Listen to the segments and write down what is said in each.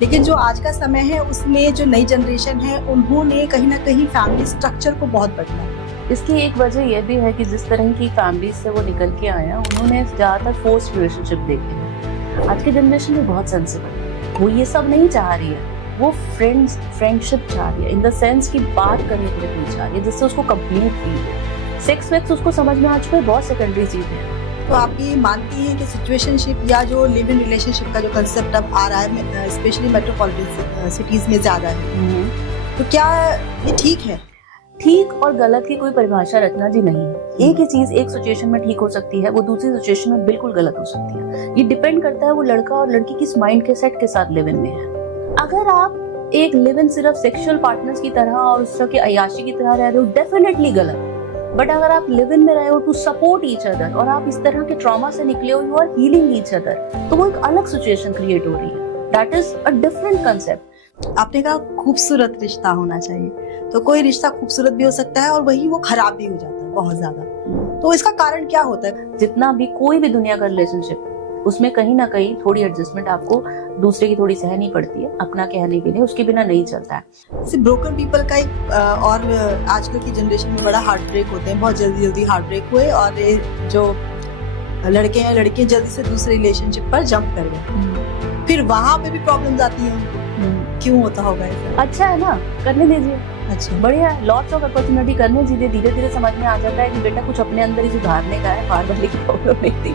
लेकिन जो आज का समय है उसमें जो नई जनरेशन है उन्होंने कहीं ना कहीं फैमिली स्ट्रक्चर को बहुत बदला है। इसकी एक वजह यह भी है कि जिस तरह की फैमिली से वो निकल के आए हैं उन्होंने ज़्यादातर फोर्स रिलेशनशिप देखे हैं। आज की जनरेशन में बहुत सेंसिबल है, वो ये सब नहीं चाह रही है, वो फ्रेंडशिप चाह रही है, इन द सेंस की बात करने के लिए चाह रही है जिससे उसको कंप्लीट फील हो। सेक्स वेक्स उसको समझ में आ चुका है, बहुत सेकेंडरी चीज़ है। तो आप ये मानती हैं कि सिचुएशनशिप या जो लिव इन रिलेशनशिप का जो कंसेप्ट अब आ रहा है स्पेशली मेट्रोपॉलिटन सिटीज में ज्यादा है, तो क्या ये ठीक है? ठीक और गलत की कोई परिभाषा रचना जी नहीं है। एक ही चीज एक सिचुएशन में ठीक हो सकती है, वो दूसरी सिचुएशन में बिल्कुल गलत हो सकती है। ये डिपेंड करता है वो लड़का और लड़की किस माइंड के सेट के साथ लिव इन में है। अगर आप एक लिव इन सिर्फ सेक्सुअल पार्टनर्स की तरह और उस तरह के अय्याशी की तरह रह रहे हो, डेफिनेटली गलत। बट अगर आप लिव इन में रहे हो टू सपोर्ट ईच अदर और आप इस तरह के ट्रॉमा से निकले हो, you are healing each other, तो वो एक अलग सिचुएशन क्रिएट हो रही है। That is a different concept. आपने कहा खूबसूरत रिश्ता होना चाहिए, तो कोई रिश्ता खूबसूरत भी हो सकता है और वही वो खराब भी हो जाता है बहुत ज्यादा। तो इसका कारण क्या होता है? जितना भी कोई भी दुनिया का रिलेशनशिप, उसमें कहीं ना कहीं थोड़ी एडजस्टमेंट आपको दूसरे की थोड़ी सहनी पड़ती है अपना कहने के लिए, उसके बिना नहीं चलता है। ब्रोकन पीपल का एक और आजकल की जनरेशन में बड़ा हार्ट ब्रेक होते हैं, बहुत जल्दी जल्दी हार्ट ब्रेक हुए और ये जो लड़के हैं लड़कियां जल्दी से दूसरे रिलेशनशिप पर जंप कर गए, फिर वहां पे भी प्रॉब्लम्स आती हैं उनको। क्यों होता होगा ऐसा? अच्छा है ना, करने दीजिए। अच्छा, बढ़िया है, लॉट्स ऑफ अपॉर्चुनिटी करने दीजिए। धीरे धीरे समझ में आ जाता है कि बेटा कुछ अपने अंदर ही सुधारने का है, बार बार की प्रॉब्लम नहीं थी।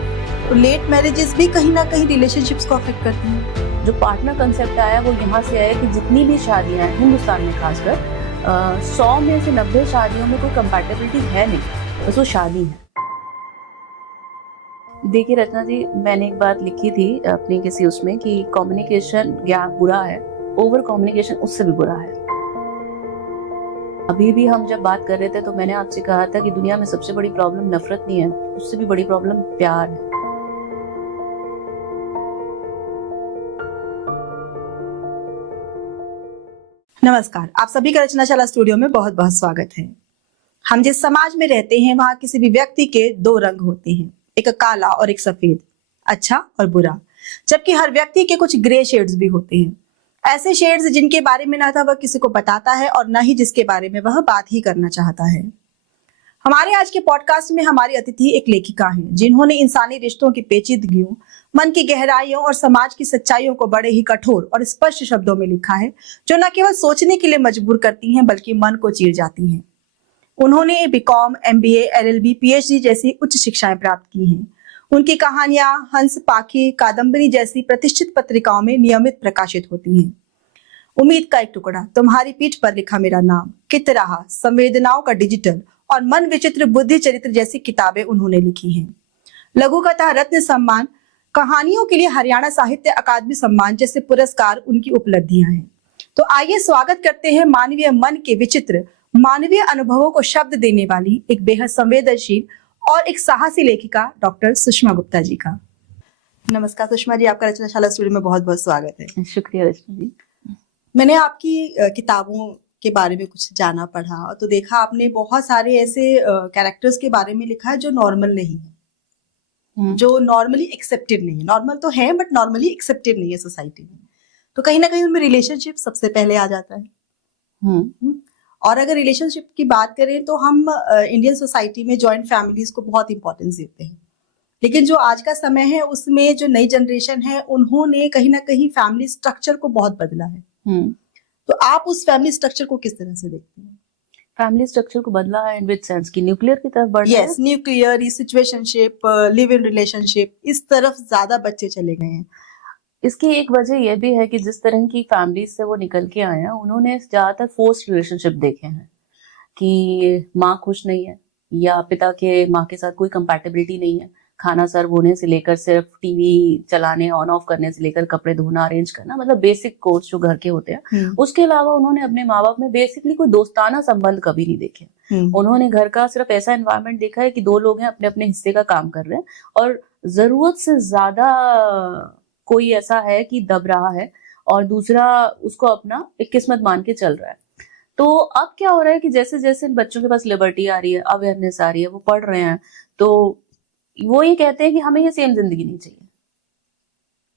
तो लेट मैरिजेस भी कहीं ना कहीं रिलेशनशिप्स को अफेक्ट करती हैं। जो पार्टनर कंसेप्ट आया वो यहाँ से आया कि जितनी भी शादियां हैं हिंदुस्तान में खासकर 100 में से 90 शादियों में कोई कंपैटिबिलिटी है नहीं, बस वो शादी है। देखिए रचना जी, मैंने एक बात लिखी थी अपनी किसी उसमें कि कम्युनिकेशन गैप बुरा है, ओवर कम्युनिकेशन उससे भी बुरा है। अभी भी हम जब बात कर रहे थे तो मैंने आपसे कहा था कि दुनिया में सबसे बड़ी प्रॉब्लम नफरत नहीं है, उससे भी बड़ी प्रॉब्लम प्यार है। नमस्कार, आप सभी का रचनाशाला स्टूडियो में बहुत बहुत स्वागत है। हम जिस समाज में रहते हैं वहाँ किसी भी व्यक्ति के दो रंग होते हैं, एक काला और एक सफेद, अच्छा और बुरा, जबकि हर व्यक्ति के कुछ ग्रे शेड्स भी होते हैं। ऐसे शेड्स जिनके बारे में ना था वह किसी को बताता है और न ही जिसके बारे में वह बात ही करना चाहता है। हमारे आज के पॉडकास्ट में हमारी अतिथि एक लेखिका हैं जिन्होंने इंसानी रिश्तों की पेचीदगियों, मन की गहराइयों और समाज की सच्चाइयों को बड़े ही कठोर और स्पष्ट शब्दों में लिखा है, जो न केवल सोचने के लिए मजबूर करती हैं बल्कि मन को चीर जाती हैं। उन्होंने बीकॉम, एमबीए, एलएलबी, पीएचडी जैसी उच्च शिक्षाएं प्राप्त की हैं। उनकी कहानियां हंस, पाखी, कादम्बरी जैसी प्रतिष्ठित पत्रिकाओं में नियमित प्रकाशित होती हैं। उम्मीद का एक टुकड़ा, तुम्हारी पीठ पर लिखा मेरा नाम, कितराहा, संवेदनाओं का डिजिटल और मन विचित्र बुद्धि चरित्र जैसी किताबें उन्होंने लिखी हैं। लघु कथा रत्न सम्मान, कहानियों के लिए हरियाणा साहित्य अकादमी सम्मान जैसे पुरस्कार उनकी उपलब्धियां हैं। तो आइए स्वागत करते हैं मानवीय मन के विचित्र मानवीय अनुभवों को शब्द देने वाली एक बेहद संवेदनशील और एक साहसी लेखिका डॉक्टर सुषमा गुप्ता जी का। नमस्कार सुषमा जी, आपका रचनाशाला स्टूडियो में बहुत बहुत स्वागत है। शुक्रिया रचना जी। मैंने आपकी किताबों के बारे में कुछ जाना पढ़ा तो देखा आपने बहुत सारे ऐसे कैरेक्टर्स के बारे में लिखा है जो नॉर्मल नहीं है, जो नॉर्मली एक्सेप्टेड नहीं है। नॉर्मल तो है बट नॉर्मली एक्सेप्टेड नहीं है सोसाइटी में। तो कहीं ना कहीं उनमें रिलेशनशिप सबसे पहले आ जाता है। और अगर रिलेशनशिप की बात करें तो हम इंडियन सोसाइटी में जॉइंट फैमिलीज को बहुत इंपॉर्टेंस देते हैं, लेकिन जो आज का समय है उसमें जो नई जनरेशन है उन्होंने कहीं ना कहीं फैमिली स्ट्रक्चर को बहुत बदला है। तो आप उस फैमिली स्ट्रक्चर को किस तरह से देखते हैं? फैमिली स्ट्रक्चर को बदला है इन विच सेंस की न्यूक्लियर की तरफ बढ़ रहा है। Yes, nuclear, situationship, live in relationship, इस तरफ ज्यादा बच्चे चले गए हैं। इसकी एक वजह यह भी है कि जिस तरह की फैमिली से वो निकल के आए हैं उन्होंने ज्यादातर फोर्स्ड रिलेशनशिप देखे हैं कि माँ खुश नहीं है या पिता के माँ के साथ कोई कंपैटिबिलिटी नहीं है। खाना सर्व होने से लेकर सिर्फ टीवी चलाने ऑन ऑफ करने से लेकर कपड़े धोना अरेंज करना, मतलब बेसिक कोर्स जो घर के होते हैं। उसके अलावा उन्होंने अपने माँ बाप में बेसिकली कोई दोस्ताना संबंध कभी नहीं देखे। उन्होंने घर का सिर्फ ऐसा एनवायरनमेंट देखा है कि दो लोग हैं अपने अपने हिस्से का काम कर रहे हैं और जरूरत से ज्यादा कोई ऐसा है कि दब रहा है और दूसरा उसको अपना एक किस्मत मान के चल रहा है। तो अब क्या हो रहा है कि जैसे जैसे बच्चों के पास लिबर्टी आ रही है, अवेयरनेस आ रही है, वो पढ़ रहे हैं, तो वो ये कहते हैं कि हमें ये सेम जिंदगी नहीं चाहिए।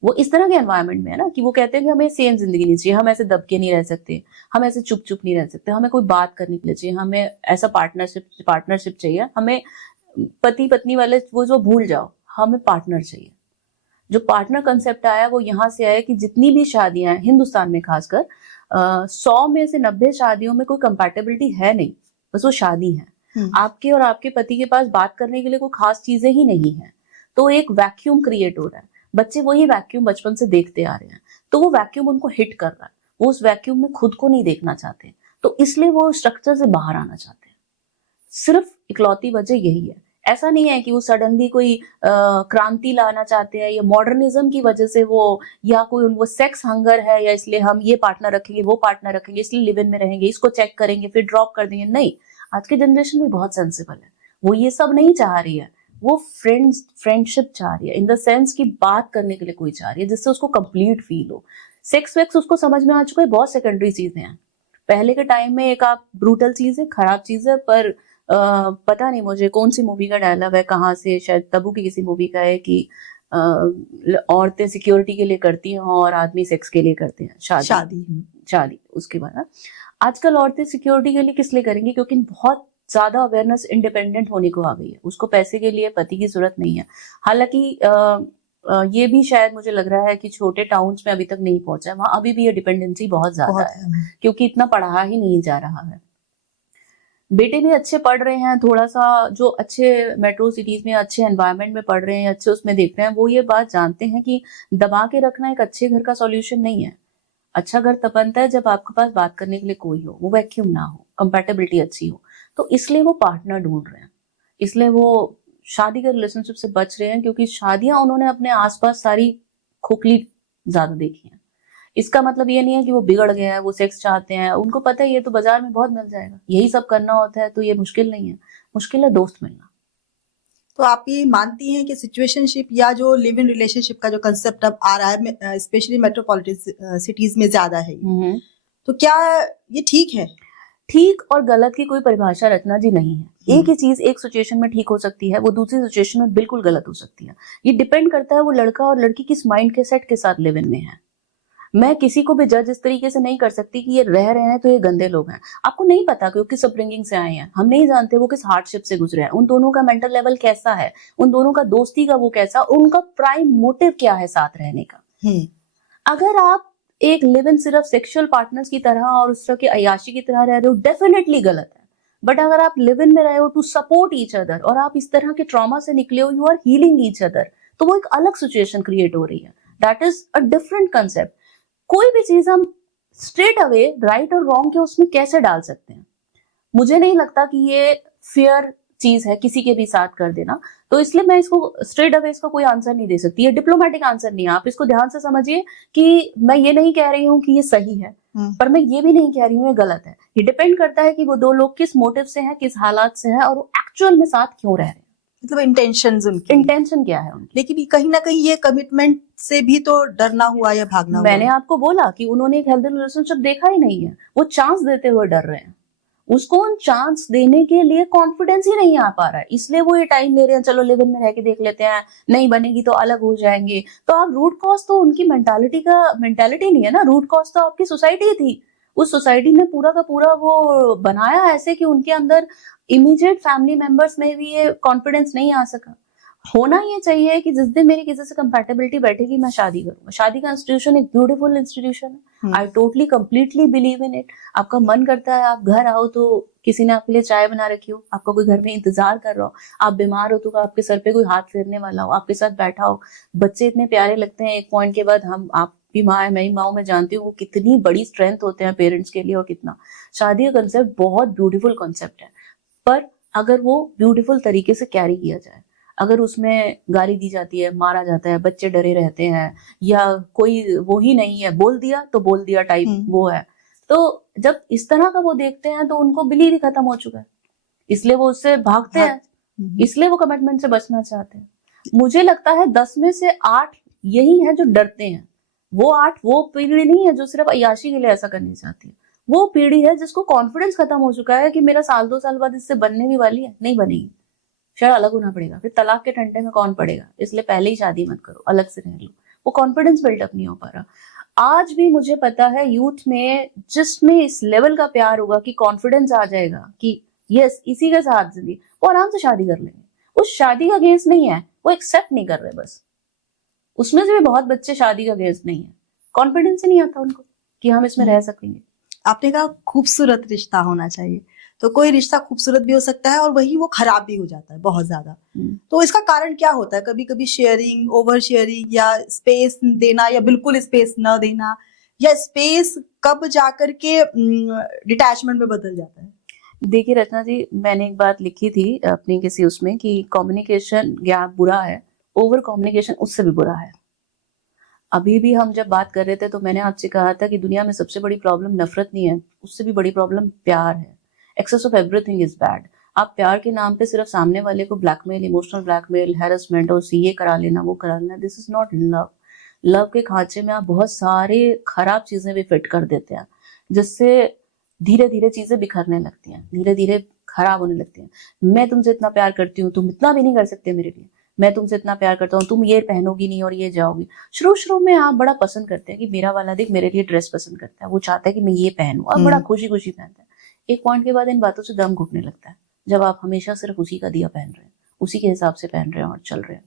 वो इस तरह के एनवायरनमेंट में है ना कि वो कहते हैं कि हमें सेम जिंदगी नहीं चाहिए, हम ऐसे दबके नहीं रह सकते, हम ऐसे चुप चुप नहीं रह सकते, हमें कोई बात करने के लिए चाहिए, हमें ऐसा पार्टनरशिप चाहिए, हमें पति पत्नी वाले वो जो भूल जाओ, हमें पार्टनर चाहिए। जो पार्टनर कंसेप्ट आया वो यहाँ से आया कि जितनी भी शादियां हैं हिंदुस्तान में खासकर 100 में से 90 शादियों में कोई कंपैटिबिलिटी है नहीं, बस वो शादी है। आपके और आपके पति के पास बात करने के लिए कोई खास चीजें ही नहीं है, तो एक वैक्यूम क्रिएट हो रहा है। बच्चे वही वैक्यूम बचपन से देखते आ रहे हैं, तो वो वैक्यूम उनको हिट कर रहा है, वो उस वैक्यूम में खुद को नहीं देखना चाहते, तो इसलिए वो स्ट्रक्चर से बाहर आना चाहते हैं। सिर्फ इकलौती वजह यही है। ऐसा नहीं है कि वो सडनली कोई क्रांति लाना चाहते हैं या मॉडर्निज्म की वजह से वो, या कोई उनको सेक्स हंगर है, या इसलिए हम ये पार्टनर रखेंगे वो पार्टनर रखेंगे इसलिए लिव इन में रहेंगे, इसको चेक करेंगे फिर ड्रॉप कर देंगे। नहीं, आज की जनरेशन भी बहुत सेंसिबल है, वो ये सब नहीं चाह रही है, वो फ्रेंडशिप चाह रही है, इन द सेंस की बात करने के लिए कोई चाह रही है जिससे उसको कंप्लीट फील हो। सेक्स वेक्स उसको समझ में आ चुका है, बहुत सेकेंडरी चीजें हैं। पहले के टाइम में एक आप ब्रूटल चीज है, खराब चीज है, पर पता नहीं मुझे कौन सी मूवी का डायलॉग है, कहाँ से, शायद तब्बू की किसी मूवी का है कि औरतें सिक्योरिटी के लिए करती हैं और आदमी सेक्स के लिए करते हैं, शादी। उसके बाद आजकल औरतें सिक्योरिटी के लिए किस लिए करेंगी, क्योंकि बहुत ज्यादा अवेयरनेस इंडिपेंडेंट होने को आ गई है, उसको पैसे के लिए पति की जरूरत नहीं है। हालांकि ये भी शायद मुझे लग रहा है कि छोटे टाउन्स में अभी तक नहीं पहुंचा है, वहां अभी भी ये डिपेंडेंसी बहुत ज्यादा है, क्योंकि इतना पढ़ा ही नहीं जा रहा है। बेटे भी अच्छे पढ़ रहे हैं, थोड़ा सा जो अच्छे मेट्रो सिटीज में अच्छे एनवायरनमेंट में पढ़ रहे हैं, अच्छे उसमें देख रहे हैं, वो ये बात जानते हैं कि दबा के रखना एक अच्छे घर का सॉल्यूशन नहीं है। अच्छा घर तब बनता है जब आपके पास बात करने के लिए कोई हो, वो वैक्यूम ना हो, कंपैटिबिलिटी अच्छी हो। तो इसलिए वो पार्टनर ढूंढ रहे हैं, इसलिए वो शादी के रिलेशनशिप से बच रहे हैं, क्योंकि शादियां उन्होंने अपने आसपास सारी खोखली ज्यादा देखी है। इसका मतलब ये नहीं है कि वो बिगड़ गए हैं, वो सेक्स चाहते हैं, उनको पता है ये तो बाजार में बहुत मिल जाएगा, यही सब करना होता है, तो ये मुश्किल नहीं है, मुश्किल है दोस्त मिलना। तो आप ये मानती हैं कि सिचुएशनशिप या जो लिव इन रिलेशनशिप का जो कंसेप्ट अब आ रहा है, स्पेशली मेट्रोपॉलिटन सिटीज में ज्यादा है, तो क्या ये ठीक है? ठीक और गलत की कोई परिभाषा रचना जी नहीं है। एक ही चीज एक सिचुएशन में ठीक हो सकती है, वो दूसरी सिचुएशन में बिल्कुल गलत हो सकती है। ये डिपेंड करता है वो लड़का और लड़की किस माइंड के सेट के साथ लिव इन में है। मैं किसी को भी जज इस तरीके से नहीं कर सकती कि ये रह रहे हैं तो ये गंदे लोग हैं। आपको नहीं पता कि वो किस अपब्रिंगिंग से आए हैं, हम नहीं जानते वो किस हार्डशिप से गुजरे हैं, उन दोनों का मेंटल लेवल कैसा है, उन दोनों का दोस्ती का वो कैसा, उनका प्राइम मोटिव क्या है साथ रहने का। अगर आप एक लिव इन सिर्फ सेक्सुअल पार्टनर्स की तरह और उस तरह की अयाशी की तरह रह रहे हो, डेफिनेटली गलत है। बट अगर आप लिव इन में रहे हो टू सपोर्ट ईच अदर और आप इस तरह के ट्रॉमा से निकले हो, you are healing each other, तो वो एक अलग सिचुएशन क्रिएट हो रही है। That is a different concept. कोई भी चीज हम स्ट्रेट अवे राइट और रॉन्ग के उसमें कैसे डाल सकते हैं, मुझे नहीं लगता कि ये फेयर चीज है किसी के भी साथ कर देना। तो इसलिए मैं इसको स्ट्रेट अवे इसका कोई आंसर नहीं दे सकती, ये डिप्लोमेटिक आंसर नहीं है। आप इसको ध्यान से समझिए कि मैं ये नहीं कह रही हूँ कि ये सही है, पर मैं ये भी नहीं कह रही हूँ ये गलत है। ये डिपेंड करता है कि वो दो लोग किस मोटिव से हैं, किस हालात से हैं, और वो एक्चुअल में साथ क्यों रह रहे हैं, मतलब इंटेंशन क्या है उनकी। लेकिन कहीं ना कहीं ये कमिटमेंट से भी तो डरना हुआ या भागना हुआ। मैंने आपको बोला कि उन्होंने एक हेल्दी रिलेशनशिप देखा ही नहीं है, वो चांस देते हुए डर रहे हैं। उसको उन चांस देने के लिए कॉन्फिडेंस ही नहीं आ पा रहा है, इसलिए वो ये टाइम ले रहे हैं, चलो लिव इन में रह के देख लेते हैं, नहीं बनेगी तो अलग हो जाएंगे। तो आप रूट कॉज तो उनकी मेंटालिटी नहीं है ना, रूट कॉज तो आपकी सोसाइटी थी। उस सोसाइटी ने पूरा का पूरा वो बनाया ऐसे कि उनके अंदर इमीडिएट फैमिली मेंबर्स में भी ये कॉन्फिडेंस नहीं आ सका। होना ये चाहिए कि जिस दिन मेरी किसी से कंपैटिबिलिटी बैठेगी मैं शादी करूंगा। शादी का इंस्टीट्यूशन एक ब्यूटीफुल इंस्टीट्यूशन है, I totally completely believe in it. आपका मन करता है आप घर आओ तो किसी ने आपके लिए चाय बना रखी हो, आपका कोई घर में इंतजार कर रहा हो, आप बीमार हो तो आपके सर पे कोई हाथ फेरने वाला हो, आपके साथ बैठा हो। बच्चे इतने प्यारे लगते हैं, एक पॉइंट के बाद आप भी माँ है, मैं ही माँ, मैं जानती हूँ वो कितनी बड़ी स्ट्रेंथ होते हैं पेरेंट्स के लिए, और कितना शादी का कंसेप्ट बहुत ब्यूटीफुल कंसेप्ट है। पर अगर वो ब्यूटीफुल तरीके से कैरी किया जाए, अगर उसमें गाली दी जाती है, मारा जाता है, बच्चे डरे रहते हैं, या कोई वो ही नहीं है, बोल दिया तो बोल दिया टाइप वो है, तो जब इस तरह का वो देखते हैं तो उनको बिलीव ही खत्म हो चुका है, इसलिए वो उससे भागते हैं, इसलिए वो कमिटमेंट से बचना चाहते हैं। मुझे लगता है 10 में से 8 यही है जो डरते हैं। वो 8 वो पीढ़ी नहीं है जो सिर्फ अय्याशी के लिए ऐसा करनी चाहती है, वो पीढ़ी है जिसको कॉन्फिडेंस खत्म हो चुका है कि मेरा साल 2 साल बाद इससे बनने भी वाली है, नहीं बनेगी, शायद अलग होना पड़ेगा, फिर तलाक के टंटे में कौन पड़ेगा, इसलिए पहले ही शादी मत करो, अलग से रह लो। वो कॉन्फिडेंस बिल्डअप नहीं हो पा रहा। आज भी मुझे पता है यूथ में जिसमें इस लेवल का प्यार होगा कि कॉन्फिडेंस आ जाएगा कि यस इसी के साथ जिंदगी, वो आराम से शादी कर लेंगे। वो शादी का अगेंस्ट नहीं है, वो एक्सेप्ट नहीं कर रहे बस। उसमें से भी बहुत बच्चे शादी का अगेंस्ट नहीं है, कॉन्फिडेंस ही नहीं आता उनको कि हम इसमें रह सकेंगे। आपने कहा खूबसूरत रिश्ता होना चाहिए, तो कोई रिश्ता खूबसूरत भी हो सकता है और वही वो खराब भी हो जाता है बहुत ज्यादा। तो इसका कारण क्या होता है? कभी कभी शेयरिंग, ओवर शेयरिंग, या स्पेस देना या बिल्कुल स्पेस न देना, या स्पेस कब जाकर के डिटैचमेंट में बदल जाता है? देखिए रचना जी, मैंने एक बात लिखी थी अपनी किसी उसमें कि कम्युनिकेशन गैप बुरा है, ओवर कम्युनिकेशन उससे भी बुरा है। अभी भी हम जब बात कर रहे थे तो मैंने आपसे कहा था कि दुनिया में सबसे बड़ी प्रॉब्लम नफरत नहीं है, उससे भी बड़ी प्रॉब्लम प्यार है। Excess of everything is bad. आप प्यार के नाम पे सिर्फ सामने वाले को ब्लैकमेल, इमोशनल ब्लैकमेल, हैरेसमेंट और ये करा लेना, वो करा लेना, this is not love. Love के खांचे में आप बहुत सारे खराब चीजें भी फिट कर देते हैं, जिससे धीरे धीरे चीजें बिखरने लगती हैं, धीरे धीरे खराब होने लगती हैं। मैं तुमसे इतना प्यार करती हूँ, तुम इतना भी नहीं कर सकते मेरे लिए। मैं तुमसे इतना प्यार करता हूँ, तुम ये पहनोगी नहीं और ये जाओगी। शुरू में आप बड़ा पसंद करते हैं कि मेरा वाला देख मेरे लिए ड्रेस पसंद करता है, वो चाहता है कि मैं ये पहनूं, आप बड़ा खुशी खुशी पहनता है। एक पॉइंट के बाद इन बातों से दम घुटने लगता है, जब आप हमेशा सिर्फ उसी का दिया पहन रहे हैं, उसी के हिसाब से पहन रहे हैं और चल रहे हैं।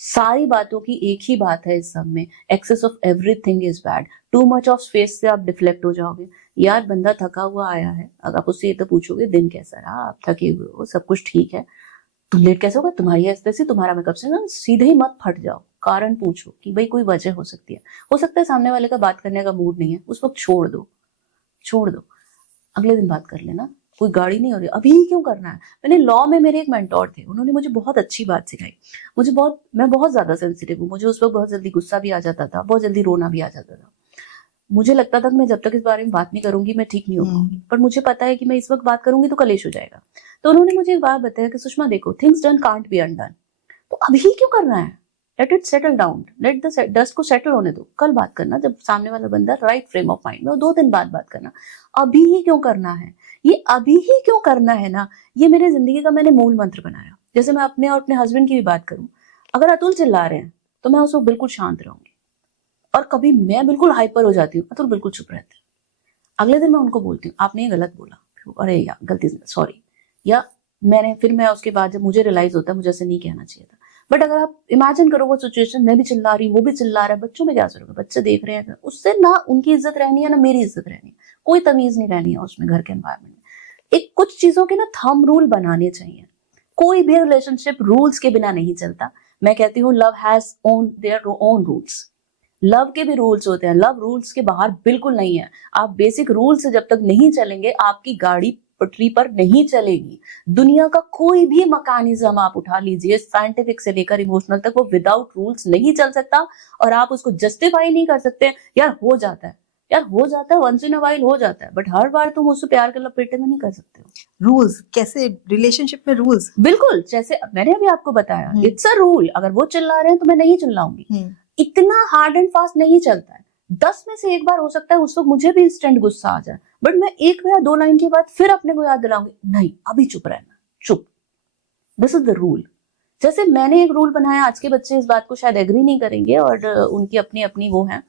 सारी बातों की एक ही बात है इस सब में, excess of everything is bad. Too much of space से आप डिफ्लेक्ट हो जाओगे। यार बंदा थका हुआ आया है, अगर आप उससे ये तो पूछोगे दिन कैसा रहा, आप थके हुए हो, सब कुछ ठीक है, तुम लेट कैसे होगा, तुम्हारी ऐसे तुम्हारा मेकअप से, ना सीधे ही मत फट जाओ, कारण पूछो कि भाई कोई वजह हो सकती है। हो सकता है सामने वाले का बात करने का मूड नहीं है, उस वक्त छोड़ दो, अगले दिन बात कर लेना, कोई गाड़ी नहीं हो रही, अभी क्यों करना है। मैंने लॉ में मेरे एक मेंटोर थे, उन्होंने मुझे बहुत अच्छी बात सिखाई। मैं बहुत ज्यादा सेंसिटिव हूँ, मुझे उस वक्त बहुत जल्दी गुस्सा भी आ जाता था, बहुत जल्दी रोना भी आ जाता था। मुझे लगता था कि मैं जब तक इस बारे में बात नहीं करूंगी मैं ठीक नहीं हो पाऊंगी, पर मुझे पता है कि मैं इस वक्त बात करूंगी तो कलेश हो जाएगा। तो उन्होंने मुझे एक बात बताया कि सुषमा देखो, things done can't be undone, तो अभी क्यों करना है, let it settle down, let the dust को सेटल होने दो, कल बात करना जब सामने वाला बंदा राइट फ्रेम ऑफ माइंड में, 2 दिन बाद बात करना। अभी ही क्यों करना है, ये अभी ही क्यों करना है ना, ये मेरे जिंदगी का मैंने मूल मंत्र बनाया। जैसे मैं अपने और अपने हस्बैंड की भी बात करूं, अगर अतुल चिल्ला रहे हैं तो मैं उसको बिल्कुल शांत रहूंगी, और कभी मैं बिल्कुल हाइपर हो जाती हूँ, अतुल बिल्कुल चुप रहते हैं। अगले दिन मैं उनको बोलती हूँ आपने ये गलत बोला, अरे यार गलती से सॉरी, या मैं उसके बाद जब मुझे रियलाइज होता है मुझे ऐसे नहीं कहना चाहिए था। बट अगर आप इमेजिन करो वो सिचुएशन, मैं भी चिल्ला रही, वो भी चिल्ला रहा है, बच्चों में क्या असर होगा, बच्चे देख रहे हैं, उससे ना उनकी इज्जत रहनी है ना मेरी इज्जत रहनी है, कोई तमीज नहीं रहनी है उसमें, घर के एनवायरमेंट में। एक कुछ चीजों के ना थंब रूल बनाने चाहिए। कोई भी रिलेशनशिप रूल्स के बिना नहीं चलता। मैं कहती हूँ love has their own rules. Love के भी रूल्स होते हैं, लव रूल्स के बाहर बिल्कुल नहीं है। आप बेसिक रूल से जब तक नहीं चलेंगे आपकी गाड़ी पटरी पर नहीं चलेगी। दुनिया का कोई भी मैकेनिज्म आप उठा लीजिए, साइंटिफिक से लेकर इमोशनल तक, वो विदाउट रूल्स नहीं चल सकता, और आप उसको जस्टिफाई नहीं कर सकते। यार हो जाता है वंस इन अ वाइल हो जाता है, बट हर बार तुम उससे प्यार के लपेटे में नहीं कर सकते हो। रूल्स कैसे रिलेशनशिप में? रूल्स बिल्कुल, जैसे मैंने अभी आपको बताया, इट्स अ रूल, अगर वो चिल्ला रहे हैं तो मैं नहीं चिल्लाऊंगी। इतना हार्ड एंड फास्ट नहीं चलता है। 10 में से एक बार हो सकता है उस वक्त मुझे भी इंस्टेंट गुस्सा आ जाए, बट मैं 1 या 2 लाइन के बाद फिर अपने को याद दिलाऊंगी, नहीं अभी चुप रहना, चुप, दिस इज द रूल। जैसे मैंने एक रूल बनाया, आज के बच्चे इस बात को शायद एग्री नहीं करेंगे और उनकी अपनी अपनी वो है,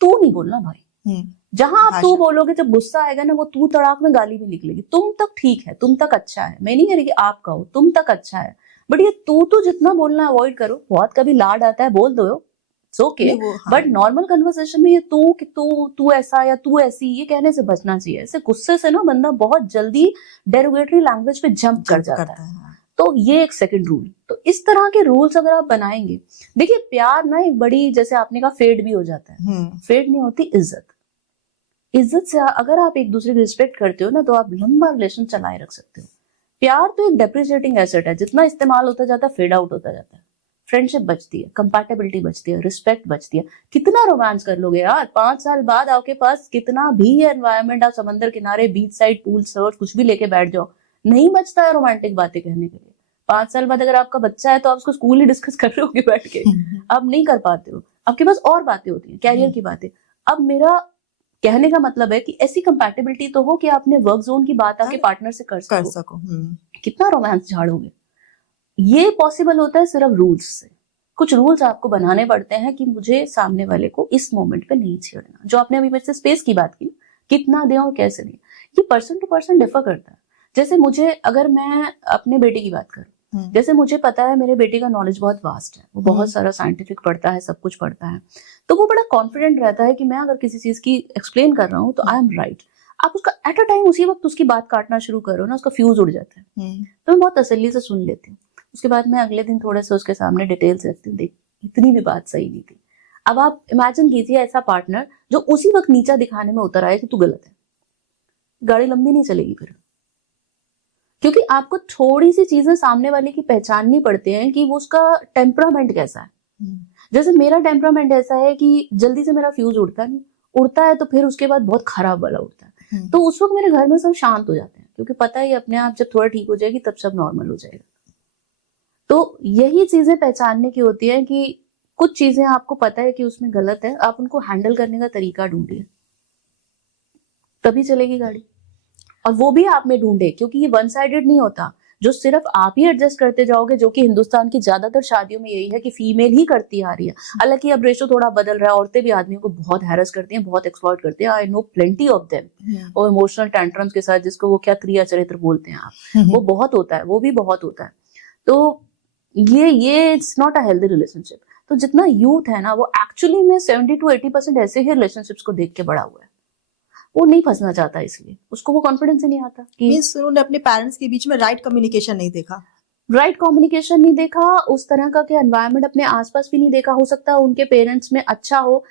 तू नहीं बोलना भाई। जहां आप तू बोलोगे, जब गुस्सा आएगा ना, वो तू तड़ाक में गाली भी निकलेगी। तुम तक ठीक है, तुम तक अच्छा है, मैं नहीं कह रही कि आप कहो, तुम तक अच्छा है, बट ये तू जितना बोलना अवॉइड करो। बहुत कभी लाड आता है, बोल दो, ओके, बट नॉर्मल कन्वर्सेशन में ये तू ऐसा या तू ऐसी, ये कहने से बचना चाहिए। ऐसे गुस्से से ना बंदा बहुत जल्दी डेरिवेटरी लैंग्वेज पे जंप कर जाता है। तो ये एक सेकंड रूल। तो इस तरह के रूल्स अगर आप बनाएंगे, देखिए प्यार ना एक बड़ी, जैसे आपने कहा फेड भी हो जाता है, फेड नहीं होती इज्जत से अगर आप एक दूसरे की रिस्पेक्ट करते हो ना, तो आप लंबा रिलेशन चलाए रख सकते हो। प्यार तो एक डेप्रिसिएटिंग एसेट है, जितना इस्तेमाल होता जाता है फेड आउट होता जाता है। फ्रेंडशिप बचती है, कंपैटिबिलिटी बचती है, रिस्पेक्ट बचती है। कितना रोमांस कर लोगे यार, 5 साल बाद आपके पास कितना भी एनवायरनमेंट, आप समंदर किनारे, बीच साइड, पूल सर्ट कुछ भी लेके बैठ जाओ, नहीं बचता है रोमांटिक बातें कहने के लिए। 5 साल बाद अगर आपका बच्चा है तो आप उसको स्कूल ही डिस्कस कर रहे होगे बैठ के, आप नहीं कर पाते हो, आपके पास और बातें होती हैं, कैरियर की बातें। अब मेरा कहने का मतलब है कि ऐसी कंपैटिबिलिटी तो हो कि आपने वर्क जोन की बात आपके पार्टनर से कर सको। कितना रोमांस झाड़ोगे। ये पॉसिबल होता है सिर्फ रूल्स से। कुछ रूल्स आपको बनाने पड़ते हैं कि मुझे सामने वाले को इस मोमेंट पे नहीं छेड़ना। जो आपने अभी मेरे से स्पेस की बात की, कितना दें और कैसे दें, ये पर्सन टू पर्सन डिफर करता है। जैसे मुझे, अगर मैं अपने बेटे की बात करूं, जैसे मुझे पता है मेरे बेटे का नॉलेज बहुत वास्ट है, वो बहुत सारा साइंटिफिक पढ़ता है, सब कुछ पढ़ता है, तो वो बड़ा कॉन्फिडेंट रहता है कि मैं अगर किसी चीज की एक्सप्लेन कर रहा हूँ तो आई एम राइट। आप उसका एट अ टाइम उसी वक्त उसकी बात काटना शुरू करो ना, उसका फ्यूज उड़ जाता है। तो मैं बहुत तसल्ली से सुन लेती हूँ। उसके बाद मैं अगले दिन थोड़ा सा उसके सामने डिटेल्स रखती हूँ, देख इतनी भी बात सही नहीं थी। अब आप इमेजिन कीजिए ऐसा पार्टनर जो उसी वक्त नीचा दिखाने में उतर आए कि तू गलत है, गाड़ी लंबी नहीं चलेगी फिर। क्योंकि आपको थोड़ी सी चीजें सामने वाले की पहचाननी पड़ती हैं कि वो उसका टेम्परामेंट कैसा है। जैसे मेरा टेम्परामेंट ऐसा है कि जल्दी से मेरा फ्यूज उड़ता नहीं, उड़ता है तो फिर उसके बाद बहुत खराब वाला उड़ता है। तो उस वक्त मेरे घर में सब शांत हो जाते हैं, क्योंकि पता ही अपने आप जब थोड़ा ठीक हो जाएगी तब सब नॉर्मल हो जाएगा। तो यही चीजें पहचानने की होती है कि कुछ चीजें आपको पता है कि उसमें गलत है, आप उनको हैंडल करने का तरीका ढूंढिए, तभी चलेगी गाड़ी। और वो भी आप में ढूंढे, क्योंकि ये वन साइडेड नहीं होता जो सिर्फ आप ही एडजस्ट करते जाओगे, जो कि हिंदुस्तान की ज्यादातर शादियों में यही है कि फीमेल ही करती आ रही है। हालांकि अब रेशो थोड़ा बदल रहा है, औरतें भी आदमियों को बहुत हैरेस करती हैं, बहुत एक्सप्लॉइट करती हैं। I know plenty of them. और इमोशनल टेंट्रम्स के साथ, जिसको वो क्या क्रिया चरित्र बोलते हैं आप, वो बहुत होता है, वो भी बहुत होता है। तो ये it's not a healthy relationship. तो जितना यूथ है ना, वो एक्चुअली में 70 to 80% ऐसे ही रिलेशनशिप्स को देख के बड़ा हुआ है। वो नहीं फंसना चाहता, इसलिए उसको वो कॉन्फिडेंस ही नहीं आता कि मींस उन्होंने अपने पेरेंट्स के बीच में राइट कम्युनिकेशन नहीं देखा, राइट कम्युनिकेशन नहीं देखा, उस तरह का के एनवायरनमेंट अपने आसपास भी नहीं देखा। हो सकता है उनके पेरेंट्स में अच्छा हो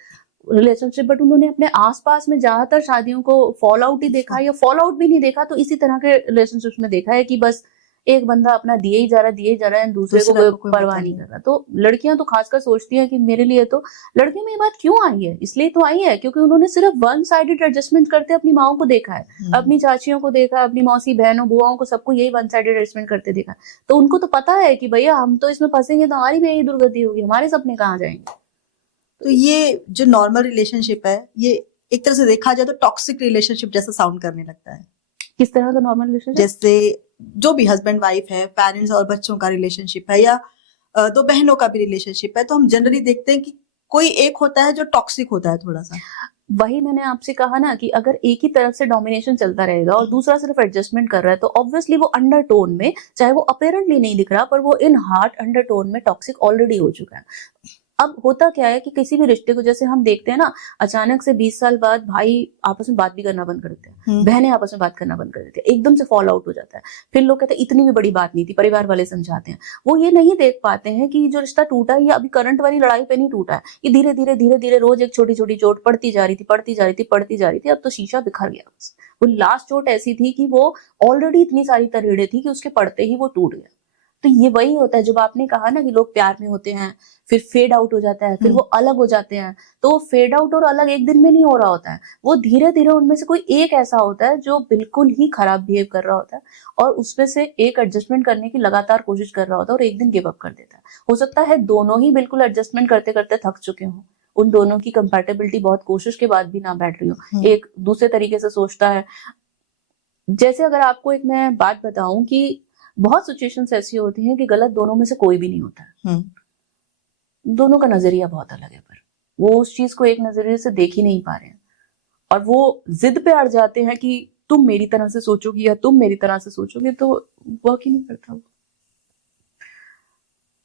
रिलेशनशिप, बट उन्होंने अपने आसपास में ज्यादातर शादियों को फॉल आउट ही देखा, या फॉल आउट भी नहीं देखा तो इसी तरह के रिलेशनशिप्स में देखा है कि बस एक बंदा अपना दिए ही जा रहा है, दूसरे को कोई परवाह नहीं कर रहा। तो लड़कियां तो खासकर सोचती हैं कि मेरे लिए तो लड़कियों में ये बात क्यों आई है, इसलिए तो आई है क्योंकि उन्होंने सिर्फ वन साइडेड एडजस्टमेंट करते अपनी माओ को देखा है, अपनी चाचियों को देखा है, अपनी मौसी बहनों बुआओं को, सबको यही वन साइडेड एडजस्टमेंट करते देखा। तो उनको तो पता है कि भैया हम तो इसमें फंसेंगे तो हमारी भी यही दुर्गति होगी, हमारे सपने कहाँ जाएंगे। तो ये जो नॉर्मल रिलेशनशिप है, ये एक तरह से देखा जाए तो टॉक्सिक रिलेशनशिप जैसा साउंड करने लगता है। किस तरह का नॉर्मल रिलेशनशिप? जैसे जो भी हस्बैंड वाइफ है, पेरेंट्स और बच्चों का रिलेशनशिप है, या दो बहनों का भी रिलेशनशिप है, तो हम जनरली देखते हैं कि कोई एक होता है जो टॉक्सिक होता है थोड़ा सा। वही मैंने आपसे कहा ना कि अगर एक ही तरफ से डोमिनेशन चलता रहेगा और दूसरा सिर्फ एडजस्टमेंट कर रहा है, तो ऑब्वियसली वो अंडरटोन में, चाहे वो अपेरेंटली नहीं दिख रहा, पर वो इन हार्ट अंडरटोन में टॉक्सिक ऑलरेडी हो चुका है। अब होता क्या है कि किसी भी रिश्ते को, जैसे हम देखते हैं ना, अचानक से 20 साल बाद भाई आपस में बात भी करना बंद कर देते हैं, बहनें आपस में बात करना बंद कर देती है, एकदम से फॉल आउट हो जाता है। फिर लोग कहते हैं इतनी भी बड़ी बात नहीं थी, परिवार वाले समझाते हैं। वो ये नहीं देख पाते हैं कि जो रिश्ता टूटा है ये अभी करंट वाली लड़ाई पे नहीं टूटा है, ये धीरे धीरे रोज एक छोटी छोटी चोट पड़ती जा रही थी। अब तो शीशा बिखर गया। बस वो लास्ट चोट ऐसी थी कि वो ऑलरेडी इतनी सारी तरीड़े थी कि उसके पड़ते ही वो टूट गया। तो ये वही होता है, जब आपने कहा ना कि लोग प्यार में होते हैं, फिर फेड आउट हो जाता है, फिर वो अलग हो जाते हैं, तो फेड आउट और अलग एक दिन में नहीं हो रहा होता है। वो धीरे धीरे उनमें से कोई एक ऐसा होता है जो बिल्कुल ही खराब बिहेव कर रहा होता है, और उसमें से एक एडजस्टमेंट करने की लगातार कोशिश कर रहा होता है और एक दिन गिव अप कर देता है। हो सकता है दोनों ही बिल्कुल एडजस्टमेंट करते करते थक चुके हों, उन दोनों की कंपैटिबिलिटी बहुत कोशिश के बाद भी ना बैठ रही हो, एक दूसरे तरीके से सोचता है। जैसे अगर आपको एक मैं बात बताऊं कि बहुत सिचुएशंस ऐसी होती हैं कि गलत दोनों में से कोई भी नहीं होता है, दोनों का नजरिया बहुत अलग है, पर वो उस चीज को एक नजरिए से देख ही नहीं पा रहे हैं, और वो जिद पे अड़ जाते हैं कि तुम मेरी तरह से सोचोगी या तुम मेरी तरह से सोचोगे, तो वर्क ही नहीं करता वो।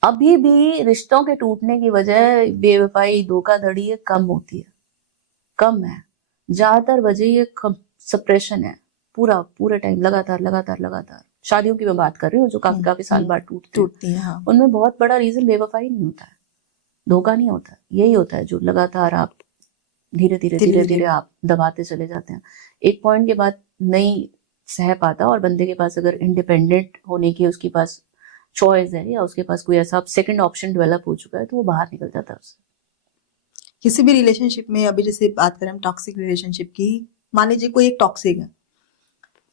अभी भी रिश्तों के टूटने की वजह बेवफाई, धोखाधड़ी कम होती है, कम है। ज्यादातर वजह ये सप्रेशन है, पूरे टाइम लगातार। शादियों की मैं बात कर रही हूँ जो काफी साल बाद टूटती हैं। हाँ। उनमें बहुत बड़ा रीजन बेवफाई नहीं होता है, धोखा नहीं होता है, यही होता है जो लगातार आप धीरे धीरे आप दबाते चले जाते हैं। एक पॉइंट के बाद नहीं सह पाता, और बंदे के पास अगर इंडिपेंडेंट होने की उसके पास चॉइस है, या उसके पास कोई ऐसा सेकंड ऑप्शन डेवलप हो चुका है, तो वो बाहर निकल जाता है उससे। किसी भी रिलेशनशिप में, अभी जैसे बात करें हम टॉक्सिक रिलेशनशिप की, मान लीजिए कोई एक टॉक्सिक है,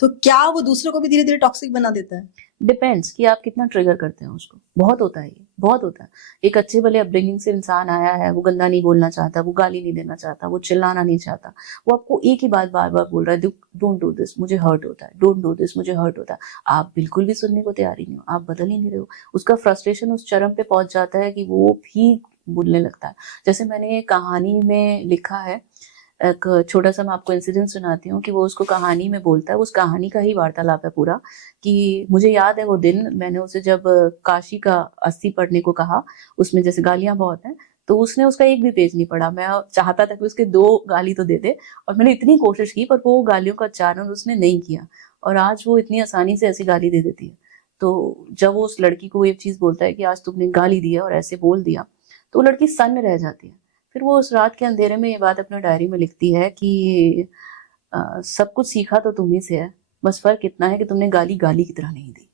तो क्या वो दूसरों को भी धीरे धीरे टॉक्सिक बना देता है? डिपेंड्स कि आप कितना ट्रिगर करते हैं उसको। बहुत होता है, ये बहुत होता है। एक अच्छे भले अपब्रिंगिंग से इंसान आया है, वो गंदा नहीं बोलना चाहता, वो गाली नहीं देना चाहता, वो चिल्लाना नहीं चाहता, वो आपको एक ही बात बार बार बोल रहा है, डोंट डू दिस, मुझे हर्ट होता है, डोंट डू दिस, मुझे हर्ट होता है। आप बिल्कुल भी सुनने को तैयार ही नहीं हो, आप बदल ही नहीं रहे हो। उसका फ्रस्ट्रेशन उस चरम पे पहुंच जाता है कि वो भी बोलने लगता है। जैसे मैंने कहानी में लिखा है, एक छोटा सा मैं आपको इंसिडेंट सुनाती हूँ कि वो उसको कहानी में बोलता है, उस कहानी का ही वार्तालाप है पूरा, कि मुझे याद है वो दिन मैंने उसे जब काशी का अस्थि पढ़ने को कहा, उसमें जैसे गालियां बहुत हैं, तो उसने उसका एक भी पेज नहीं पढ़ा। मैं चाहता था कि उसके 2 गाली तो दे दे, और मैंने इतनी कोशिश की, पर वो गालियों का उच्चारण उसने नहीं किया, और आज वो इतनी आसानी से ऐसी गाली दे देती है। तो जब वो उस लड़की को एक चीज बोलता है कि आज तुमने गाली दी है और ऐसे बोल दिया, तो वो लड़की सन्न रह जाती है। फिर वो उस रात के अंधेरे में ये बात अपने डायरी में लिखती है कि सब कुछ सीखा तो तुम्ही से है, बस फर्क इतना है कि तुमने गाली गाली की तरह नहीं दी।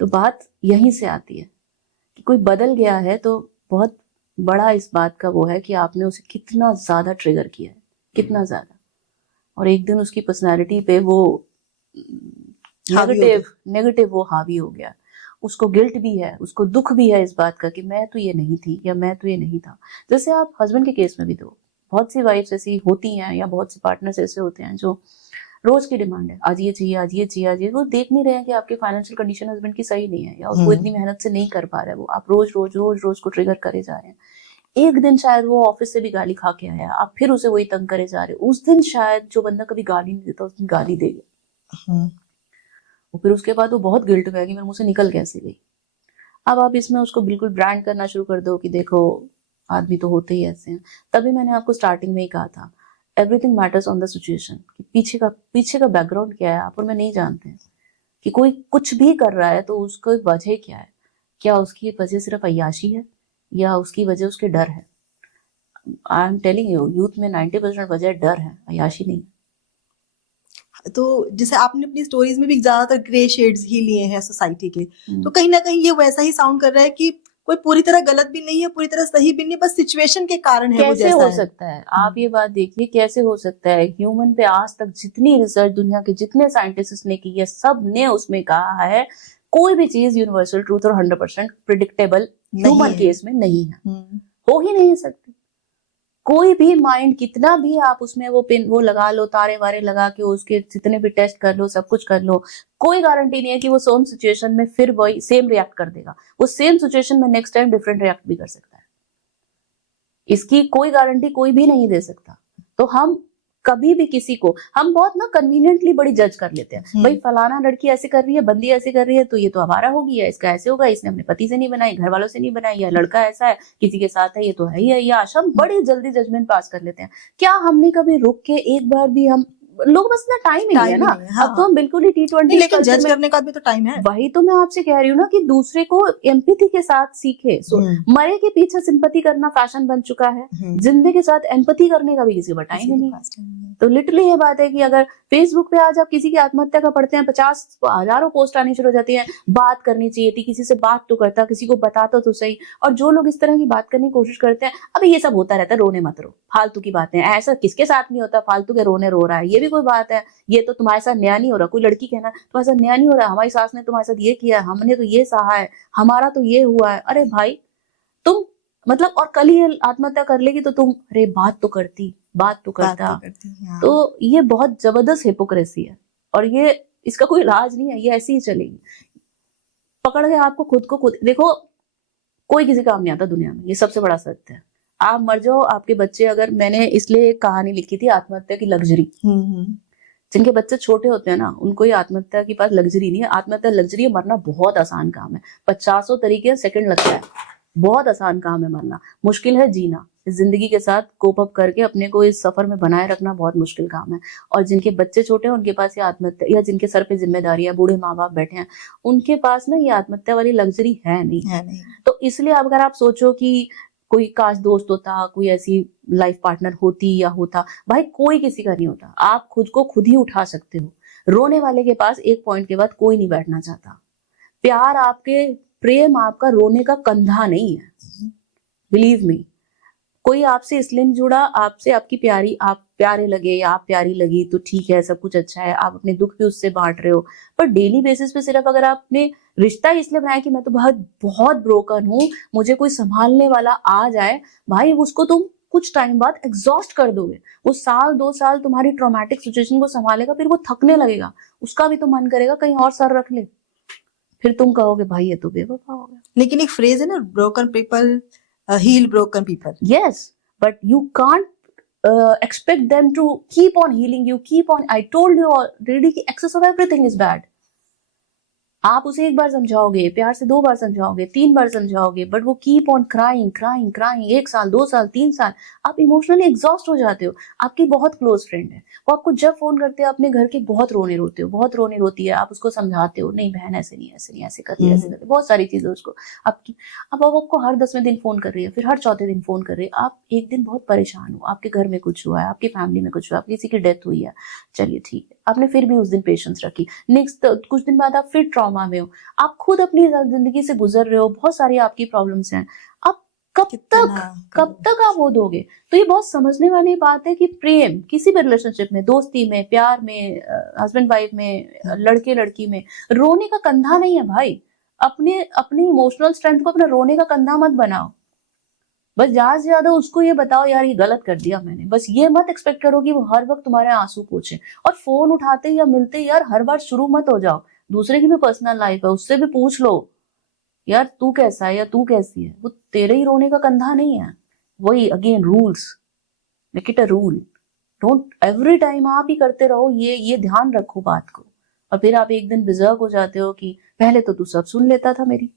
तो बात यहीं से आती है कि कोई बदल गया है तो बहुत बड़ा इस बात का वो है कि आपने उसे कितना ज्यादा ट्रिगर किया है, कितना ज्यादा, और एक दिन उसकी पर्सनैलिटी पे वो नेगेटिव वो हावी हो गया। उसको गिल्ट भी है, उसको दुख भी है इस बात का कि मैं तो ये नहीं थी या मैं तो ये नहीं था। जैसे आप हस्बैंड के केस में भी तो बहुत सी वाइफ्स ऐसी होती हैं या बहुत से पार्टनर्स ऐसे होते हैं जो रोज की डिमांड है, आज ये चाहिए, आज ये चाहिए, आज ये। वो देख नहीं रहे हैं कि आपकी फाइनेंशियल कंडीशन हस्बैंड की सही नहीं है, या उसको इतनी मेहनत से नहीं कर पा रहे वो, आप रोज रोज रोज रोज को ट्रिगर करे जा रहे हैं। एक दिन शायद वो ऑफिस से भी गाली खा के आया, आप फिर उसे वही तंग करे जा रहे हो। उस दिन शायद जो बंदा कभी गाली नहीं देता उस दिन गाली देगा, और फिर उसके बाद वो बहुत गिल्ट में कि मेरे मुंह से निकल कैसे गई। अब आप इसमें उसको बिल्कुल ब्रांड करना शुरू कर दो कि देखो आदमी तो होते ही ऐसे हैं। तभी मैंने आपको स्टार्टिंग में ही कहा था, everything matters on the situation, कि पीछे का बैकग्राउंड क्या है आप और मैं नहीं जानते हैं। कि कोई कुछ भी कर रहा है तो उसको वजह क्या है, क्या उसकी वजह सिर्फ अय्याशी है या उसकी वजह उसके डर है। I am telling you, youth में 90% वजह डर है, अय्याशी नहीं। तो जैसे आपने अपनी स्टोरीज में भी ज्यादातर ग्रे शेड्स ही लिए हैं सोसाइटी के, तो कहीं ना कहीं ये वैसा ही साउंड कर रहा है कि कोई पूरी तरह गलत भी नहीं है, पूरी तरह सही भी नहीं, बस सिचुएशन के कारण है वो कैसे जैसा हो सकता है? आप ये बात देखिए, कैसे हो सकता है? ह्यूमन पे आज तक जितनी रिसर्च दुनिया के जितने साइंटिस्ट ने की है, सब ने उसमें कहा है कोई भी चीज यूनिवर्सल ट्रूथ और 100% प्रिडिक्टेबल ह्यूमन केस में नहीं है, हो ही नहीं सकती। कोई भी माइंड कितना भी आप उसमें वो लगा लो, तारे वारे लगा के उसके जितने भी टेस्ट कर लो, सब कुछ कर लो, कोई गारंटी नहीं है कि वो सेम सिचुएशन में फिर वही सेम रिएक्ट कर देगा। वो सेम सिचुएशन में नेक्स्ट टाइम डिफरेंट रिएक्ट भी कर सकता है, इसकी कोई गारंटी कोई भी नहीं दे सकता। तो हम कभी भी किसी को हम बहुत ना कन्वीनियंटली बड़ी जज कर लेते हैं, भाई फलाना लड़की ऐसे कर रही है, बंदी ऐसे कर रही है, तो ये तो आवारा होगी, या इसका ऐसे होगा, इसने अपने पति से नहीं बनाई, घर वालों से नहीं बनाई, या लड़का ऐसा है किसी के साथ है, ये तो है ही है। या हम बड़ी जल्दी जजमेंट पास कर लेते हैं। क्या हमने कभी रुक के एक बार भी हम लोग बस ना टाइम ही नहीं है ना। हाँ, अब तो हम बिल्कुल ही T20 लेकिन जज करने का भी तो टाइम है। वही तो मैं आपसे कह रही हूँ ना कि दूसरे को एम्पैथी के साथ सीखे। मरे के पीछे सिंपैथी करना फैशन बन चुका है, जिंदगी के साथ एम्पैथी करने का भी किसी को टाइम ही नहीं है। तो लिटरली ये बात है कि अगर फेसबुक पे आज आप किसी की आत्महत्या का पढ़ते हैं, 50 हजारों पोस्ट आनी शुरू हो जाती है, बात करनी चाहिए थी, किसी से बात तो करता, किसी को बताता तो सही। और जो लोग इस तरह की बात करने की कोशिश करते हैं, अभी ये सब होता रहता है, रोने मत रो, फालतू की बातें, ऐसा किसके साथ नहीं होता, फालतू के रोने रो रहा है, ये भी कोई बात है? ये तो तुम्हारे साथ न्याय नहीं हो रहा। कोई लड़की कहना तुम्हारे साथ न्याय नहीं हो रहा, हमारी सास ने तुम्हारे साथ ये किया, हमने तो ये सहा है, हमारा तो ये हुआ है। अरे भाई तुम मतलब, और कल ही आत्महत्या कर लेगी तो तुम अरे बात तो करता। तो ये बहुत जबरदस्त हिपोक्रेसी है, और ये इसका कोई इलाज नहीं है, ये ऐसी ही चलेगी। पकड़ के आपको खुद को खुद देखो, कोई किसी काम नहीं आता दुनिया में, ये सबसे बड़ा सत्य है। आप मर जाओ, आपके बच्चे अगर, मैंने इसलिए एक कहानी लिखी थी आत्महत्या की लग्जरी। जिनके बच्चे छोटे होते हैं ना, उनको ये आत्महत्या के पास लग्जरी नहीं है। आत्महत्या लग्जरी है, मरना बहुत आसान काम है, 50 तरीके सेकंड लगता है, बहुत आसान काम है मरना, मुश्किल है जीना। इस जिंदगी के साथ कोप अप करके अपने को इस सफर में बनाए रखना बहुत मुश्किल काम है। और जिनके बच्चे छोटे हैं उनके पास ये आत्महत्या, या जिनके सर पे जिम्मेदारी है, बूढ़े माँ बाप बैठे हैं, उनके पास ना ये आत्महत्या वाली लग्जरी है नहीं। तो इसलिए अगर आप सोचो कि कोई काश दोस्त होता, कोई ऐसी लाइफ पार्टनर होती या होता, भाई कोई किसी का नहीं होता। आप खुद को खुद ही उठा सकते हो। रोने वाले के पास एक पॉइंट के बाद कोई नहीं बैठना चाहता। प्यार प्रेम आपका रोने का कंधा नहीं है, बिलीव मी। कोई आपसे इसलिए नहीं जुड़ा, आपसे आपकी प्यारी, आप प्यारे लगे या आप प्यारी लगी तो ठीक है, सब कुछ अच्छा है, आप अपने दुख भी उससे बांट रहे हो। पर डेली बेसिस पे सिर्फ अगर आपने रिश्ता इसलिए बनाया कि मैं तो बहुत बहुत ब्रोकन हूँ, मुझे कोई संभालने वाला आ जाए, भाई उसको तुम कुछ टाइम बाद एग्जॉस्ट कर दोगे। वो 1-2 साल तुम्हारी ट्रॉमेटिक सिचुएशन को संभालेगा, फिर वो थकने लगेगा, उसका भी तो मन करेगा कहीं और सर रख ले, फिर तुम कहोगे भाई ये तो बेवफा हो गया। लेकिन एक फ्रेज है ना, broken people heal broken people. Yes, but you can't expect them to keep on healing you, keep on. I told you already कि excess of everything is bad. आप उसे एक बार समझाओगे, प्यार से 2 बार समझाओगे, 3 बार समझाओगे, बट वो keep on crying crying crying, 1 साल 2 साल 3 साल, आप इमोशनली एग्जॉस्ट हो जाते हो। आपकी बहुत क्लोज फ्रेंड है, वो आपको जब फोन करते हैं अपने घर के, बहुत रोने रोते हो, बहुत रोने रोती है, आप उसको समझाते हो, नहीं बहन ऐसे नहीं ऐसे नहीं, ऐसे करती ऐसे करती, बहुत सारी चीजें उसको आपकी। अब वो आपको हर 10वें दिन फोन कर रही है, फिर हर 4थे दिन फोन कर रही है, आप एक दिन बहुत परेशान हो, आपके घर में कुछ हुआ है, आपकी फैमिली में कुछ हुआ है, किसी की डेथ हुई है, चलिए ठीक है, आपने फिर भी उस दिन पेशेंस रखी। नेक्स्ट कुछ दिन बाद आप फिर ट्रॉमा में हो, आप खुद अपनी जिंदगी से गुजर रहे हो, बहुत सारी आपकी प्रॉब्लम्स हैं, आप कब तक आप वो दोगे? तो ये बहुत समझने वाली बात है कि प्रेम किसी भी रिलेशनशिप में, दोस्ती में, प्यार में, हस्बैंड वाइफ में, लड़के लड़की में, रोने का कंधा नहीं है भाई। अपने इमोशनल स्ट्रेंथ को अपना रोने का कंधा मत बनाओ। बस ज्यादा से ज्यादा उसको ये बताओ यार ये गलत कर दिया मैंने, बस ये मत एक्सपेक्ट करो कि वो हर वक्त तुम्हारे आंसू पोंछे। और फोन उठाते या मिलते यार हर बार शुरू मत हो जाओ, दूसरे की भी पर्सनल लाइफ है, उससे भी पूछ लो यार तू कैसा है या तू कैसी है, वो तेरे ही रोने का कंधा नहीं है। वही again rules, make it a rule, don't every time आप ही करते रहो, ये ध्यान रखो बात को। और फिर आप एक दिन बिजर्व हो जाते हो कि पहले तो तू सब सुन लेता था मेरी,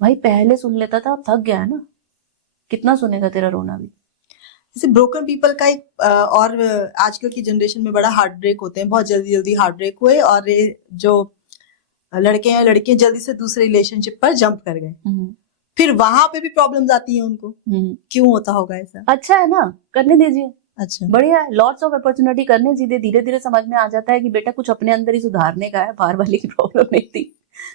भाई पहले सुन लेता था, अब थक गया है ना, कितना सुनेगा तेरा रोना भी। जैसे ब्रोकन पीपल का एक और आजकल की जनरेशन में बड़ा हार्ट ब्रेक होते हैं, बहुत जल्दी जल्दी हार्ट ब्रेक हुए, और ये जो लड़के हैं लड़कियां जल्दी से दूसरे रिलेशनशिप पर जंप कर गए, फिर वहां पे भी प्रॉब्लम्स आती है उनको। क्यों होता होगा ऐसा? अच्छा है ना, करने दीजिए, अच्छा बढ़िया है, लॉट्स ऑफ अपॉर्चुनिटी करने दीजिए। धीरे धीरे समझ में आ जाता है कि बेटा कुछ अपने अंदर ही सुधारने का है, बाहर वाले की प्रॉब्लम नहीं थी।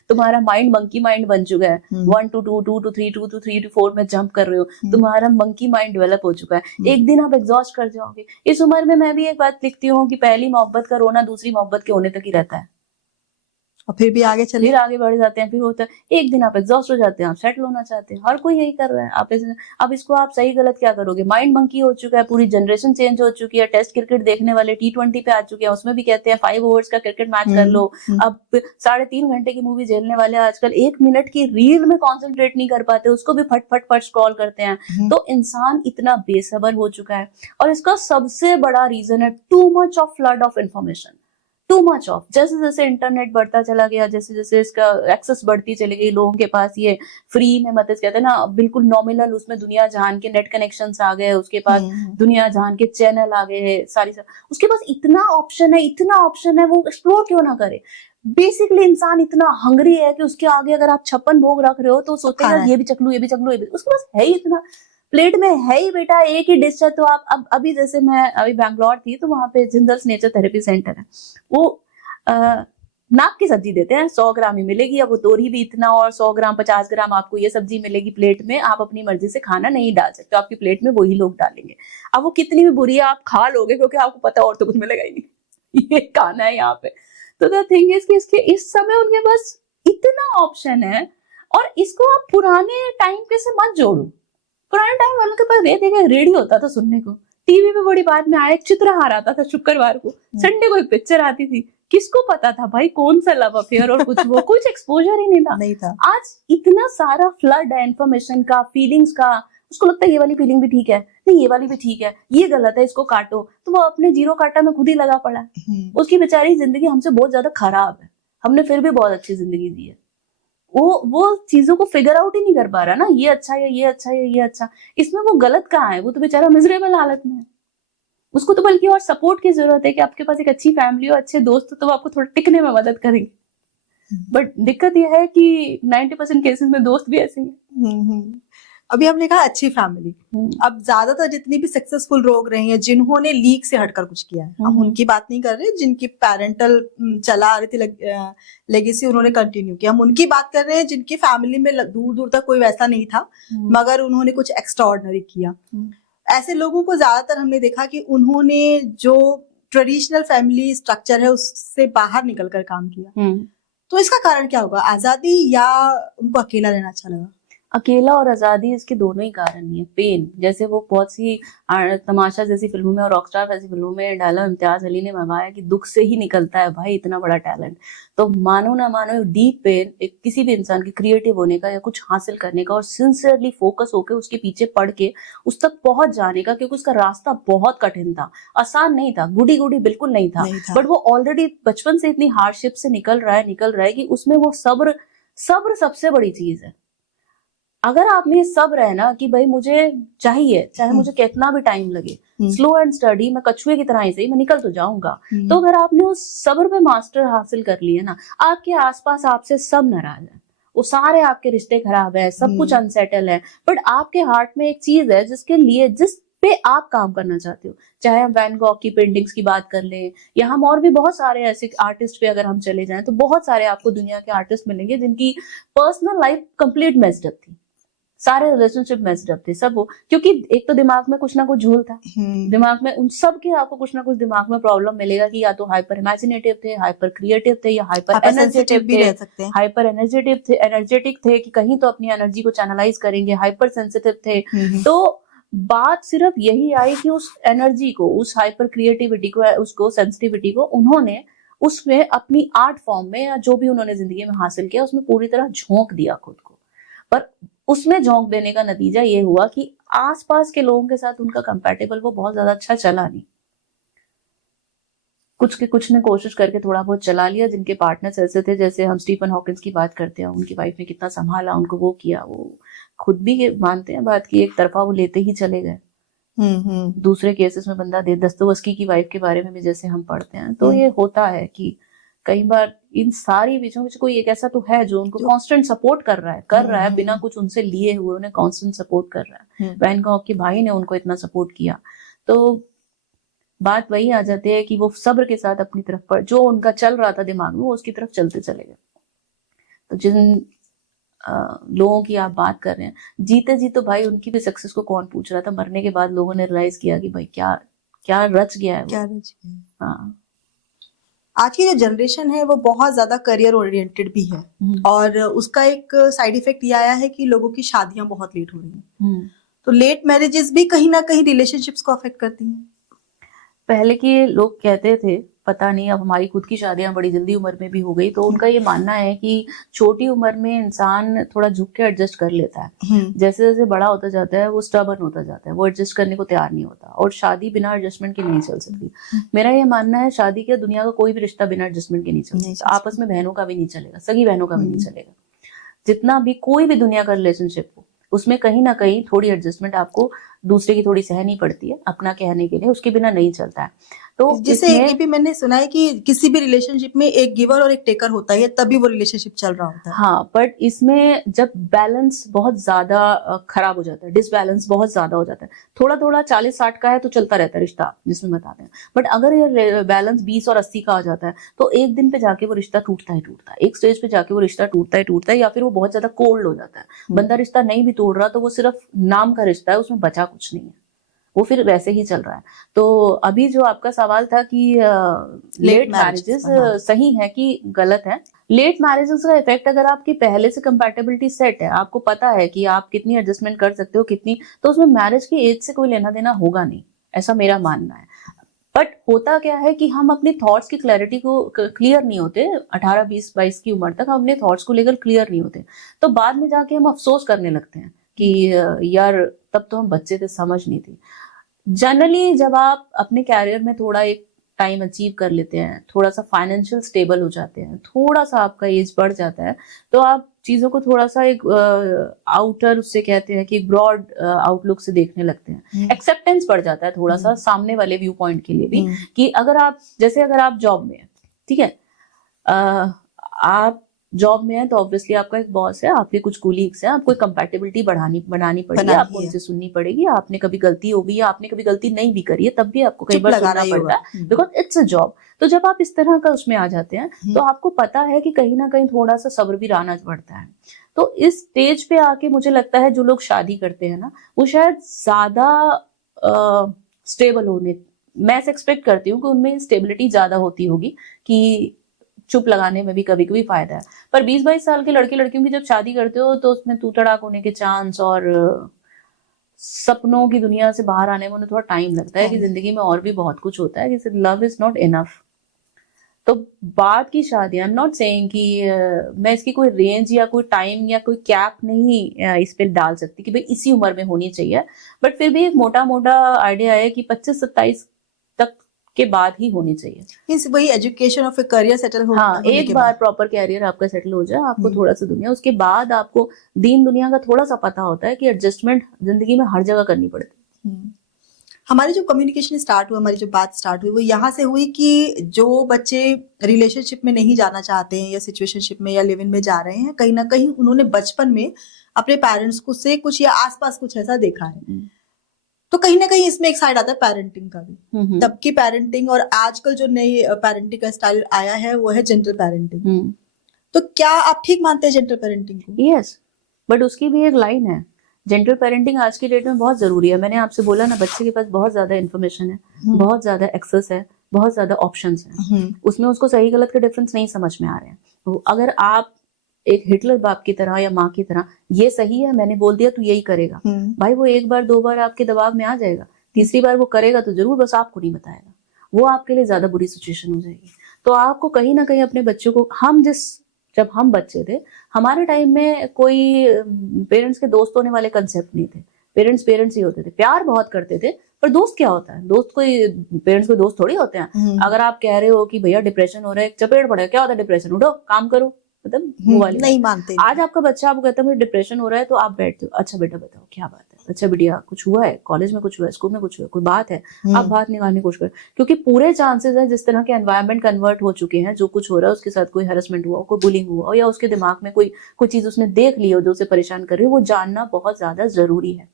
तुम्हारा माइंड मंकी माइंड बन चुका है, 1 to 2, 2 to 3, 2 to 3 to 4 में जंप कर रहे हो, तुम्हारा मंकी माइंड डेवलप हो चुका है। एक दिन आप एग्जॉस्ट कर जाओगे। इस उम्र में मैं भी एक बात लिखती हूँ कि पहली मोहब्बत का रोना दूसरी मोहब्बत के होने तक ही रहता है, और फिर भी आगे चलिए, फिर आगे बढ़ जाते हैं, फिर होता है एक दिन आप एग्जॉस्ट हो जाते हैं, आप सेटल होना चाहते हैं, हर कोई यही कर रहा है। अब इसको आप सही गलत क्या करोगे? माइंड मंकी हो चुका है, पूरी जनरेशन चेंज हो चुकी है, टेस्ट क्रिकेट देखने वाले T20 पे आ चुके हैं, उसमें भी कहते हैं 5 ओवर्स का क्रिकेट मैच कर लो। अब 3.5 घंटे की मूवी झेलने वाले आजकल 1 मिनट की रील में कॉन्सेंट्रेट नहीं कर पाते, उसको भी फट फट फट स्क्रॉल करते हैं। तो इंसान इतना बेसब्र हो चुका है, और इसका सबसे बड़ा रीजन है to much of flood of information, to much of. जैसे जैसे इंटरनेट बढ़ता चला गया, जैसे जैसे इसका एक्सेस बढ़ती चली गई, लोगों के पास ये फ्री में, मतलब कहते हैं ना बिल्कुल नॉमिनल, उसमें दुनिया जहान के नेट कनेक्शंस आ गए, उसके पास दुनिया जहान के चैनल आ गए, उसके पास इतना ऑप्शन है, वो एक्सप्लोर क्यों ना करे? बेसिकली इंसान इतना हंग्री है कि उसके आगे अगर आप 56 भोग रख रहे हो तो सोचते हैं ये भी चख लूं, ये भी चख लूं, ये भी, उसके पास है ही इतना, प्लेट में है ही बेटा एक ही डिश है। तो आप अब अभी जैसे मैं अभी बैंगलोर थी, तो वहां पे जिंदल्स नेचर थेरेपी सेंटर है, वो नाक की सब्जी देते हैं, 100 ग्राम ही मिलेगी। अब वो तोरी भी इतना, और 100 ग्राम 50 ग्राम आपको ये सब्जी मिलेगी प्लेट में, आप अपनी मर्जी से खाना नहीं डाल सकते, आपकी प्लेट में वही लोग डालेंगे। अब वो कितनी भी बुरी है आप खा लोगे, क्योंकि आपको पता और तो कुछ मिलेगा ही नहीं, ये खाना है यहाँ पे। तो द थिंग इज कि इसके इस समय उनके पास इतना ऑप्शन है, और इसको आप पुराने टाइम के से मत जोड़ो। पुराने टाइम वालों के पास ये देखा रेडियो होता था सुनने को, टीवी पे बड़ी बाद में आया एक चित्रहार आता था शुक्रवार को, संडे को एक पिक्चर आती थी। किसको पता था भाई कौन सा लव अफेयर और कुछ एक्सपोजर ही नहीं था। आज इतना सारा फ्लड है इन्फॉर्मेशन का, फीलिंग्स का, उसको लगता है ये वाली फीलिंग भी ठीक है, नहीं ये वाली भी ठीक है, ये गलत है इसको काटो, तो वो अपने जीरो काटा में खुद ही लगा पड़ा है। उसकी बेचारी जिंदगी हमसे बहुत ज्यादा खराब है, हमने फिर भी बहुत अच्छी जिंदगी दी है। वो चीजों को फिगर आउट ही नहीं कर पा रहा ना, ये अच्छा है, ये अच्छा है, ये अच्छा, इसमें वो गलत कहाँ है? वो तो बेचारा मिजरेबल हालत में है। उसको तो बल्कि और सपोर्ट की जरूरत है कि आपके पास एक अच्छी फैमिली हो, अच्छे दोस्त हो, तो वो आपको थोड़ा टिकने में मदद करेंगे। बट दिक्कत यह है कि 90% केसेस में दोस्त भी ऐसे हैं। अभी हमने कहा अच्छी फैमिली, अब ज्यादातर जितनी भी सक्सेसफुल लोग रहे हैं जिन्होंने लीग से हटकर कुछ किया है, हम उनकी बात नहीं कर रहे, जिनकी पेरेंटल चला आ रही थी लेगेसी उन्होंने कंटिन्यू किया, हम उनकी बात कर रहे हैं जिनकी फैमिली में दूर दूर तक कोई वैसा नहीं था मगर उन्होंने कुछ एक्स्ट्रा ऑर्डिनरी किया। ऐसे लोगों को ज्यादातर हमने देखा कि उन्होंने जो ट्रेडिशनल फैमिली स्ट्रक्चर है उससे बाहर निकलकर काम किया। तो इसका कारण क्या होगा, आजादी या उनको अकेला रहना अच्छा लगा? अकेला और आजादी, इसके दोनों ही कारण ही है। पेन, जैसे वो बहुत सी तमाशा जैसी फिल्मों में और रॉकस्टार जैसी फिल्मों में डायलॉग इम्तियाज अली ने मनवाया कि दुख से ही निकलता है भाई इतना बड़ा टैलेंट। तो मानो ना मानो डीप पेन एक किसी भी इंसान के क्रिएटिव होने का या कुछ हासिल करने का और सिंसियरली फोकस होकर उसके पीछे पढ़ के उस तक पहुंच जाने का, क्योंकि उसका रास्ता बहुत कठिन था, आसान नहीं था, गुडी गुडी बिल्कुल नहीं था। बट वो ऑलरेडी बचपन से इतनी हार्डशिप से निकल रहा है कि उसमें वो सब्र सबसे बड़ी चीज है। अगर आप में सब्र है ना कि भाई मुझे चाहिए, चाहे मुझे कितना भी टाइम लगे, स्लो एंड स्टडी, मैं कछुए की तरह ही सही मैं निकल तो जाऊंगा। तो अगर आपने उस सब्र पे मास्टर हासिल कर लिया ना, आपके आसपास आपसे सब नाराज है, वो सारे आपके रिश्ते खराब है, सब कुछ अनसेटल है, बट आपके हार्ट में एक चीज है जिसके लिए जिस पे आप काम करना चाहते हो। चाहे हम वैन गॉग की पेंटिंग्स की बात कर लें या हम और भी बहुत सारे ऐसे आर्टिस्ट पे अगर हम चले जाएं तो बहुत सारे आपको दुनिया के आर्टिस्ट मिलेंगे जिनकी personal life complete messed up थी, सारे रिलेशनशिप मेस्ड अप थे सब वो, क्योंकि एक तो दिमाग में कुछ ना कुछ झोल था, दिमाग में उन सब के आपको कुछ ना कुछ दिमाग में प्रॉब्लम मिलेगा कि या तो हाइपर इमेजिनेटिव थे, हाइपर क्रिएटिव थे, या हाइपर एनर्जेटिव थे, हाइपर एनर्जेटिक थे कि कहीं तो अपनी एनर्जी को चैनलाइज करेंगे, हाइपर सेंसिटिव थे। तो बात सिर्फ यही आई कि उस एनर्जी को, उस हाइपर क्रिएटिविटी को, उसको सेंसिटिविटी को उन्होंने उसमें अपनी आर्ट फॉर्म में या जो भी उन्होंने जिंदगी में हासिल किया उसमें पूरी तरह झोंक दिया खुद को। पर उसमें झोंक देने का नतीजा ये हुआ कि आसपास के लोगों के साथ उनका कंपैटिबल वो बहुत ज्यादा अच्छा चला नहीं। कुछ ने कोशिश करके थोड़ा बहुत चला लिया, जिनके पार्टनर्स ऐसे थे, जैसे हम स्टीफन हॉकिंस की बात करते हैं, उनकी वाइफ ने कितना संभाला उनको, वो किया, वो खुद भी मानते हैं बात की, एक तरफा वो लेते ही चले गए। दूसरे केसेस में बंदा दस्तोवस्की की वाइफ के बारे में भी जैसे हम पढ़ते हैं, तो ये होता है कि कई बार इन सारी बीचों में कोई एक ऐसा तो है जो उनको कांस्टेंट सपोर्ट कर रहा है बिना कुछ उनसे लिए हुए, उन्हें कांस्टेंट सपोर्ट कर रहा है। वैन गॉग के भाई ने उनको इतना सपोर्ट किया। तो बात वही आ जाती है कि वो सब्र के साथ अपनी तरफ पर जो उनका चल रहा था दिमाग में, वो उसकी तरफ चलते चले गए। तो जिन लोगों की आप बात कर रहे हैं, जीते जी तो भाई उनकी भी सक्सेस को कौन पूछ रहा था, मरने के बाद लोगों ने रियलाइज किया कि भाई क्या क्या रच गया है, क्या रच गया। हाँ, आज की जो जनरेशन है वो बहुत ज्यादा करियर ओरिएंटेड भी है और उसका एक साइड इफेक्ट ये आया है कि लोगों की शादियां बहुत लेट हो रही हैं। तो लेट मैरिजेस भी कहीं ना कहीं रिलेशनशिप्स को अफेक्ट करती हैं। पहले के लोग कहते थे, पता नहीं, अब हमारी खुद की शादियां बड़ी जल्दी उम्र में भी हो गई, तो उनका ये मानना है कि छोटी उम्र में इंसान थोड़ा झुक के एडजस्ट कर लेता है, जैसे जैसे बड़ा होता जाता है वो स्टबर्न होता जाता है, वो एडजस्ट करने को तैयार नहीं होता, और शादी बिना एडजस्टमेंट के नहीं चल सकती। मेरा ये मानना है शादी के दुनिया का कोई भी रिश्ता बिना एडजस्टमेंट के नहीं चल सकता। आपस में बहनों का भी नहीं चलेगा, सगी बहनों का भी नहीं चलेगा, जितना भी कोई भी दुनिया का रिलेशनशिप हो उसमें कहीं ना कहीं थोड़ी एडजस्टमेंट आपको दूसरे की थोड़ी सहनी पड़ती है अपना कहने के लिए, उसके बिना नहीं चलता है। तो जैसे ये भी मैंने सुना है कि किसी भी रिलेशनशिप में एक गिवर और एक टेकर होता है, तभी वो रिलेशनशिप चल रहा होता है। हाँ, बट इसमें जब बैलेंस बहुत ज्यादा खराब हो जाता है, डिसबैलेंस बहुत ज्यादा हो जाता है, थोड़ा थोड़ा 40-60 का है तो चलता रहता है रिश्ता जिसमें बताते हैं, बट अगर ये बैलेंस 20 और 80 का आ जाता है तो एक दिन पे जाके वो रिश्ता टूटता है, एक स्टेज पे जाके वो रिश्ता टूटता है, या फिर वो बहुत ज्यादा कोल्ड हो जाता है। बंदा रिश्ता नहीं भी तोड़ रहा तो वो सिर्फ नाम का रिश्ता है, उसमें बचा कुछ नहीं है, वो फिर वैसे ही चल रहा है। तो अभी जो आपका सवाल था कि लेट मैरिजेस सही है कि गलत है, लेट मैरिजेस का इफेक्ट अगर आपकी पहले से कंपैटिबिलिटी सेट है, आपको पता है कि आप कितनी एडजस्टमेंट कर सकते हो कितनी, तो उसमें मैरिज की एज से कोई लेना देना होगा नहीं, ऐसा मेरा मानना है। बट होता क्या है कि हम अपने थॉट्स की क्लैरिटी को क्लियर नहीं होते, 18-20-22 की उम्र तक हम अपने थॉट्स को लेकर क्लियर नहीं होते, तो बाद में जाके हम अफसोस करने लगते हैं कि यार तब तो हम बच्चे थे, समझ नहीं थी। जनरली जब आप अपने कैरियर में थोड़ा एक टाइम अचीव कर लेते हैं, थोड़ा सा फाइनेंशियल स्टेबल हो जाते हैं, थोड़ा सा आपका एज बढ़ जाता है, तो आप चीजों को थोड़ा सा एक आउटर, उससे कहते हैं कि ब्रॉड आउटलुक से देखने लगते हैं, एक्सेप्टेंस बढ़ जाता है थोड़ा सा सामने वाले व्यू पॉइंट के लिए भी, कि अगर आप जॉब में है, ठीक है, आप जॉब में है तो ऑब्वियसली आपका एक बॉस है, आपके कुछ कोलीग्स हैं, आपको कंपैटिबिलिटी बनानी पड़ेगी, आपको उनसे सुननी पड़ेगी। आपने कभी गलती हो गई या आपने कभी गलती नहीं भी करी है तब भी आपको कई बार सुनना पड़ता है, बिकॉज इट्स अ जॉब। तो जब आप इस तरह का उसमें आ जाते हैं तो आपको पता है कि कहीं ना कहीं थोड़ा सा सब्र भी रहना पड़ता है। तो इस स्टेज पे आके मुझे लगता है जो लोग शादी करते हैं ना, वो शायद ज्यादा स्टेबल होने, मैं एक्सपेक्ट करती हूँ कि उनमें स्टेबिलिटी ज्यादा होती होगी कि चुप लगाने में भी कभी कभी फायदा है। पर 20-22 साल के लड़के लड़कियों की जब शादी करते हो तो उसमें तू तड़ाक होने के चांस और सपनों की दुनिया से बाहर आने में उन्हें थोड़ा टाइम लगता है कि जिंदगी में और भी बहुत कुछ होता है, कि लव इज नॉट इनफ। तो बाद की शादी, आई एम नॉट सेइंग कि मैं इसकी कोई रेंज या कोई टाइम या कोई कैप नहीं इस पे डाल सकती कि भाई इसी उम्र में होनी चाहिए, बट फिर भी एक मोटा मोटा आइडिया है कि 25-27 तक के बाद ही होनी चाहिए। मींस वही एजुकेशन और फिर करियर सेटल हो, हाँ, एक बार प्रॉपर कैरियर आपका सेटल हो जाए, आपको थोड़ा सा दुनिया, उसके बाद आपको दीन दुनिया का थोड़ा सा पता होता है कि एडजस्टमेंट जिंदगी में हर जगह करनी पड़ती है। हमारी जो कम्युनिकेशन स्टार्ट हुआ, हमारी जो बात स्टार्ट हुई, वो यहाँ से हुई कि जो बच्चे रिलेशनशिप में नहीं जाना चाहते हैं या सिचुएशनशिप में या लिव इन में जा रहे हैं, कहीं ना कहीं उन्होंने बचपन में अपने पेरेंट्स को से कुछ या आसपास कुछ ऐसा देखा है। तो कहीं ना कहीं इसमें एक साइड आता है पेरेंटिंग का भी। तब की पेरेंटिंग और आजकल जो नई पेरेंटिंग का स्टाइल आया है वो है जेंटल पेरेंटिंग। तो क्या आप ठीक मानते हैं जेंटल पेरेंटिंग को? यस, बट उसकी भी एक लाइन है। जेंटल पेरेंटिंग आज की डेट में बहुत जरूरी है। मैंने आपसे बोला ना, बच्चे के पास बहुत ज्यादा इन्फॉर्मेशन है, बहुत ज्यादा एक्सेस है, बहुत ज्यादा ऑप्शंस हैं, उसमें उसको सही गलत के डिफरेंस नहीं समझ में आ रहे हैं। तो अगर आप एक हिटलर बाप की तरह या माँ की तरह, ये सही है मैंने बोल दिया तो यही करेगा, भाई वो एक बार दो बार आपके दबाव में आ जाएगा, तीसरी बार वो करेगा तो जरूर, बस आपको नहीं बताएगा, वो आपके लिए ज्यादा बुरी सिचुएशन हो जाएगी। तो आपको कहीं ना कहीं अपने बच्चों को, जब हम बच्चे थे, हमारे टाइम में कोई पेरेंट्स के दोस्त होने वाले कंसेप्ट नहीं थे। पेरेंट्स ही होते थे, प्यार बहुत करते थे, पर दोस्त क्या होता है? दोस्त कोई पेरेंट्स के दोस्त थोड़ी होते हैं। अगर आप कह रहे हो कि भैया डिप्रेशन हो रहा है, चपेट पड़ेगा, क्या होता है डिप्रेशन, उठो काम करो, मतलब वो वाली नहीं मानते। आज आपका बच्चा आपको कहता है मुझे डिप्रेशन हो रहा है, तो आप बैठते हो, अच्छा बेटा बताओ क्या बात है, अच्छा बेटिया कुछ हुआ है, कॉलेज में कुछ हुआ है, स्कूल में कुछ हुआ है, कोई बात है, आप बात निकालने की कोशिश करें, क्योंकि पूरे चांसेस है जिस तरह के एनवायरनमेंट कन्वर्ट हो चुके हैं, जो कुछ हो रहा है उसके साथ कोई हैरेसमेंट हुआ, कोई बुलिंग हुआ, या उसके दिमाग में कोई चीज उसने देख ली हो जो उसे परेशान कर रही है, वो जानना बहुत ज्यादा जरूरी है।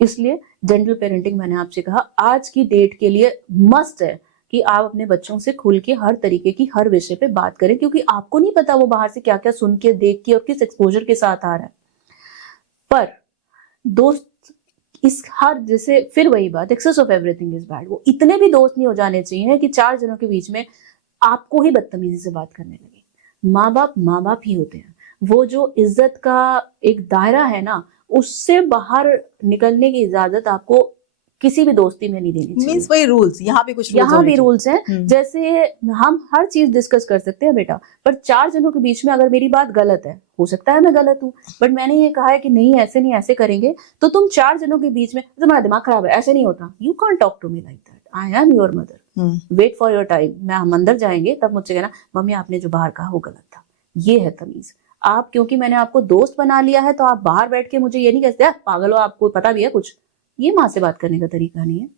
इसलिए जेंटल पेरेंटिंग मैंने आपसे कहा आज की डेट के लिए मस्ट है कि आप अपने बच्चों से खुल के हर तरीके की हर विषय पे बात करें, क्योंकि आपको नहीं पता वो बाहर से क्या क्या सुन के देख के और किस एक्सपोजर के साथ आ रहा है। पर दोस्त इस हर, जैसे फिर वही बात, excess of everything is bad, वो इतने भी दोस्त नहीं हो जाने चाहिए कि 4 जनों के बीच में आपको ही बदतमीजी से बात करने लगे। माँ बाप ही होते हैं, वो जो इज्जत का एक दायरा है ना, उससे बाहर निकलने की इजाजत आपको किसी भी दोस्ती में नहीं देनी चाहिए। मींस वही रूल्स, यहाँ भी कुछ यहाँ भी रूल्स हैं। जैसे हम हर चीज डिस्कस कर सकते हैं बेटा, पर 4 जनों के बीच में अगर मेरी बात गलत है, हो सकता है मैं गलत हूँ, बट मैंने ये कहा है कि नहीं ऐसे नहीं, ऐसे करेंगे, तो तुम 4 जनों के बीच में, तुम्हारा दिमाग खराब है, ऐसे नहीं होता, you can't talk to me like that, I am your mother, wait for your time, मैं हम अंदर जाएंगे तब मुझसे कहना मम्मी आपने जो बाहर कहा वो गलत था। ये है तमीज। आप क्योंकि मैंने आपको दोस्त बना लिया है तो आप बाहर बैठ के मुझे ये नहीं कहते पागल हो, आपको पता भी है कुछ, ये माँ से बात करने का तरीका नहीं है।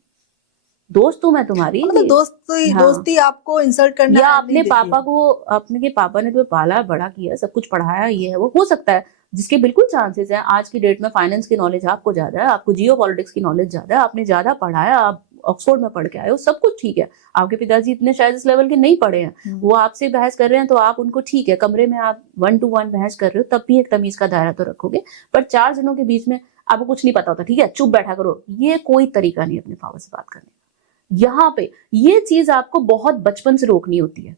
दोस्त हूं मैं तुम्हारी, मतलब दोस्ती आपको इंसल्ट करना, या अपने पापा को, अपने पापा ने तुम्हें पाला बड़ा किया, सब कुछ पढ़ाया, ये है वो, हो सकता है, जिसके बिल्कुल चांसेस है। आज की डेट में फाइनेंस की नॉलेज आपको ज्यादा है, आपको जियो पॉलिटिक्स की नॉलेज ज्यादा है, आपने ज्यादा पढ़ाया, आप ऑक्सफोर्ड में पढ़ के आए हो, सब कुछ ठीक है। आपके पिताजी इतने शायद इस लेवल के नहीं पढ़े हैं, वो आपसे बहस कर रहे हैं तो आप उनको, ठीक है, कमरे में आप 1 to 1 बहस कर रहे हो, तब भी एक तमीज का दायरा तो रखोगे। पर 4 जनों के बीच में आपको कुछ नहीं पता होता, ठीक है चुप बैठा करो, ये कोई तरीका नहीं अपने फादर से बात करने का। यहाँ पे ये चीज आपको बहुत बचपन से रोकनी होती है।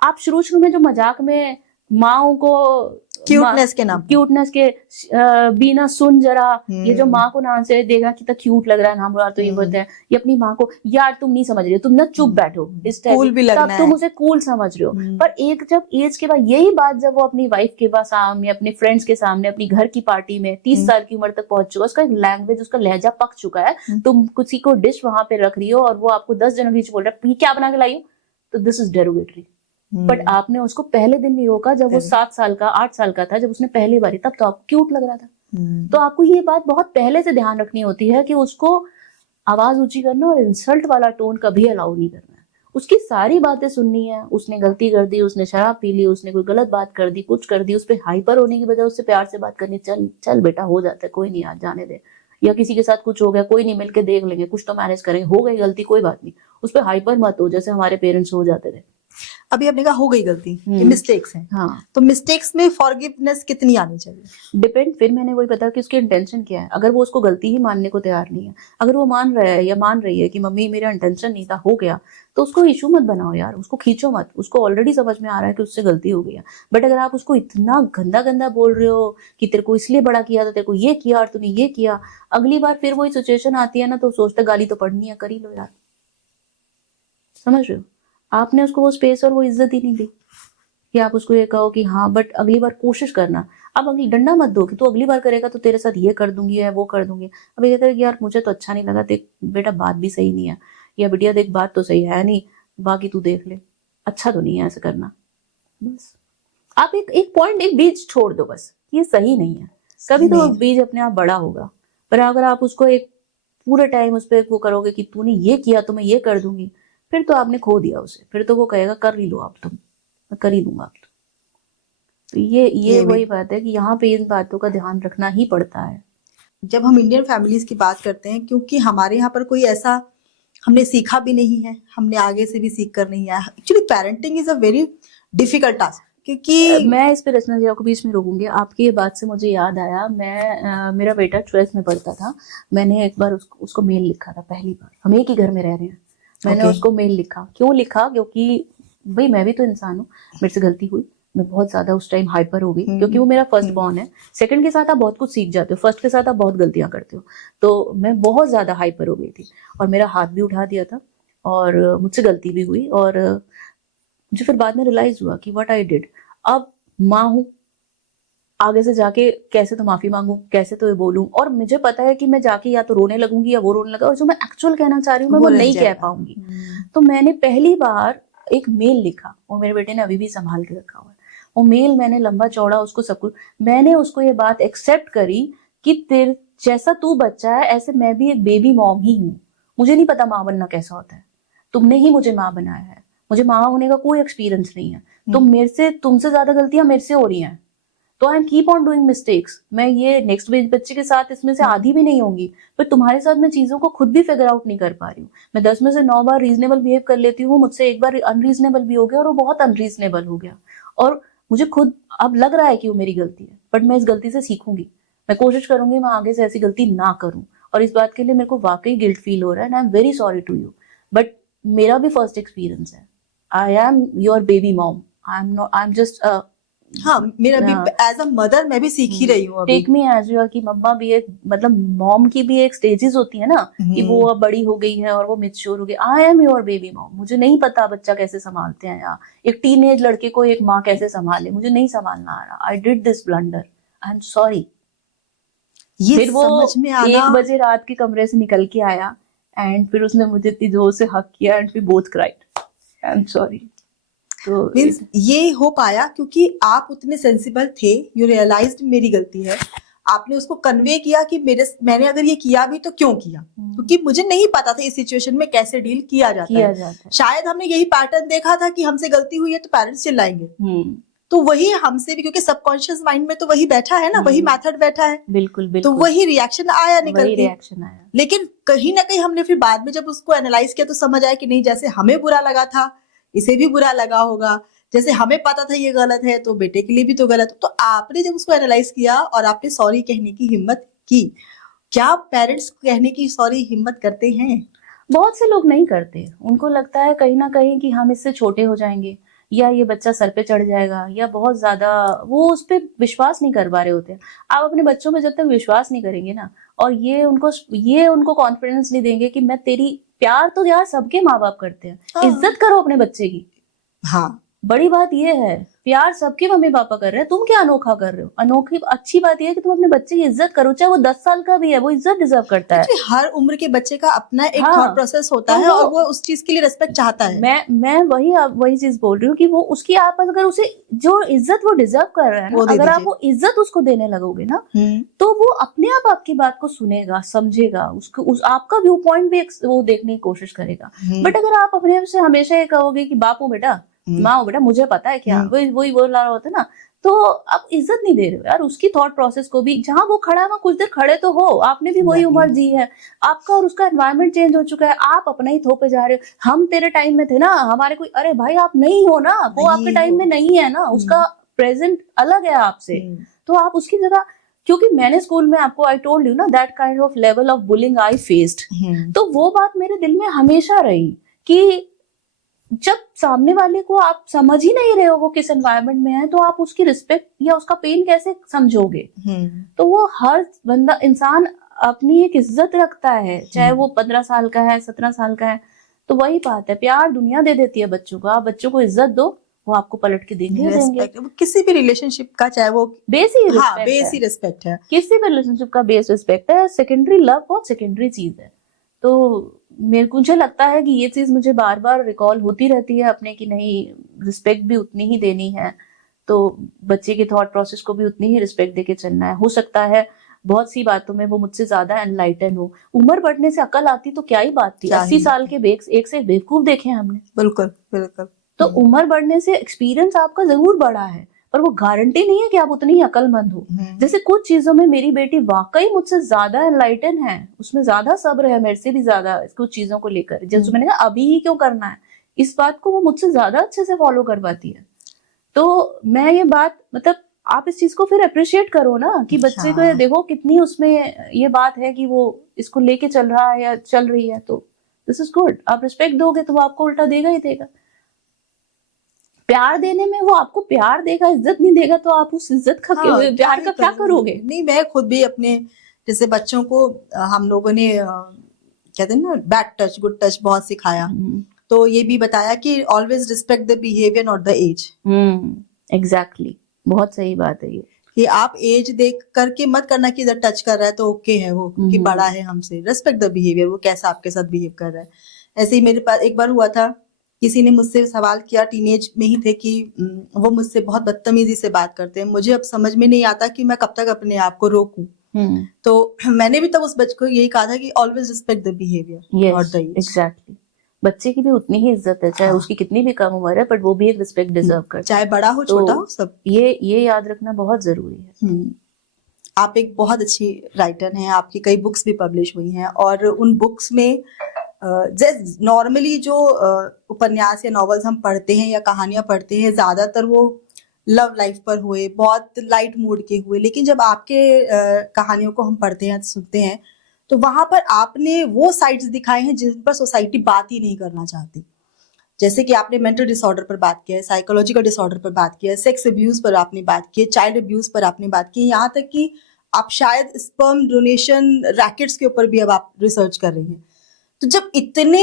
आप शुरू में जो मजाक में माओ को क्यूटनेस के बीना सुन जरा, ये जो माँ को नाम से देखा कितना क्यूट लग रहा है, नाम बुला तो ये बोलते हैं, ये अपनी माँ को, यार तुम नहीं समझ रहे हो, तुम ना चुप बैठो, इस टाइप तब तुम उसे कूल समझ रहे हो। पर एक जब एज के बाद यही बात जब वो अपनी वाइफ के पास सामने, अपने फ्रेंड्स के सामने, अपनी घर की पार्टी में 30 साल की उम्र तक पहुंच चुका, उसका एक लैंग्वेज, उसका लहजा पक चुका है, तुम किसी को डिश वहां पे रख रही हो और वो आपको 10 जनों के बीच बोल रहा है क्या बना के लाई हो, तो दिस इज डेरोगेटरी। बट आपने उसको पहले दिन नहीं रोका जब वो 7 साल का 8 साल का था, जब उसने पहली बारी, तब तो आपको क्यूट लग रहा था। तो आपको ये बात बहुत पहले से ध्यान रखनी होती है कि उसको आवाज ऊंची करना और इंसल्ट वाला टोन कभी अलाउ नहीं करना है। उसकी सारी बातें सुननी है। उसने गलती कर दी, उसने शराब पी ली, उसने कोई गलत बात कर दी, कुछ कर दी, उस पर हाइपर होने की बजाय उससे प्यार से बात करनी, चल चल बेटा हो जाता है, कोई नहीं, आज जाने दे। या किसी के साथ कुछ हो गया, कोई नहीं, मिलके देख लेंगे, कुछ तो मैनेज करेंगे, हो गई गलती कोई बात नहीं, उस पर हाइपर मत हो जैसे हमारे पेरेंट्स हो जाते थे। अभी आपने कहा हो गई गलती, ये मिस्टेक्स हैं, हाँ, तो मिस्टेक्स में फॉरगिवनेस कितनी आनी चाहिए? डिपेंड, फिर मैंने वही बताया कि उसकी इंटेंशन क्या है। अगर वो उसको गलती ही मानने को तैयार नहीं है, अगर वो मान रहा है या मान रही है कि मम्मी मेरा इंटेंशन नहीं था, हो गया, तो उसको इशू मत बनाओ यार, उसको खींचो मत। उसको ऑलरेडी समझ में आ रहा है कि उससे गलती हो गई है। बट अगर आप उसको इतना गंदा गंदा बोल रहे हो कि तेरे को इसलिए बड़ा किया था, तेरे को ये किया और तूने ये किया, अगली बार फिर वही सिचुएशन आती है ना, तो सोचता गाली तो पड़नी है, कर ही लो यार। समझ रहे हो? आपने उसको वो स्पेस और वो इज्जत ही नहीं दी कि आप उसको ये कहो कि हाँ, बट अगली बार कोशिश करना। अब अगली डंडा मत दो कि तू अगली बार करेगा तो तेरे साथ ये कर दूंगी या वो कर दूंगी। अब ये कहता है कि यार मुझे तो अच्छा नहीं लगा, देख बेटा बात भी सही नहीं है, या बिटिया देख बात तो सही है नहीं, बाकी तू देख ले, अच्छा तो नहीं है ऐसे करना। बस आप एक पॉइंट, एक बीज छोड़ दो बस, ये सही नहीं है। कभी तो बीज अपने आप बड़ा होगा। पर अगर आप उसको एक पूरे टाइम उस पर वो करोगे कि तूने ये किया तो मैं ये कर दूंगी, फिर तो आपने खो दिया उसे। फिर तो वो कहेगा कर ही लो आप, तुम, मैं कर ही दूंगा आप। तो ये वही बात है कि यहाँ पे इन बातों का ध्यान रखना ही पड़ता है। जब हम इंडियन फैमिलीज की बात करते हैं, क्योंकि हमारे यहाँ पर कोई ऐसा हमने सीखा भी नहीं है, हमने आगे से भी सीख कर नहीं आया। Actually parenting is a very difficult task, क्योंकि मैं इस पे रचना जी को बीच में रोकूंगी। आपकी ये बात से मुझे याद आया, मेरा बेटा 12th में पढ़ता था, मैंने एक बार उसको मेल लिखा था, पहली बार, हम एक ही घर में रह रहे हैं, मैंने उसको मेल लिखा। क्यों लिखा? क्योंकि भाई मैं भी तो इंसान हूँ, मेरे से गलती हुई, मैं बहुत ज्यादा उस टाइम हाइपर हो गई, क्योंकि वो मेरा फर्स्ट बॉर्न है। सेकंड के साथ आप बहुत कुछ सीख जाते हो, फर्स्ट के साथ आप बहुत गलतियां करते हो। तो मैं बहुत ज्यादा हाइपर हो गई थी और मेरा हाथ भी उठा दिया था और मुझसे गलती भी हुई। और मुझे फिर बाद में रियलाइज हुआ कि व्हाट आई डिड। अब माँ हूं, आगे से जाके कैसे तो माफी मांगू, कैसे तो ये बोलूं, और मुझे पता है कि मैं जाके या तो रोने लगूंगी या वो रोने लगा, और जो मैं एक्चुअल कहना चाह रही हूँ मैं वो नहीं कह पाऊंगी। तो मैंने पहली बार एक मेल लिखा, और मेरे बेटे ने अभी भी संभाल के रखा हुआ है वो मेल। मैंने लंबा चौड़ा उसको सब कुछ, मैंने उसको ये बात एक्सेप्ट करी कि तेरे जैसा तू बच्चा है ऐसे मैं भी एक बेबी मॉम ही हूँ। मुझे नहीं पता माँ बनना कैसा होता है, तुमने ही मुझे माँ बनाया है, मुझे माँ होने का कोई एक्सपीरियंस नहीं है। तो मेरे से, तुमसे ज्यादा गलतियां मेरे से हो रही हैं, तो I am keep on doing mistakes. मैं ये नेक्स्ट बच्चे के साथ इसमें से आधी भी नहीं होंगी, पर तुम्हारे साथ मैं चीजों को खुद भी फिगर आउट नहीं कर पा रही हूँ। मैं 10 में से 9 बार रीजनेबल बिहेव कर लेती हूँ, मुझसे एक बार अनरीजनेबल भी हो गया, और वो बहुत अनरीजनेबल हो गया, और मुझे खुद अब लग रहा है कि वो मेरी गलती है। बट मैं इस गलती से सीखूंगी, मैं कोशिश करूंगी मैं आगे से ऐसी गलती ना करूं, और इस बात के लिए मेरे को वाकई गिल्ट फील हो रहा है, and I am very sorry to you. But मेरा भी फर्स्ट एक्सपीरियंस है, I am your baby mom, I am not, I am just हाँ, मेरा भी एज अ मदर मैं भी सीख ही रही हूँ अभी। Take me as you are, कि मम्मा भी एक, मतलब मॉम की भी एक स्टेजेस होती है ना, कि वो अब बड़ी हो गई है और वो मैच्योर हो गई। आई एम योर बेबी मॉम, मुझे नहीं पता बच्चा कैसे संभालते हैं, या एक टीनेज लड़के को एक माँ कैसे संभाले, मुझे नहीं संभालना आ रहा। I did this blunder, I am sorry. ये फिर वो समझ में आना, 1 बजे रात के कमरे से निकल के आया, एंड फिर उसने मुझे इतनी जोर से हक किया, and we both cried, I am sorry. तो मीन्स ये हो पाया क्योंकि आप उतने सेंसिबल थे, यू रियलाइज्ड मेरी गलती है, आपने उसको कन्वे किया कि मैंने अगर ये किया भी तो क्यों किया, क्योंकि मुझे नहीं पता था इस सिचुएशन में कैसे डील किया जाता है। शायद हमने यही पैटर्न देखा था कि हमसे गलती हुई है तो पेरेंट्स चिल्लाएंगे, तो वही हमसे भी, क्योंकि सबकॉन्शियस माइंड में तो वही बैठा है ना, वही मेथड बैठा है, बिल्कुल तो वही रिएक्शन आया निकल के। आया। लेकिन कहीं ना कहीं हमने फिर बाद में जब उसको एनालाइज किया तो समझ आया कि नहीं, जैसे हमें बुरा लगा था इसे भी बुरा लगा होगा, जैसे हमें पता था ये गलत है तो बेटे के लिए भी तो गलत। तो आपने जब उसको एनालाइज किया और आपने सॉरी कहने की हिम्मत की, क्या पेरेंट्स कहने की सॉरी हिम्मत करते हैं? बहुत से लोग नहीं करते, उनको लगता है कहीं ना कहीं कि हम इससे छोटे हो जाएंगे, या ये बच्चा सर पे चढ़ जाएगा, या बहुत ज्यादा वो उस पर विश्वास नहीं कर पा रहे होते हैं। आप अपने बच्चों पे जब तक विश्वास नहीं करेंगे ना, और ये उनको कॉन्फिडेंस नहीं देंगे कि मैं तेरी, प्यार तो यार सबके माँ बाप करते हैं, इज्जत करो अपने बच्चे की। हाँ, बड़ी बात ये है, प्यार सबके मम्मी पापा कर रहे हैं, तुम क्या अनोखा कर रहे हो? अनोखी अच्छी बात ये है कि तुम अपने बच्चे की इज्जत करो, चाहे वो 10 साल का भी है, वो इज्जत डिजर्व करता है। एक्चुअली हर उम्र के बच्चे का अपना एक हाँ, थॉट प्रोसेस होता तो है और वो वो उस चीज के लिए रिस्पेक्ट चाहता है। मैं वही चीज बोल रही हूँ कि वो उसकी आप अगर उसे जो इज्जत वो डिजर्व कर रहा है वो ना, दे अगर आप दीजिए। वो इज्जत उसको देने लगोगे ना, तो वो अपने आप आपकी बात को सुनेगा, समझेगा, उसको आपका व्यू पॉइंट भी वो देखने की कोशिश करेगा। बट अगर आप अपने से हमेशा ये कहोगे कि बाप हो बेटा, माँ हो बेटा, मुझे पता है क्या, वही बोल रहा होता है ना, तो आप इज्जत नहीं दे रहे हो यार उसकी थॉट प्रोसेस को भी। जहां वो खड़ा है वहां कुछ देर खड़े तो हो, आपने भी वही उम्र जी है, आपका और उसका एनवायरनमेंट चेंज हो चुका है, आप अपना ही थोपे जा रहे हो। हम तेरे टाइम में थे ना, हमारे कोई, अरे भाई आप नहीं हो ना, वो आपके टाइम में नहीं है ना, उसका प्रेजेंट अलग है आपसे, तो आप उसकी जगह, क्योंकि मैंने स्कूल में आपको आई टोल्ड यू ना that kind of level of bullying I faced, तो वो बात मेरे दिल में हमेशा रही कि जब सामने वाले को आप समझ ही नहीं रहे हो वो किस एनवायरनमेंट में है, तो आप उसकी रिस्पेक्ट या उसका पेन कैसे समझोगे? तो वो हर बंदा इंसान अपनी एक इज्जत रखता है, चाहे वो 15 साल का है, 17 साल का है। तो वही बात है, प्यार दुनिया दे देती है बच्चों को, आप बच्चों को इज्जत दो, वो आपको पलट के देंगे ही देंगे। रिस्पेक्ट किसी भी रिलेशनशिप का, चाहे वो बेस ही हाँ रिस्पेक्ट बेस है, ही रिस्पेक्ट है। किसी भी रिलेशनशिप का बेस रिस्पेक्ट है। सेकेंडरी लव बहुत सेकेंडरी चीज है। तो मुझे लगता है कि ये चीज मुझे बार बार रिकॉल होती रहती है अपने की, नहीं रिस्पेक्ट भी उतनी ही देनी है, तो बच्चे के थॉट प्रोसेस को भी उतनी ही रिस्पेक्ट देके चलना है। हो सकता है बहुत सी बातों में वो मुझसे ज्यादा एनलाइटन हो, उम्र बढ़ने से अकल आती तो क्या ही बात थी, 80 साल के एक से बेवकूफ देखे हैं हमने। बिल्कुल बिल्कुल। तो उम्र बढ़ने से एक्सपीरियंस आपका जरूर बढ़ा है, पर वो गारंटी नहीं है कि आप उतनी ही अकलमंद हो। जैसे कुछ चीजों में मेरी बेटी वाकई मुझसे ज्यादा एनलाइटन है, उसमें ज्यादा सब्र है मेरे से भी ज्यादा कुछ चीजों को लेकर, जैसे मैंने कहा अभी ही क्यों करना है, इस बात को वो मुझसे ज्यादा अच्छे से फॉलो कर पाती है। तो मैं ये बात, मतलब आप इस चीज को फिर अप्रिशिएट करो ना कि बच्चे को देखो कितनी उसमें ये बात है कि वो इसको लेके चल रहा है या चल रही है, तो दिस इज गुड। आप रिस्पेक्ट दोगे तो वो आपको उल्टा देगा ही देगा। प्यार देने में वो आपको प्यार देगा, इज्जत नहीं देगा, तो आप उस इज्जत का प्यार का क्या करोगे? नहीं, मैं खुद भी अपने जैसे बच्चों को हम लोगों ने कहते हैं ना बैड टच गुड टच बहुत सिखाया, तो ये भी बताया कि always respect the behaviour not the age. Exactly, बहुत सही बात है ये कि आप एज देख करके मत करना कि इधर टच कर रहा है तो ओके है वो कि बड़ा है हमसे, रेस्पेक्ट द बिहेवियर, वो कैसा आपके साथ बिहेव कर रहा है। ऐसे ही मेरे पास एक बार हुआ था, किसी ने मुझसे सवाल किया, टीनेज में ही थे, कि वो मुझसे बहुत बदतमीजी से बात करते हैं, मुझे अब समझ में नहीं आता कि मैं कब तक अपने आप को रोकूं। तो मैंने भी तब उस बच्चे को यही कहा था कि always respect the behaviour not the age. Exactly, बच्चे की भी उतनी ही इज्जत है, चाहे उसकी कितनी भी कम उम्र है, बट वो भी एक रिस्पेक्ट डिजर्व करता है, चाहे बड़ा हो छोटा हो, सब ये याद रखना बहुत जरूरी है। आप एक बहुत अच्छी राइटर हैं, आपकी कई बुक्स भी पब्लिश हुई हैं, और उन बुक्स में नॉर्मली जो उपन्यास या नॉवेल्स हम पढ़ते हैं या कहानियां पढ़ते हैं, ज्यादातर वो लव लाइफ पर हुए, बहुत लाइट मूड के हुए, लेकिन जब आपके कहानियों को हम पढ़ते हैं सुनते हैं तो वहां पर आपने वो साइड्स दिखाए हैं जिन पर सोसाइटी बात ही नहीं करना चाहती। जैसे कि आपने मेंटल डिसऑर्डर पर बात किया है, साइकोलॉजिकल डिसऑर्डर पर बात किया है, सेक्स अब्यूज पर आपने बात की है, चाइल्ड अब्यूज पर आपने बात की है, यहाँ तक कि आप शायद स्पर्म डोनेशन रैकेट्स के ऊपर भी अब आप रिसर्च कर रही हैं। तो जब इतने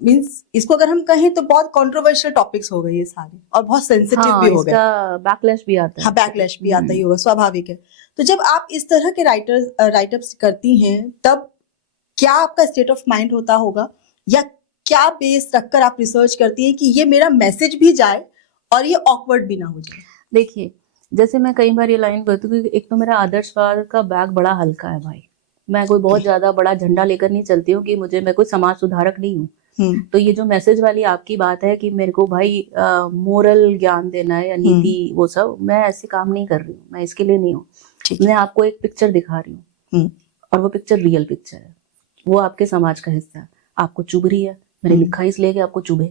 मींस इसको अगर हम कहें तो बहुत कंट्रोवर्शियल टॉपिक्स हो गए ये सारे, और बहुत सेंसिटिव भी हो गए, बैकलैश भी आता है। हाँ, बैकलैश भी आता ही होगा, स्वाभाविक है। तो जब आप इस तरह के राइटअप्स करती हैं, तब क्या आपका स्टेट ऑफ माइंड होता होगा, या क्या बेस रखकर आप रिसर्च करती हैं कि ये मेरा मैसेज भी जाए और ये ऑकवर्ड भी ना हो जाए? देखिए, जैसे मैं कई बार ये लाइन कहती हूँ कि एक तो मेरा आदर्शवाद का बैग बड़ा हल्का है भाई, मैं कोई बहुत ज्यादा बड़ा झंडा लेकर नहीं चलती हूँ कि मैं कोई समाज सुधारक नहीं हूँ। तो ये जो मैसेज वाली आपकी बात है कि मेरे को भाई मोरल ज्ञान देना है या नीति, वो सब मैं ऐसे काम नहीं कर रही हूँ, मैं इसके लिए नहीं हूँ। मैं आपको एक पिक्चर दिखा रही हूँ और वो पिक्चर रियल पिक्चर है, वो आपके समाज का हिस्सा है, आपको चुभ रही है, मैंने लिखा है इसलिए कि आपको चुभे,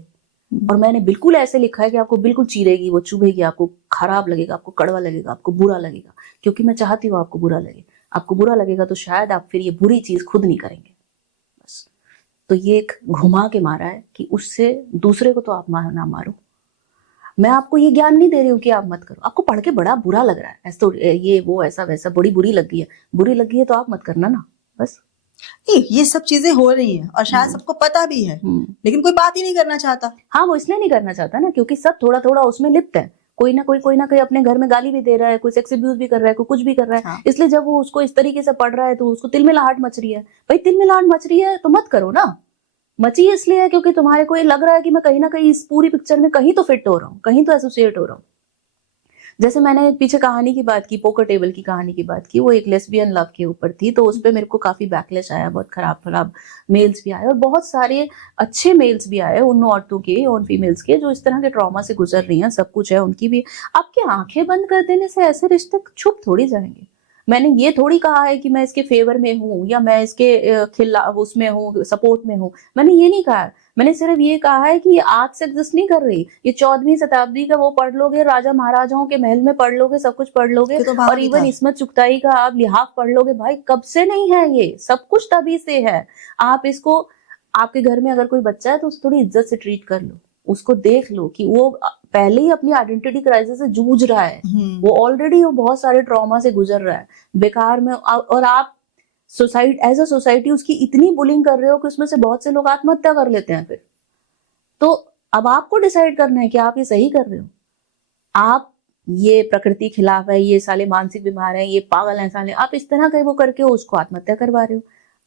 और मैंने बिल्कुल ऐसे लिखा है कि आपको बिल्कुल चीरेगी, वो चुभेगी, आपको खराब लगेगा, आपको कड़वा लगेगा, आपको बुरा लगेगा, क्योंकि मैं चाहती हूँ आपको बुरा लगे। आपको बुरा लगेगा तो शायद आप फिर ये बुरी चीज खुद नहीं करेंगे, बस। तो ये एक घुमा के मारा है कि उससे दूसरे को तो आप ना मारो। मैं आपको ये ज्ञान नहीं दे रही हूँ कि आप मत करो, आपको पढ़ के बड़ा बुरा लग रहा है, ऐसा तो ये वो ऐसा वैसा बड़ी बुरी लगी है तो आप मत करना ना, बस। नहीं, ये सब चीजें हो रही हैं और शायद सबको पता भी है, लेकिन कोई बात ही नहीं करना चाहता। हाँ, वो इसलिए नहीं करना चाहता ना क्योंकि सब थोड़ा थोड़ा उसमें लिप्त है। कोई ना कोई अपने घर में गाली भी दे रहा है, कोई सेक्स अब्यूज भी कर रहा है, कोई कुछ भी कर रहा है। हाँ। इसलिए जब वो उसको इस तरीके से पढ़ रहा है तो उसको तिलमिलाहट मच रही है। भाई तिलमिलाहट मच रही है तो मत करो ना। मची इसलिए है क्योंकि तुम्हारे को ये लग रहा है कि मैं कहीं ना कहीं इस पूरी पिक्चर में कहीं तो फिट हो रहा हूँ, कहीं तो एसोसिएट हो रहा हूँ। जैसे मैंने पीछे कहानी की बात की, पोकर टेबल की कहानी की बात की, वो एक लेस्बियन लव के ऊपर थी, तो उस पर मेरे को काफी बैकलैश आया, बहुत खराब खराब मेल्स भी आए और बहुत सारे अच्छे मेल्स भी आए उन औरतों के, उन फीमेल्स के जो इस तरह के ट्रॉमा से गुजर रही हैं, सब कुछ है उनकी भी। आपकी आंखें बंद कर देने से ऐसे रिश्ते छुप थोड़ी जाएंगे। मैंने ये थोड़ी कहा है कि मैं इसके फेवर में हूँ या मैं इसके खिलाफ उसमें हूँ, सपोर्ट में हूँ, मैंने ये नहीं कहा। मैंने सिर्फ ये कहा है कि ये आज से एग्जिस्ट नहीं कर रही। ये 14वीं शताब्दी का वो पढ़ लोगे, राजा महाराजाओं के महल में पढ़ लोगे, सब कुछ पढ़ लोगे, तो और इवन इस्मत चुगताई का आप लिहाफ पढ़ लोगे। भाई कब से नहीं है, ये सब कुछ तभी से है। आप इसको, आपके घर में अगर कोई बच्चा है तो उसको थोड़ी इज्जत से ट्रीट कर लो, उसको देख लो कि वो पहले ही अपनी आइडेंटिटी क्राइसिस से जूझ रहा है, वो ऑलरेडी वो बहुत सारे ट्रॉमा से गुजर रहा है बेकार में, और आप सोसाइटी एज अ सोसाइटी उसकी इतनी बुलिंग कर रहे हो कि उसमें से बहुत से लोग आत्महत्या कर लेते हैं फिर। तो अब आपको डिसाइड करना है कि आप ये सही कर रहे हो, आप ये प्रकृति खिलाफ है, ये साले मानसिक बीमार है, ये पागल है साले, आप इस तरह का वो करके उसको आत्महत्या करवा रहे हो।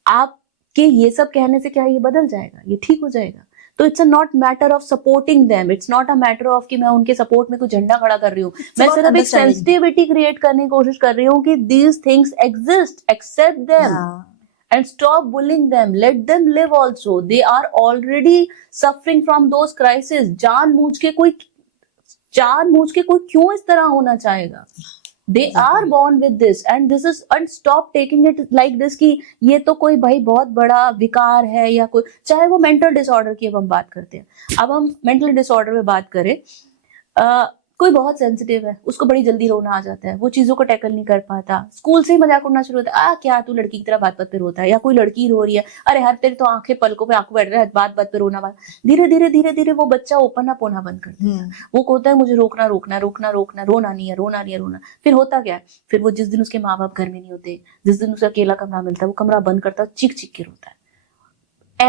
आपके ये सब कहने से क्या ये बदल जाएगा, ये ठीक हो जाएगा? तो it's a not matter of supporting them, it's not a matter of कि मैं उनके सपोर्ट में कोई झंडा खड़ा कर रही हूँ। मैं सिर्फ एक सेंसिटिविटी क्रिएट करने की कोशिश कर रही हूँ कि these things exist, accept them and stop bullying them, let them live also, they are already suffering from those crises। जानबूझ के कोई क्यों इस तरह होना चाहेगा? They are born with this and this is, and stop taking it like this कि ये तो कोई भाई बहुत बड़ा विकार है या कोई, चाहे वो मेंटल डिसऑर्डर की अब हम बात करते हैं। अब हम मेंटल डिसऑर्डर में बात करें, कोई बहुत सेंसिटिव है, उसको बड़ी जल्दी रोना आ जाता है, वो चीजों को टैकल नहीं कर पाता, स्कूल से ही मजाक उड़ना शुरू होता है, क्या तू लड़की की तरह बात बात पे रोता है, या कोई लड़की रो रही है, अरे हर तेरी तो आंखें पलकों पे आंखों बैठ रहा है, बात बात पे रोना। बात धीरे धीरे धीरे धीरे वो बच्चा ओपन अप होना बंद कर देता है। वो कहता है मुझे रोकना रोकना रोकना रोकना, रोना नहीं है रोना नहीं है रोना। फिर होता क्या है, फिर वो जिस दिन उसके माँ बाप घर में नहीं होते, जिस दिन उसे अकेला कमरा मिलता है, वो कमरा बंद करता है, चीख चीख के रोता है।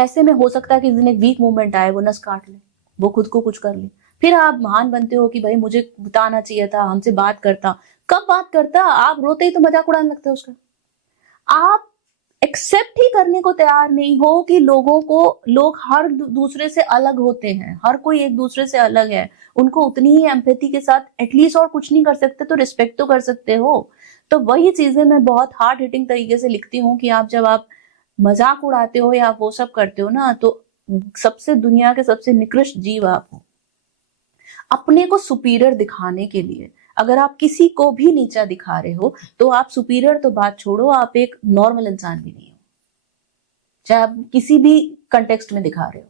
ऐसे में हो सकता है कि जिस दिन एक वीक मूवमेंट आए, वो नस काट ले, वो खुद को कुछ कर ले, फिर आप महान बनते हो कि भाई मुझे बताना चाहिए था, हमसे बात करता। कब बात करता? आप रोते ही तो मजाक उड़ाने लगते हो उसका। आप एक्सेप्ट ही करने को तैयार नहीं हो कि लोग हर दूसरे से अलग होते हैं, हर कोई एक दूसरे से अलग है, उनको उतनी ही एम्पैथी के साथ एटलीस्ट, और कुछ नहीं कर सकते तो रिस्पेक्ट तो कर सकते हो। तो वही चीजें मैं बहुत हार्ड हिटिंग तरीके से लिखती हूँ कि जब आप मजाक उड़ाते हो या वो सब करते हो ना, तो सबसे दुनिया के सबसे निकृष्ट जीव आप हो। अपने को सुपीरियर दिखाने के लिए अगर आप किसी को भी नीचा दिखा रहे हो, तो आप सुपीरियर तो बात छोड़ो, आप एक नॉर्मल इंसान भी नहीं हो, चाहे आप किसी भी कंटेक्स्ट में दिखा रहे हो।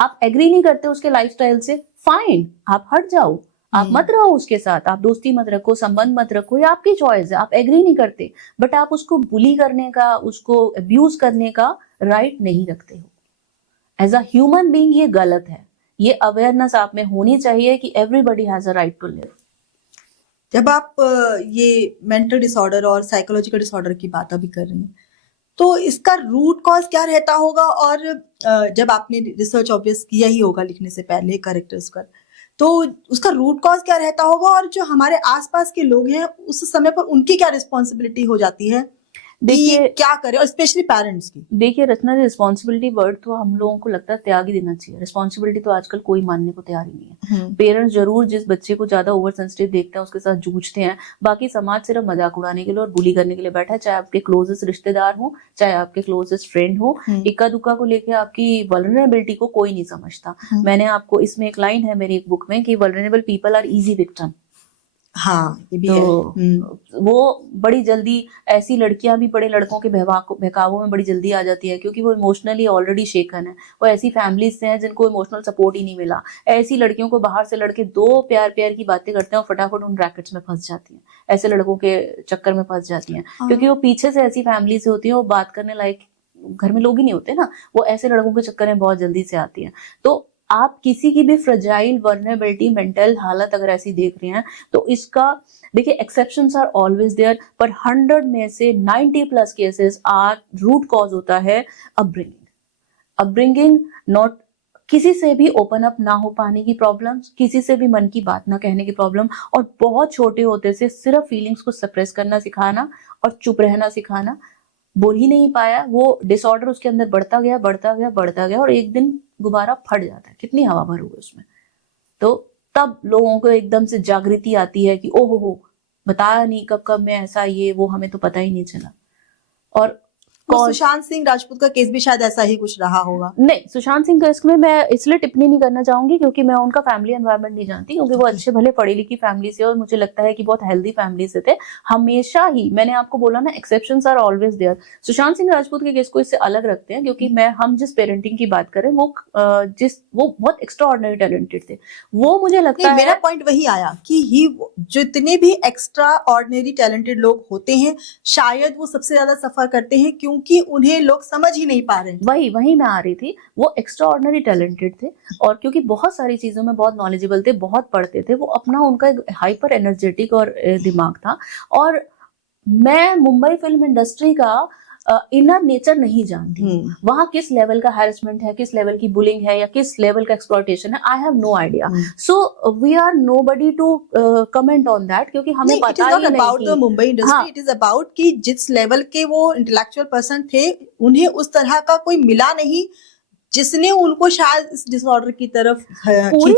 आप एग्री नहीं करते उसके लाइफस्टाइल से, फाइन, आप हट जाओ, आप मत रहो उसके साथ, आप दोस्ती मत रखो, संबंध मत रखो, ये आपकी चॉइस है। आप एग्री नहीं करते, बट आप उसको बुली करने का, उसको अब्यूज करने का राइट नहीं रखते हो। एज अ ह्यूमन बीइंग ये गलत है। ये अवेयरनेस आप में होनी चाहिए कि everybody has a right to live. जब आप ये मेंटल डिसऑर्डर और साइकोलॉजिकल डिसऑर्डर की बात अभी कर रही हैं, तो इसका रूट कॉज क्या रहता होगा? और जब आपने रिसर्च ऑब्वियस किया ही होगा लिखने से पहले कैरेक्टर्स का, तो उसका रूट कॉज क्या रहता होगा? और जो हमारे आसपास के लोग हैं उस समय पर उनकी क्या रिस्पॉन्सिबिलिटी हो जाती है? देखिए क्या करें, और स्पेशली पेरेंट्स की। देखिए रचना, रिस्पॉन्सिबिलिटी वर्ड तो हम लोगों को लगता है त्याग ही देना चाहिए। रिस्पॉन्सिबिलिटी तो आजकल कोई मानने को तैयार ही नहीं है। पेरेंट्स जरूर जिस बच्चे को ज्यादा ओवर सेंसिटिव देखते हैं उसके साथ जूझते हैं, बाकी समाज सिर्फ मजाक उड़ाने के लिए और बुली करने के लिए बैठा है, चाहे आपके क्लोजेस्ट रिश्तेदार हो, चाहे आपके क्लोजेस्ट फ्रेंड हो। इक्का दुक्का को लेकर आपकी वल्नरेबिलिटी को कोई नहीं समझता। मैंने आपको, इसमें एक लाइन है मेरी एक बुक में कि vulnerable people are easy victim. हाँ, ये भी तो है। वो बड़ी जल्दी, ऐसी लड़कियां भी बड़े लड़कों के बहकावों में बड़ी जल्दी आ जाती है क्योंकि वो इमोशनली ऑलरेडी शेकन है। वो ऐसी फैमिलीज से हैं जिनको इमोशनल सपोर्ट ही नहीं मिला। ऐसी लड़कियों को बाहर से लड़के दो प्यार प्यार की बातें करते हैं और फटाफट उन रैकेट्स में फंस जाती हैं, ऐसे लड़कों के चक्कर में फंस जाती हैं क्योंकि वो पीछे से ऐसी फैमिली से होती है, वो बात करने लायक घर में लोग ही नहीं होते ना, वो ऐसे लड़कों के चक्कर में बहुत जल्दी से आती है। तो आप किसी की भी फ्रजाइल वर्नेबिलिटी मेंटल हालत अगर ऐसी देख रहे हैं तो इसका देखिए एक्सेप्शंस आर ऑलवेज देयर, पर 100 में से 90 plus cases are root cause होता है अपब्रिंगिंग, नॉट किसी से भी ओपन अप ना हो पाने की प्रॉब्लम, किसी से भी मन की बात ना कहने की प्रॉब्लम, और बहुत छोटे होते से सिर्फ फीलिंग्स को सप्रेस करना सिखाना और चुप रहना सिखाना, बोल ही नहीं पाया, वो डिसऑर्डर उसके अंदर बढ़ता गया और एक दिन गुब्बारा फट जाता है, कितनी हवा भर हुई उसमें। तो तब लोगों को एकदम से जागृति आती है कि ओहो हो, बताया नहीं कब कब मैं ऐसा, ये वो हमें तो पता ही नहीं चला। और सुशांत सिंह राजपूत का केस भी शायद ऐसा ही कुछ रहा होगा। नहीं, सुशांत सिंह केस में मैं इसलिए टिप्पणी नहीं करना चाहूंगी क्योंकि मैं उनका फैमिली एनवायरनमेंट नहीं जानती, क्योंकि वो अच्छे भले पढ़ी लिखी फैमिली से और मुझे लगता है कि बहुत हेल्दी फैमिली से थे हमेशा ही। मैंने आपको बोला ना, exceptions are always there. Sushant Singh Rajput के केस को इससे अलग रखते हैं क्योंकि हम जिस पेरेंटिंग की बात करें वो बहुत एक्स्ट्रा ऑर्डिनरी टैलेंटेड थे। वो मुझे लगता है, मेरा पॉइंट वही आया कि जितने भी एक्स्ट्रा ऑर्डिनरी टैलेंटेड लोग होते हैं शायद वो सबसे ज्यादा सफर करते हैं क्योंकि उन्हें लोग समझ ही नहीं पा रहे। वही मैं आ रही थी, वो एक्स्ट्रा ऑर्डिनरी टैलेंटेड थे और क्योंकि बहुत सारी चीजों में बहुत नॉलेजेबल थे, बहुत पढ़ते थे, वो अपना उनका एक हाइपर एनर्जेटिक और दिमाग था। और मैं मुंबई फिल्म इंडस्ट्री का इनर नेचर नहीं जानती, वहां किस लेवल का हैरेसमेंट है, किस लेवल की बुलिंग है या किस लेवल का एक्सप्लॉयटेशन है, I have no idea. So we are nobody to comment on that क्योंकि हमें पता ही नहीं about the Mumbai industry, it is about कि जिस लेवल के वो इंटेलेक्चुअल पर्सन थे उन्हें उस तरह का कोई मिला नहीं जिसने उनको शायद इस डिसऑर्डर की तरफ पूरी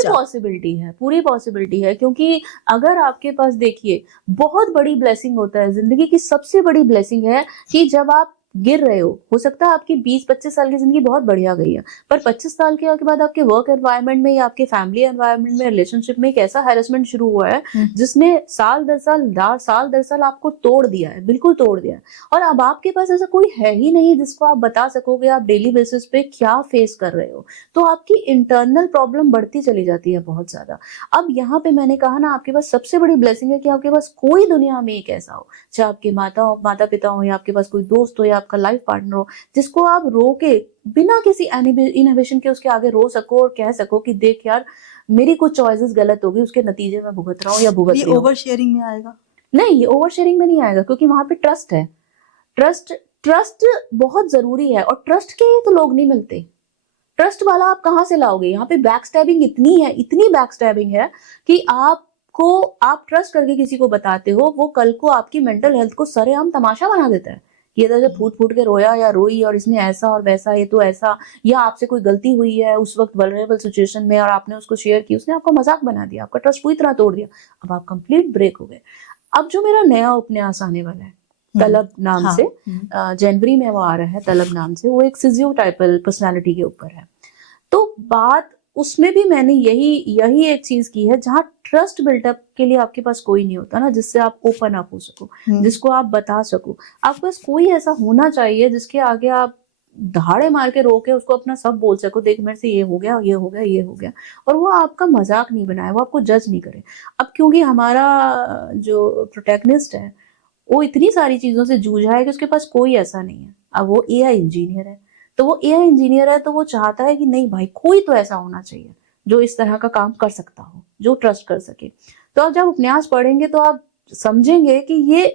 पॉसिबिलिटी है क्योंकि अगर आपके पास देखिए बहुत बड़ी ब्लेसिंग होता है, जिंदगी की सबसे बड़ी ब्लेसिंग है कि जब आप गिर रहे हो सकता है आपकी 20-25 साल की जिंदगी बहुत बढ़िया गई है, पर 25 साल के बाद आपके वर्क एनवायरनमेंट में या आपके फैमिली एनवायरनमेंट में, रिलेशनशिप में एक ऐसा हैरेसमेंट शुरू हुआ है जिसने साल दर साल आपको तोड़ दिया है, बिल्कुल तोड़ दिया है। और अब आपके पास ऐसा कोई है ही नहीं जिसको आप बता सकोगे आप डेली बेसिस पे क्या फेस कर रहे हो, तो आपकी इंटरनल प्रॉब्लम बढ़ती चली जाती है बहुत ज्यादा। अब यहाँ पे मैंने कहा ना, आपके पास सबसे बड़ी ब्लेसिंग है कि आपके पास कोई दुनिया में एक ऐसा हो, चाहे आपके माता पिता हो या आपके पास कोई दोस्त हो या आपका लाइफ पार्टनर हो, जिसको आप रो के बिना किसी इनहिबिशन के उसके आगे रो सको और कह सको कि देख यार मेरी कुछ चॉइसेस गलत हो गई, उसके नतीजे में भुगत रहा हूं या भुगत रही हूं। ये ओवर शेयरिंग में आएगा? नहीं, ये ओवर शेयरिंग में नहीं आएगा क्योंकि वहां पे ट्रस्ट है। ट्रस्ट बहुत जरूरी है और ट्रस्ट के तो लोग नहीं मिलते। ट्रस्ट वाला आप कहां से लाओगे? यहाँ पे बैकस्टैबिंग इतनी बैकस्टैबिंग है कि आप ट्रस्ट करके किसी को बताते हो, वो कल को आपकी मेंटल हेल्थ को सरेआम तमाशा बना देता है। ये तो जब फूट के रोया या रोई और इसने ऐसा और वैसा, ये तो ऐसा, या आपसे कोई गलती हुई है उस वक्त वल्नरेबल सिचुएशन में और आपने उसको शेयर की, उसने आपका मजाक बना दिया, आपका ट्रस्ट पूरी तरह तोड़ दिया, अब आप कंप्लीट ब्रेक हो गए। अब जो मेरा नया उपन्यास आने वाला है तलब नाम से, जनवरी में वो आ रहा है तलब नाम से, वो एक सिजियोटाइपल पर्सनालिटी के ऊपर है। तो बात उसमें भी मैंने यही एक चीज की है जहां ट्रस्ट बिल्टअप के लिए आपके पास कोई नहीं होता ना, जिससे आप ओपन अप हो सको, जिसको आप बता सको। आपके पास कोई ऐसा होना चाहिए जिसके आगे आप दहाड़े मार के रो के उसको अपना सब बोल सको, देख मेरे से ये हो गया, ये हो गया, ये हो गया, और वो आपका मजाक नहीं बनाए, वो आपको जज नहीं करे। अब क्योंकि हमारा जो प्रोटैगनिस्ट है वो इतनी सारी चीजों से जूझ रहा है कि उसके पास कोई ऐसा नहीं है। अब वो एआई इंजीनियर है, तो वो एआई इंजीनियर है तो वो चाहता है कि नहीं भाई कोई तो ऐसा होना चाहिए जो इस तरह का काम कर सकता हो, जो ट्रस्ट कर सके। तो आप जब उपन्यास पढ़ेंगे तो आप समझेंगे कि ये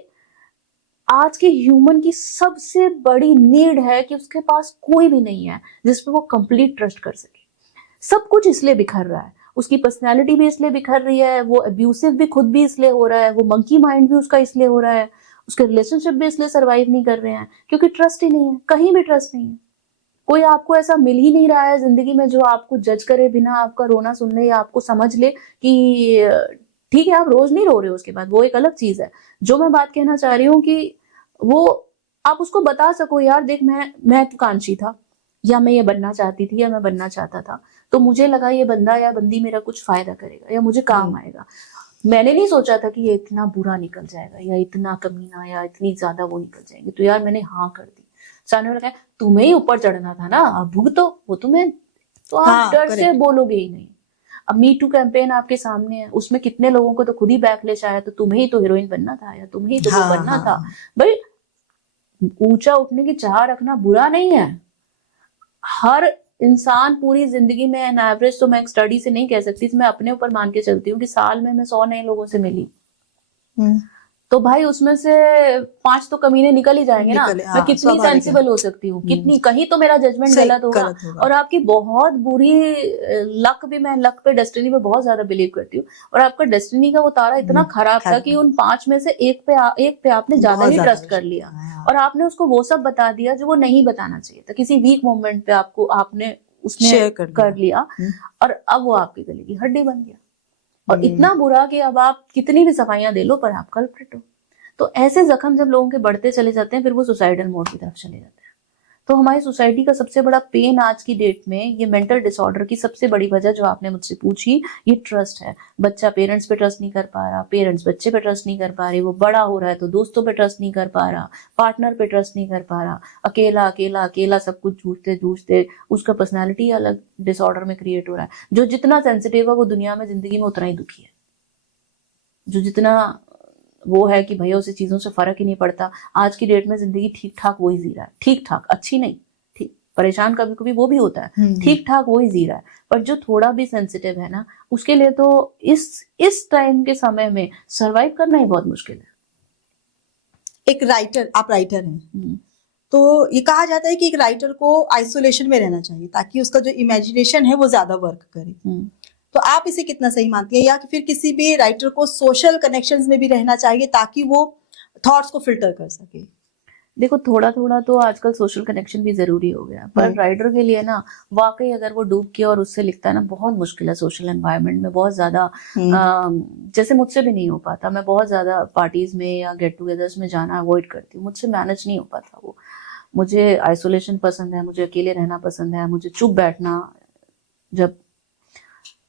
आज के ह्यूमन की सबसे बड़ी नीड है कि उसके पास कोई भी नहीं है जिसपे वो कंप्लीट ट्रस्ट कर सके। सब कुछ इसलिए बिखर रहा है, उसकी पर्सनैलिटी भी इसलिए बिखर रही है, वो अब्यूसिव भी खुद भी इसलिए हो रहा है, वो मंकी माइंड भी उसका इसलिए हो रहा है, उसके रिलेशनशिप भी इसलिए सर्वाइव नहीं कर रहे हैं क्योंकि ट्रस्ट ही नहीं है, कहीं भी ट्रस्ट नहीं है। कोई आपको ऐसा मिल ही नहीं रहा है जिंदगी में जो आपको जज करे बिना आपका रोना सुन ले या आपको समझ ले कि ठीक है आप रोज नहीं रो रहे हो, उसके बाद वो एक अलग चीज है। जो मैं बात कहना चाह रही हूँ कि वो आप उसको बता सको यार देख मैं महत्वाकांक्षी था, या मैं ये बनना चाहती थी, या मैं बनना चाहता था, तो मुझे लगा ये बंदा या बंदी मेरा कुछ फायदा करेगा या मुझे काम आएगा। मैंने नहीं सोचा था कि ये इतना बुरा निकल जाएगा या इतना कमीना या इतनी ज्यादा वो निकल जाएंगे, तो यार मैंने हाँ कर दी। सामने वाला कहा तुम्हें ही ऊपर चढ़ना था ना, अब भुगतो, वो तुम्हें तो आप डर से बोलोगे ही नहीं। अब मी टू कैंपेन आपके सामने है, उसमें कितने लोगों को तो खुद ही बैकलैश आया, तो तुम्हें ही तो हीरोइन बनना था या तुम्हें ही तो वो बनना था। भाई ऊंचा उठने की चाह रखना बुरा नहीं है, हर इंसान पूरी जिंदगी में एन एवरेज, तो मैं एक स्टडी से नहीं कह सकती, मैं अपने ऊपर मान के चलती हूँ कि साल में मैं 100 नए लोगों से मिली, तो भाई उसमें से 5 तो कमीने निकल ही जाएंगे ना। निकले, मैं हाँ, कितनी स्वाभाविक है। सेंसिबल हो सकती हूँ, कितनी, कहीं तो मेरा जजमेंट सही, गलत होगा। गलत होगा। और आपकी बहुत बुरी लक भी, मैं लक पे, डेस्टिनी पे बहुत ज्यादा बिलीव करती हूँ, और आपका डेस्टिनी का वो तारा इतना खराब था खराब। कि उन 5 में से एक पे आपने ज्यादा बहुत ही ज्यादा ट्रस्ट कर लिया, हाँ। और आपने उसको वो सब बता दिया जो वो नहीं बताना चाहिए था। किसी वीक मोमेंट पे आपको आपने उसने शेयर कर लिया, और अब वो आपके गले की हड्डी बन गया, और इतना बुरा कि अब आप कितनी भी सफाइयां दे लो पर आप कल्प्रिट हो। तो ऐसे जख्म जब लोगों के बढ़ते चले जाते हैं, फिर वो सुसाइडल मोड की तरफ चले जाते हैं। तो हमारी सोसाइटी का सबसे बड़ा पेन आज की डेट में, ये मेंटल डिसऑर्डर की सबसे बड़ी वजह जो आपने मुझसे पूछी, ये ट्रस्ट है। बच्चा पेरेंट्स पे ट्रस्ट नहीं कर पा रहा, पेरेंट्स बच्चे पे ट्रस्ट नहीं कर पा रहे, वो बड़ा हो रहा है तो दोस्तों पे ट्रस्ट नहीं कर पा रहा, पार्टनर पे ट्रस्ट नहीं कर पा रहा, अकेला अकेला अकेला सब कुछ जूझते जूझते उसका पर्सनैलिटी अलग डिसऑर्डर में क्रिएट हो रहा है। जो जितना सेंसिटिव है वो दुनिया में जिंदगी में उतना ही दुखी है। जो जितना वो है कि भैया उसे चीजों से फर्क ही नहीं पड़ता, आज की डेट में जिंदगी ठीक ठाक वही जी रहा है, ठीक ठाक, अच्छी नहीं, ठीक, परेशान कभी कभी वो भी होता है, ठीक ठाक वही जी रहा है। पर जो थोड़ा भी सेंसिटिव है ना, उसके लिए तो इस टाइम के समय में सरवाइव करना ही बहुत मुश्किल है। एक राइटर, आप राइटर हैं, तो ये कहा जाता है कि एक राइटर को आइसोलेशन में रहना चाहिए ताकि उसका जो इमेजिनेशन है वो ज्यादा वर्क करे। तो आप इसे कितना सही मानती हैं, या फिर किसी भी राइटर को सोशल कनेक्शंस में भी रहना चाहिए ताकि वो थॉट्स को फिल्टर कर सके? देखो, थोड़ा थोड़ा तो आजकल सोशल कनेक्शन भी जरूरी हो गया, पर राइटर के लिए ना वाकई अगर वो डूब के और उससे लिखता है ना, बहुत मुश्किल है सोशल एनवायरनमेंट में, बहुत ज्यादा जैसे मुझसे भी नहीं हो पाता। मैं बहुत ज्यादा पार्टीज में या गेट टुगेदर्स में जाना अवॉइड करती हूँ, मुझसे मैनेज नहीं हो पाता वो। मुझे आइसोलेशन पसंद है, मुझे अकेले रहना पसंद है, मुझे चुप बैठना। जब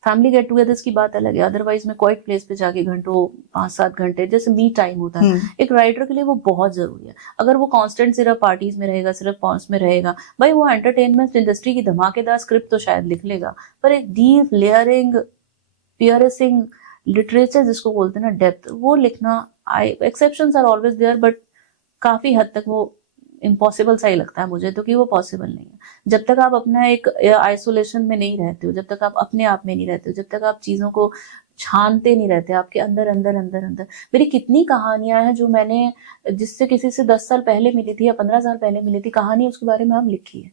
फैमिली गेट टुगेदर्स की बात अलग है, अदरवाइज मैं क्वाइट प्लेस पे जाके घंटों 5-7 घंटे जैसे मी टाइम होता है, एक राइटर के लिए वो बहुत जरूरी है। अगर वो कांस्टेंट सिर्फ पार्टीज में रहेगा, सिर्फ पॉन्स में रहेगा, भाई वो एंटरटेनमेंट इंडस्ट्री की धमाकेदार स्क्रिप्ट तो शायद लिख लेगा, पर एक डीप लेयरिंग पियरसिंग लिटरेचर जिसको बोलते हैं ना, डेप्थ, वो लिखना, exceptions are always there, but काफी हद तक वो इम्पॉसिबल सा ही लगता है मुझे तो, कि वो पॉसिबल नहीं है। जब तक आप अपना एक आइसोलेशन में नहीं रहते हो, जब तक आप अपने आप में नहीं रहते हो, जब तक आप चीजों को छानते नहीं रहते, आपके अंदर अंदर अंदर अंदर। मेरी कितनी कहानियां हैं जो मैंने, जिससे किसी से 10 साल पहले मिली थी या 15 साल पहले मिली थी, कहानी उसके बारे में अब लिखी है,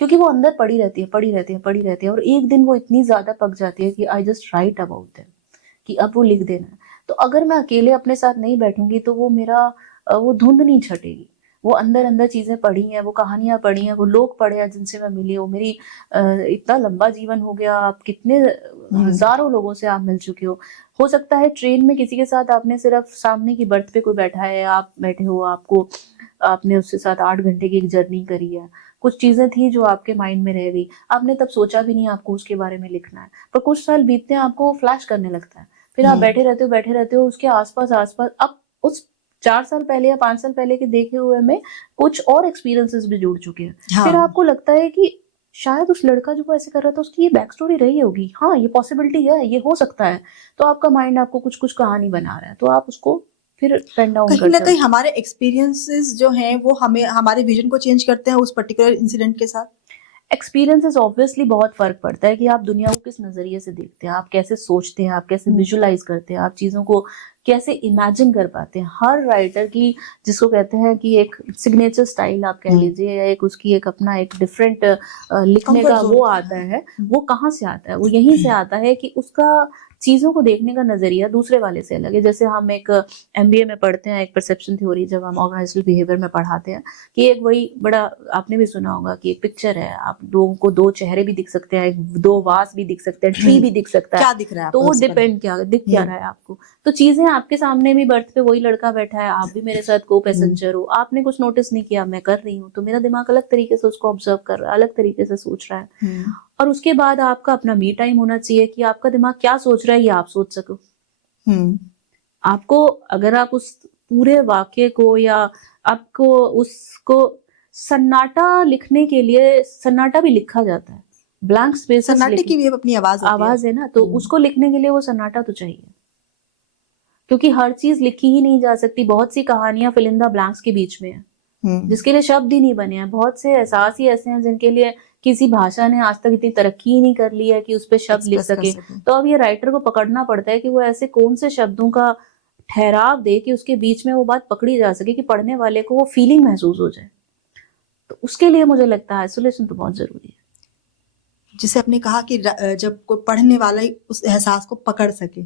क्योंकि वो अंदर पड़ी रहती है, पड़ी रहती है, पड़ी रहती है, और एक दिन वो इतनी ज्यादा पक जाती है कि I just right about them, कि अब वो लिख देना है। तो अगर मैं अकेले अपने साथ नहीं बैठूंगी तो वो मेरा वो धुंध नहीं छटेगी। वो अंदर अंदर चीजें पढ़ी हैं, वो कहानियां पढ़ी हैं, वो लोग पढ़े हैं जिनसे मैं मिली हूँ। मेरी इतना लंबा जीवन हो गया, आप कितने हजारों लोगों से आप मिल चुके हो सकता है ट्रेन में किसी के साथ आपने सिर्फ सामने की बर्थ पे कोई बैठा है, आप बैठे हो, आपने उसके साथ 8 घंटे की एक जर्नी करी है, कुछ चीजें थी जो आपके माइंड में रह गई, आपने तब सोचा भी नहीं आपको उसके बारे में लिखना है, पर कुछ साल बीतते हैं आपको फ्लैश करने लगता है, फिर आप बैठे रहते हो उसके आसपास। अब उस 4 साल पहले या 5 साल पहले के देखे हुए में कुछ और एक्सपीरियंसेस भी जुड़ चुके हैं। हाँ। फिर आपको लगता है कि शायद उस लड़का जो वो ऐसे कर रहा था उसकी ये बैक स्टोरी रही होगी, हाँ ये पॉसिबिलिटी है, ये हो सकता है। तो आपका माइंड आपको कुछ कुछ कहानी बना रहा है, तो आप उसको फिर पेन डाउन कहीं ना कहीं हमारे एक्सपीरियंसेस जो हैं वो हमें हमारे विजन को चेंज करते हैं उस पर्टिकुलर इंसिडेंट के साथ। एक्सपीरियंसेस ऑब्वियसली बहुत फर्क पड़ता है कि आप दुनिया को किस नजरिए से देखते हैं, आप कैसे सोचते हैं, आप कैसे विजुलाइज करते हैं, आप चीजों को कैसे इमेजिन कर पाते हैं। हर राइटर की, जिसको कहते हैं कि एक सिग्नेचर स्टाइल आप कह लीजिए, या एक उसकी एक अपना एक डिफरेंट लिखने का वो आता है। वो कहाँ से आता है? वो यहीं से आता है कि उसका चीजों को देखने का नजरिया दूसरे वाले से अलग है। जैसे हम एक MBA में पढ़ते हैं एक परसेप्शन थ्योरी, जब हम ऑर्गेनाइजेशनल बिहेवियर में पढ़ाते हैं कि एक वही बड़ा, आपने भी सुना होगा कि एक पिक्चर है, आप लोगों को 2 चेहरे भी दिख सकते हैं, 2 वास भी दिख सकते हैं, ट्री भी दिख सकता है, क्या दिख रहा है तो वो डिपेंड क्या दिख क्या रहा है आपको। तो चीजें आपके सामने भी, बर्थ पे वही लड़का बैठा है, आप भी मेरे साथ को पैसेंजर हो, आपने कुछ नोटिस नहीं किया, मैं कर रही हूँ, तो मेरा दिमाग अलग तरीके से उसको ऑब्जर्व कर रहा है, अलग तरीके से सोच रहा है। और उसके बाद आपका अपना मी टाइम होना चाहिए कि आपका दिमाग क्या सोच रहा है ये आप सोच सको। आपको, अगर आप उस पूरे वाक्य को, या आपको उसको सन्नाटा लिखने के लिए, सन्नाटा भी लिखा जाता है, ब्लैंक स्पेस, सन्नाटे की भी अपनी आवाज है ना, तो उसको लिखने के लिए वो सन्नाटा तो चाहिए, क्योंकि हर चीज लिखी ही नहीं जा सकती। बहुत सी कहानियां फिल इन द ब्लैंक्स के बीच में है, जिसके लिए शब्द ही नहीं बने हैं। बहुत से एहसास ही ऐसे हैं जिनके लिए किसी भाषा ने आज तक इतनी तरक्की ही नहीं कर ली है कि उस पे शब्द लिख Express कर सके। सके। तो अब ये राइटर को पकड़ना पड़ता है कि वो ऐसे कौन से शब्दों का ठहराव दे कि उसके बीच में वो बात पकड़ी जा सके, कि पढ़ने वाले को वो फीलिंग महसूस हो जाए। तो उसके लिए मुझे लगता है आइसोलेशन तो बहुत जरूरी है। जिसे आपने कहा कि जब कोई पढ़ने वाला ही उस एहसास को पकड़ सके,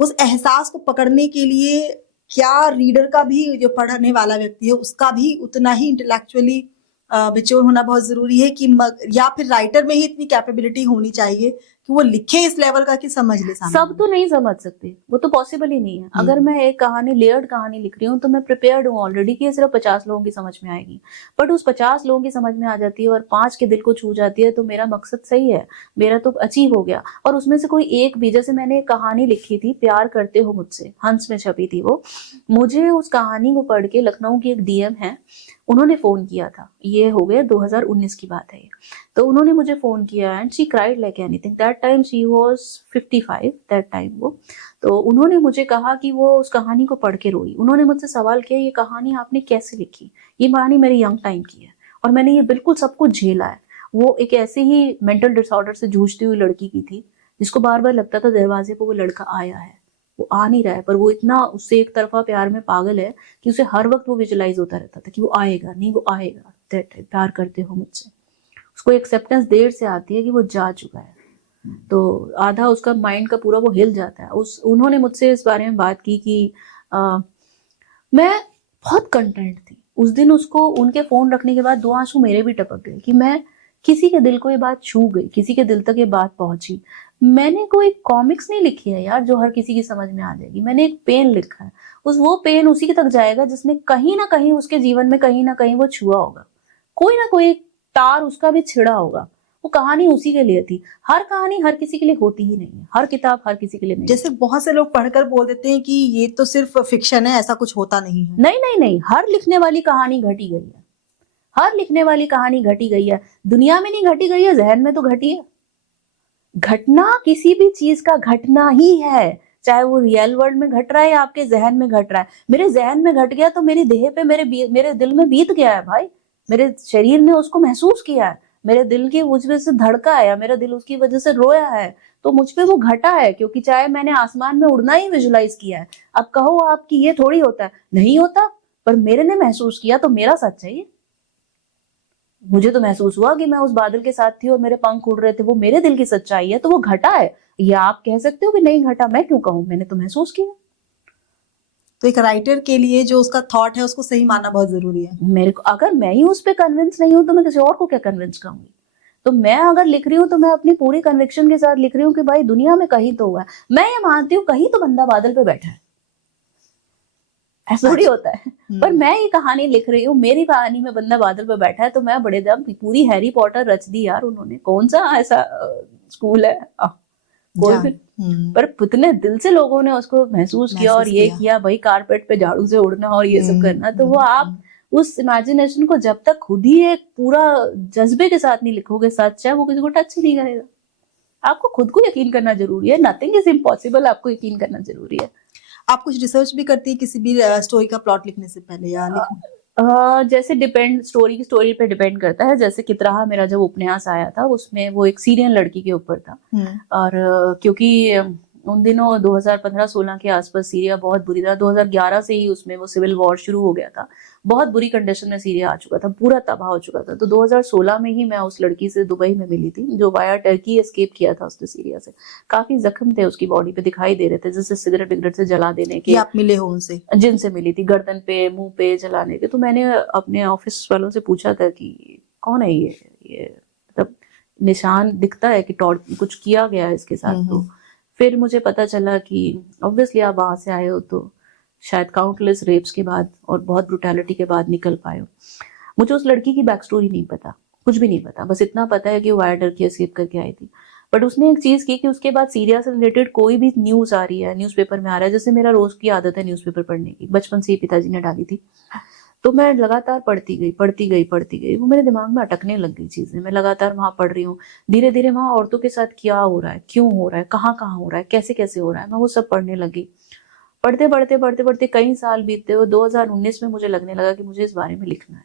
उस एहसास को पकड़ने के लिए क्या रीडर का भी, जो पढ़ने वाला व्यक्ति है, उसका भी उतना ही इंटेलेक्चुअली मैच्योर होना बहुत जरूरी है कि या फिर राइटर में ही इतनी कैपेबिलिटी होनी चाहिए कि वो लिखे इस लेवल का कि समझ ले सामने सब वाला। तो नहीं समझ सकते, वो तो पॉसिबल ही नहीं है। अगर मैं एक कहानी, लेयर्ड कहानी लिख रही हूँ, तो मैं प्रिपेयर्ड हूँ ऑलरेडी कि ये सिर्फ 50 लोगों की समझ में आएगी। बट उस 50 लोगों की समझ में आ जाती है और 5 के दिल को छू जाती है, तो मेरा मकसद सही है, मेरा तो अचीव हो गया। और उसमें से कोई एक भी, जैसे मैंने एक कहानी लिखी थी, प्यार करते हो मुझसे, हंस में छपी थी वो। मुझे उस कहानी को पढ़ के लखनऊ की एक डीएम है, उन्होंने फोन किया था, ये हो गया 2019 की बात है ये। तो उन्होंने मुझे फोन किया and she cried like anything. That time she was 55 that time वो। तो उन्होंने मुझे कहा कि वो उस कहानी को पढ़ के रोई। उन्होंने मुझसे सवाल किया, ये कहानी आपने कैसे लिखी? ये कहानी मेरी यंग टाइम की है और मैंने ये बिल्कुल सब कुछ झेला है। वो एक ऐसे ही मेंटल डिसऑर्डर से जूझती हुई लड़की की थी, जिसको बार बार लगता था दरवाजे पर वो लड़का आया है, वो आ नहीं रहा है, पर वो इतना उससे एक तरफा प्यार में पागल है कि उसे हर वक्त वो विजुलाइज होता रहता था कि वो आएगा, नहीं वो आएगा। प्यार करते हो मुझसे। उसको एक्सेप्टेंस देर से आती है कि वो जा चुका है, तो आधा उसका माइंड का पूरा वो हिल जाता है। उन्होंने मुझसे इस बारे में बात की कि मैं बहुत कंटेंट थी उस दिन। उसको उनके फोन रखने के बाद 2 आंसू मेरे भी टपक गए कि मैं, किसी के दिल को ये बात छू गई, किसी के दिल तक ये बात पहुंची। मैंने कोई कॉमिक्स नहीं लिखी है यार जो हर किसी की समझ में आ जाएगी। मैंने एक पेन लिखा है, वो पेन उसी के तक जाएगा जिसने कहीं ना कहीं उसके जीवन में कहीं ना कहीं वो छुआ होगा, कोई ना कोई तार उसका भी छिड़ा होगा। वो कहानी उसी के लिए थी। हर कहानी हर किसी के लिए होती ही नहीं है, हर किताब हर किसी के लिए नहीं। जैसे बहुत से लोग पढ़कर बोल देते हैं कि ये तो सिर्फ फिक्शन है, ऐसा कुछ होता नहीं है। नहीं नहीं नहीं, हर लिखने वाली कहानी घटी गई है, हर लिखने वाली कहानी घटी गई है। दुनिया में नहीं घटी गई है, जहन में तो घटी है। घटना किसी भी चीज का घटना ही है, चाहे वो रियल वर्ल्ड में घट रहा है या आपके जहन में घट रहा है। मेरे जहन में घट गया तो मेरी देह पे, मेरे दिल में बीत गया है भाई, मेरे शरीर ने उसको महसूस किया है, मेरे दिल की वजह से धड़का है या मेरा दिल उसकी वजह से रोया है, तो मुझ पे वो घटा है, क्योंकि चाहे मैंने आसमान में उड़ना ही विजुलाइज किया है। अब कहो आपकी ये थोड़ी होता है, नहीं होता, पर मेरे ने महसूस किया तो मेरा सच है ये। मुझे तो महसूस हुआ कि मैं उस बादल के साथ थी और मेरे पंख उड़ रहे थे, वो मेरे दिल की सच्चाई है, तो वो घटा है। या आप कह सकते हो कि नहीं घटा, मैं क्यों कहूं, मैंने तो महसूस किया। तो एक राइटर के लिए जो उसका थॉट है उसको सही मानना बहुत जरूरी है। मेरे को, अगर मैं ही उस पर कन्विंस नहीं हूं तो मैं किसी और को क्या कन्विंस करूंगी? तो मैं अगर लिख रही हूँ तो मैं अपनी पूरी कन्विक्शन के साथ लिख रही हूँ कि भाई दुनिया में कहीं तो हुआ है। मैं ये मानती हूँ कहीं तो बंदा बादल पे बैठा है, ऐसा थोड़ी होता है। पर मैं ये कहानी लिख रही हूँ, मेरी कहानी में बंदा बादल पे बैठा है, तो मैं बड़े दम पूरी हैरी पॉटर रच दी यार उन्होंने। कौन सा ऐसा स्कूल है कोई भी, पर कितने दिल से लोगों ने उसको महसूस किया और ये किया भाई, कारपेट पे झाड़ू से उड़ना और ये सब करना। तो वो आप उस इमेजिनेशन को जब तक खुद ही एक पूरा जज्बे के साथ नहीं लिखोगे सच है, वो किसी को टच ही नहीं करेगा। आपको खुद को यकीन करना जरूरी है, नथिंग इज इम्पॉसिबल, आपको यकीन करना जरूरी है। आप कुछ रिसर्च भी करती है किसी भी स्टोरी का प्लॉट लिखने से पहले या जैसे डिपेंड, स्टोरी की स्टोरी पे डिपेंड करता है। जैसे कितराहा मेरा जब उपन्यास आया था, उसमें वो एक सीरियन लड़की के ऊपर था। और क्योंकि उन दिनों 2015-16 के आसपास सीरिया बहुत बुरी था, 2011 से ही उसमें वो सिविल वॉर शुरू हो गया था, बहुत बुरी कंडीशन में सीरिया आ चुका था, पूरा तबाह हो चुका था। तो 2016 में ही मैं उस लड़की से दुबई में मिली थी, जो वाया टर्की एस्केप किया था उसने सीरिया से। काफी जख्म थे उसकी बॉडी पे, दिखाई दे रहे थे जैसे सिगरेट विगरेट से जला देने के। आप मिले हो उनसे? जिनसे मिली थी, गर्दन पे मुंह पे जलाने के। तो मैंने अपने ऑफिस वालों से पूछा था कि कौन है ये मतलब निशान दिखता है कि कुछ किया गया है इसके साथ। तो फिर मुझे पता चला कि ऑब्वियसली आप वहां से आए हो तो शायद काउंटलेस रेप्स के बाद और बहुत ब्रुटैलिटी के बाद निकल पाए हो। मुझे उस लड़की की बैक स्टोरी नहीं पता, कुछ भी नहीं पता, बस इतना पता है कि वो वाया टर्की एस्केप करके आई थी। बट उसने एक चीज की कि उसके बाद सीरिया से रिलेटेड कोई भी न्यूज आ रही है, न्यूज़पेपर में आ रहा है, जैसे मेरा रोज की आदत है न्यूज़पेपर पढ़ने की, बचपन से ही पिताजी ने डाली थी, तो मैं लगातार पढ़ती गई। वो मेरे दिमाग में अटकने लग गई चीजें। मैं लगातार वहां पढ़ रही हूँ, धीरे धीरे वहां औरतों के साथ क्या हो रहा है, क्यों हो रहा है, कहाँ कहाँ हो रहा है, कैसे कैसे हो रहा है, मैं वो सब पढ़ने लगी। पढ़ते कई साल बीतते हुए 2019 में मुझे लगने लगा कि मुझे इस बारे में लिखना है।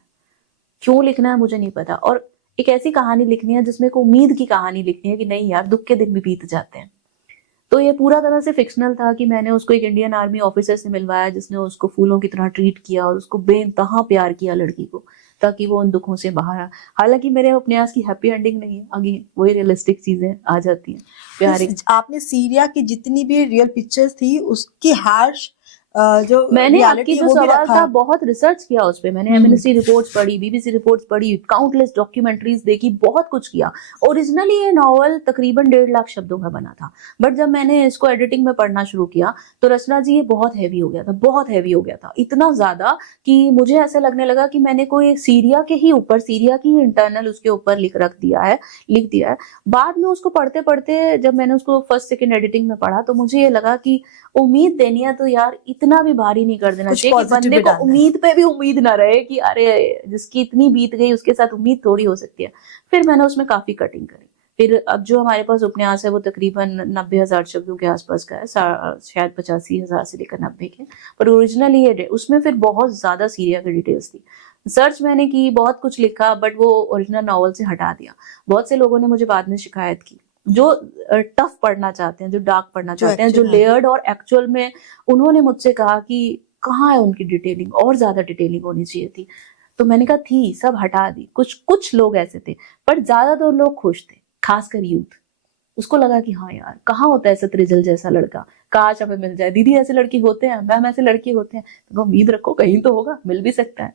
क्यों लिखना है मुझे नहीं पता। और एक ऐसी कहानी लिखनी है जिसमें एक उम्मीद की कहानी लिखनी है कि नहीं यार, दुख के दिन भी बीत जाते हैं। तो ये पूरा तरह से फिक्शनल था कि मैंने उसको एक इंडियन आर्मी ऑफिसर से मिलवाया जिसने उसको फूलों की तरह ट्रीट किया और उसको बेइंतहा प्यार किया लड़की को, ताकि वो उन दुखों से बाहर आ। हालांकि मेरे उपन्यास की हैप्पी एंडिंग नहीं है, अगेन वही रियलिस्टिक चीजें आ जाती हैं। प्यार आपने सीरिया की जितनी भी रियल पिक्चर्स थी उसकी हार्श जो मैंने आपकी रियलिटी जो वो भी सवाल रखा। था बहुत रिसर्च किया उस पे, मैंने एमएनएसटी रिपोर्ट्स पढ़ी, बीबीसी रिपोर्ट्स पढ़ी, काउंटलेस डॉक्यूमेंट्रीज देखी, बहुत कुछ किया। ओरिजिनली ये नॉवल तकरीबन 1.5 लाख शब्दों का बना था, बट जब मैंने इसको एडिटिंग में पढ़ना शुरू किया तो रचना जी ये बहुत हैवी हो गया था, बहुत हैवी हो गया था, इतना ज्यादा कि मुझे ऐसा लगने लगा कि मैंने कोई सीरिया के ही ऊपर, सीरिया की इंटरनल उसके ऊपर लिख दिया है। बाद में उसको पढ़ते पढ़ते जब मैंने उसको फर्स्ट सेकंड एडिटिंग में पढ़ा तो मुझे ये लगा कि उम्मीद देनी है तो यार इतना भी भारी नहीं कर देना कुछ चाहिए कि बंदे को उम्मीद पे भी उम्मीद ना रहे कि अरे जिसकी इतनी बीत गई उसके साथ उम्मीद थोड़ी हो सकती है। फिर मैंने उसमें काफी कटिंग करी। फिर अब जो हमारे पास उपन्यास है वो तकरीबन 90,000 शब्दों के आसपास का है, शायद 85,000 से लेकर 90 के, पर ओरिजिनली ये उसमें फिर बहुत ज्यादा सीरिया की डिटेल्स थी। सर्च मैंने की, बहुत कुछ लिखा, बट वो ओरिजिनल नॉवल से हटा दिया। बहुत से लोगों ने मुझे बाद में शिकायत की जो टफ पढ़ना चाहते हैं, जो डार्क पढ़ना चाहते हैं, जो लेयर्ड और एक्चुअल में, उन्होंने मुझसे कहा कि कहाँ है उनकी डिटेलिंग, और ज्यादा डिटेलिंग होनी चाहिए थी। तो मैंने कहा थी, सब हटा दी। कुछ लोग ऐसे थे, पर ज्यादातर लोग खुश थे, खासकर यूथ। उसको लगा कि हाँ यार, कहाँ होता है ऐसा त्रिजल जैसा लड़का, काश हमें मिल जाए। दीदी ऐसे लड़की होते हैं, मैम ऐसे लड़के होते हैं, तो उम्मीद रखो कहीं तो होगा, मिल भी सकता है।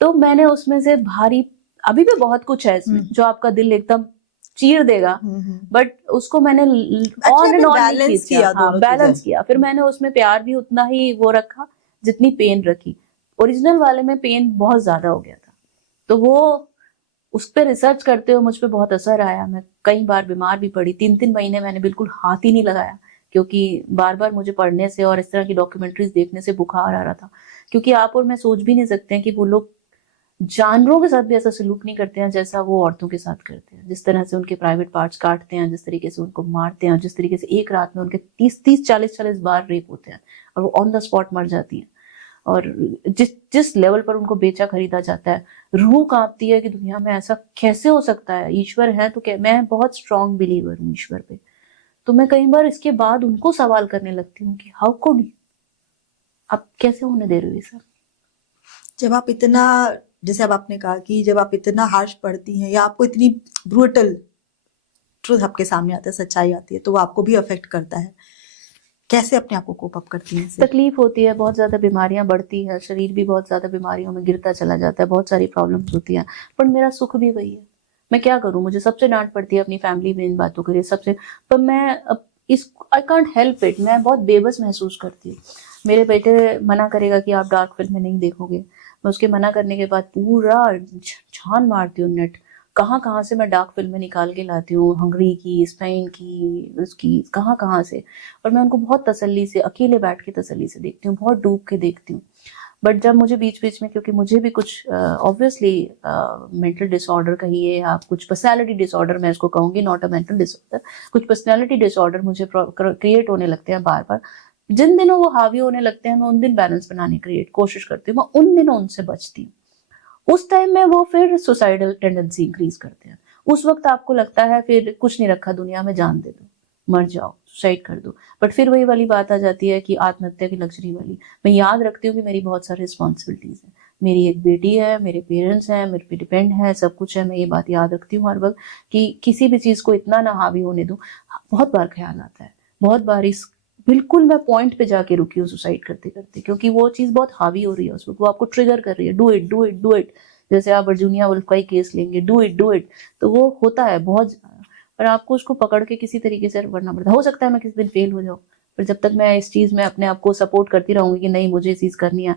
तो मैंने उसमें से भारी, अभी भी बहुत कुछ है इसमें जो आपका दिल एकदम चीर देगा, बट उसको मैंने ऑन एंड ऑन नहीं किया, बैलेंस किया। फिर मैंने उसमें प्यार भी उतना ही वो रखा जितनी पेन रखी। ओरिजिनल वाले में पेन बहुत ज्यादा हो गया था, तो वो उस पर रिसर्च करते हुए मुझ पर बहुत असर आया। मैं कई बार बीमार भी पड़ी, 3-3 महीने मैंने बिल्कुल हाथ ही नहीं लगाया, क्योंकि बार बार मुझे पढ़ने से और इस तरह की डॉक्यूमेंट्रीज देखने से बुखार आ रहा था। क्योंकि आप और मैं सोच भी नहीं सकते हैं कि वो लोग जानवरों के साथ भी ऐसा सलूक नहीं करते हैं जैसा वो औरतों के साथ करते हैं। जिस तरह से उनके प्राइवेट पार्ट्स काटते हैं, जिस तरीके से उनको मारते हैं, जिस तरीके से एक रात में उनके 30-40 बार रेप होते हैं और वो ऑन द स्पॉट मर जाती हैं, और जिस लेवल पर उनको बेचा खरीदा जाता है, रूह कांपती है कि दुनिया में ऐसा कैसे हो सकता है। ईश्वर है तो मैं बहुत स्ट्रॉन्ग बिलीवर हूँ ईश्वर पे, तो मैं कई बार इसके बाद उनको सवाल करने लगती हूँ कि हाउ कुड, आप कैसे होने दे रहे हो ये सब। जब आप इतना, जैसे अब आपने कहा कि जब आप इतना हार्श पढ़ती हैं या आपको इतनी ब्रूटल ट्रूथ आपके सामने आता है, सच्चाई आती है, तो वो आपको भी अफेक्ट करता है। कैसे अपने आप को कोप अप करती हैं? तकलीफ होती है, बहुत ज्यादा बीमारियां बढ़ती है, शरीर भी बहुत ज्यादा बीमारियों में गिरता चला जाता है, बहुत सारी प्रॉब्लम्स होती हैं, पर मेरा सुख भी वही है। मैं क्या करूं, मुझे सबसे डांट पड़ती है अपनी फैमिली में इन बातों के लिए, सबसे, पर मैं आई कांट हेल्प इट। मैं बहुत बेबस महसूस करती हूँ। मेरे बेटे मना करेगा कि आप डार्क फिल्में नहीं देखोगे, मैं उसके मना करने के बाद पूरा छान मारती हूँ नेट, कहाँ से मैं डार्क फिल्में निकाल के लाती हूँ, हंगरी की, स्पेन की, उसकी कहाँ से, और मैं उनको बहुत तसल्ली से, अकेले बैठ के तसल्ली से देखती हूँ, बहुत डूब के देखती हूँ। बट जब मुझे बीच बीच में, क्योंकि मुझे भी कुछ ऑब्वियसली मेंटल डिसऑर्डर कहिए आप, कुछ पर्सनैलिटी डिसऑर्डर मैं इसको कहूँगी, नॉट अ मेंटल डिसऑर्डर, कुछ पर्सनैलिटी डिसऑर्डर मुझे क्रिएट होने लगते हैं बार बार। जिन दिनों वो हावी होने लगते हैं, मैं उन दिन बैलेंस बनाने की कोशिश करती हूँ, मैं उन दिनों उनसे बचती हूँ। उस टाइम में वो फिर सुसाइडल टेंडेंसी इंक्रीज करते हैं। उस वक्त आपको लगता है फिर कुछ नहीं रखा दुनिया में, जान दे दो, मर जाओ, सुसाइड कर दो। बट फिर वही वाली बात आ जाती है कि आत्महत्या की लग्जरी वाली। मैं याद रखती हूँ कि मेरी बहुत सारी रिस्पॉन्सिबिलिटीज है, मेरी एक बेटी है, मेरे पेरेंट्स हैं, मेरे पे डिपेंड है, सब कुछ है। मैं ये बात याद रखती हूँ हर वक्त कि किसी भी चीज को इतना ना हावी होने दूं। बहुत बार ख्याल आता है, बहुत बार इस बिल्कुल मैं पॉइंट पे जाके रुकी हूँ सुसाइड करते करते, क्योंकि वो चीज बहुत हावी हो रही है उस वक्त, वो आपको ट्रिगर कर रही है, do it do it do it. जैसे आप वर्जीनिया वुल्फ का ही केस लेंगे, डू इट, तो वो होता है बहुत, पर आपको उसको पकड़ के किसी तरीके से बढ़ना पड़ता है। हो सकता है मैं किसी दिन फेल हो जाऊँ, पर जब तक मैं इस चीज में अपने आप को सपोर्ट करती रहूंगी कि नहीं मुझे ये चीज करनी है।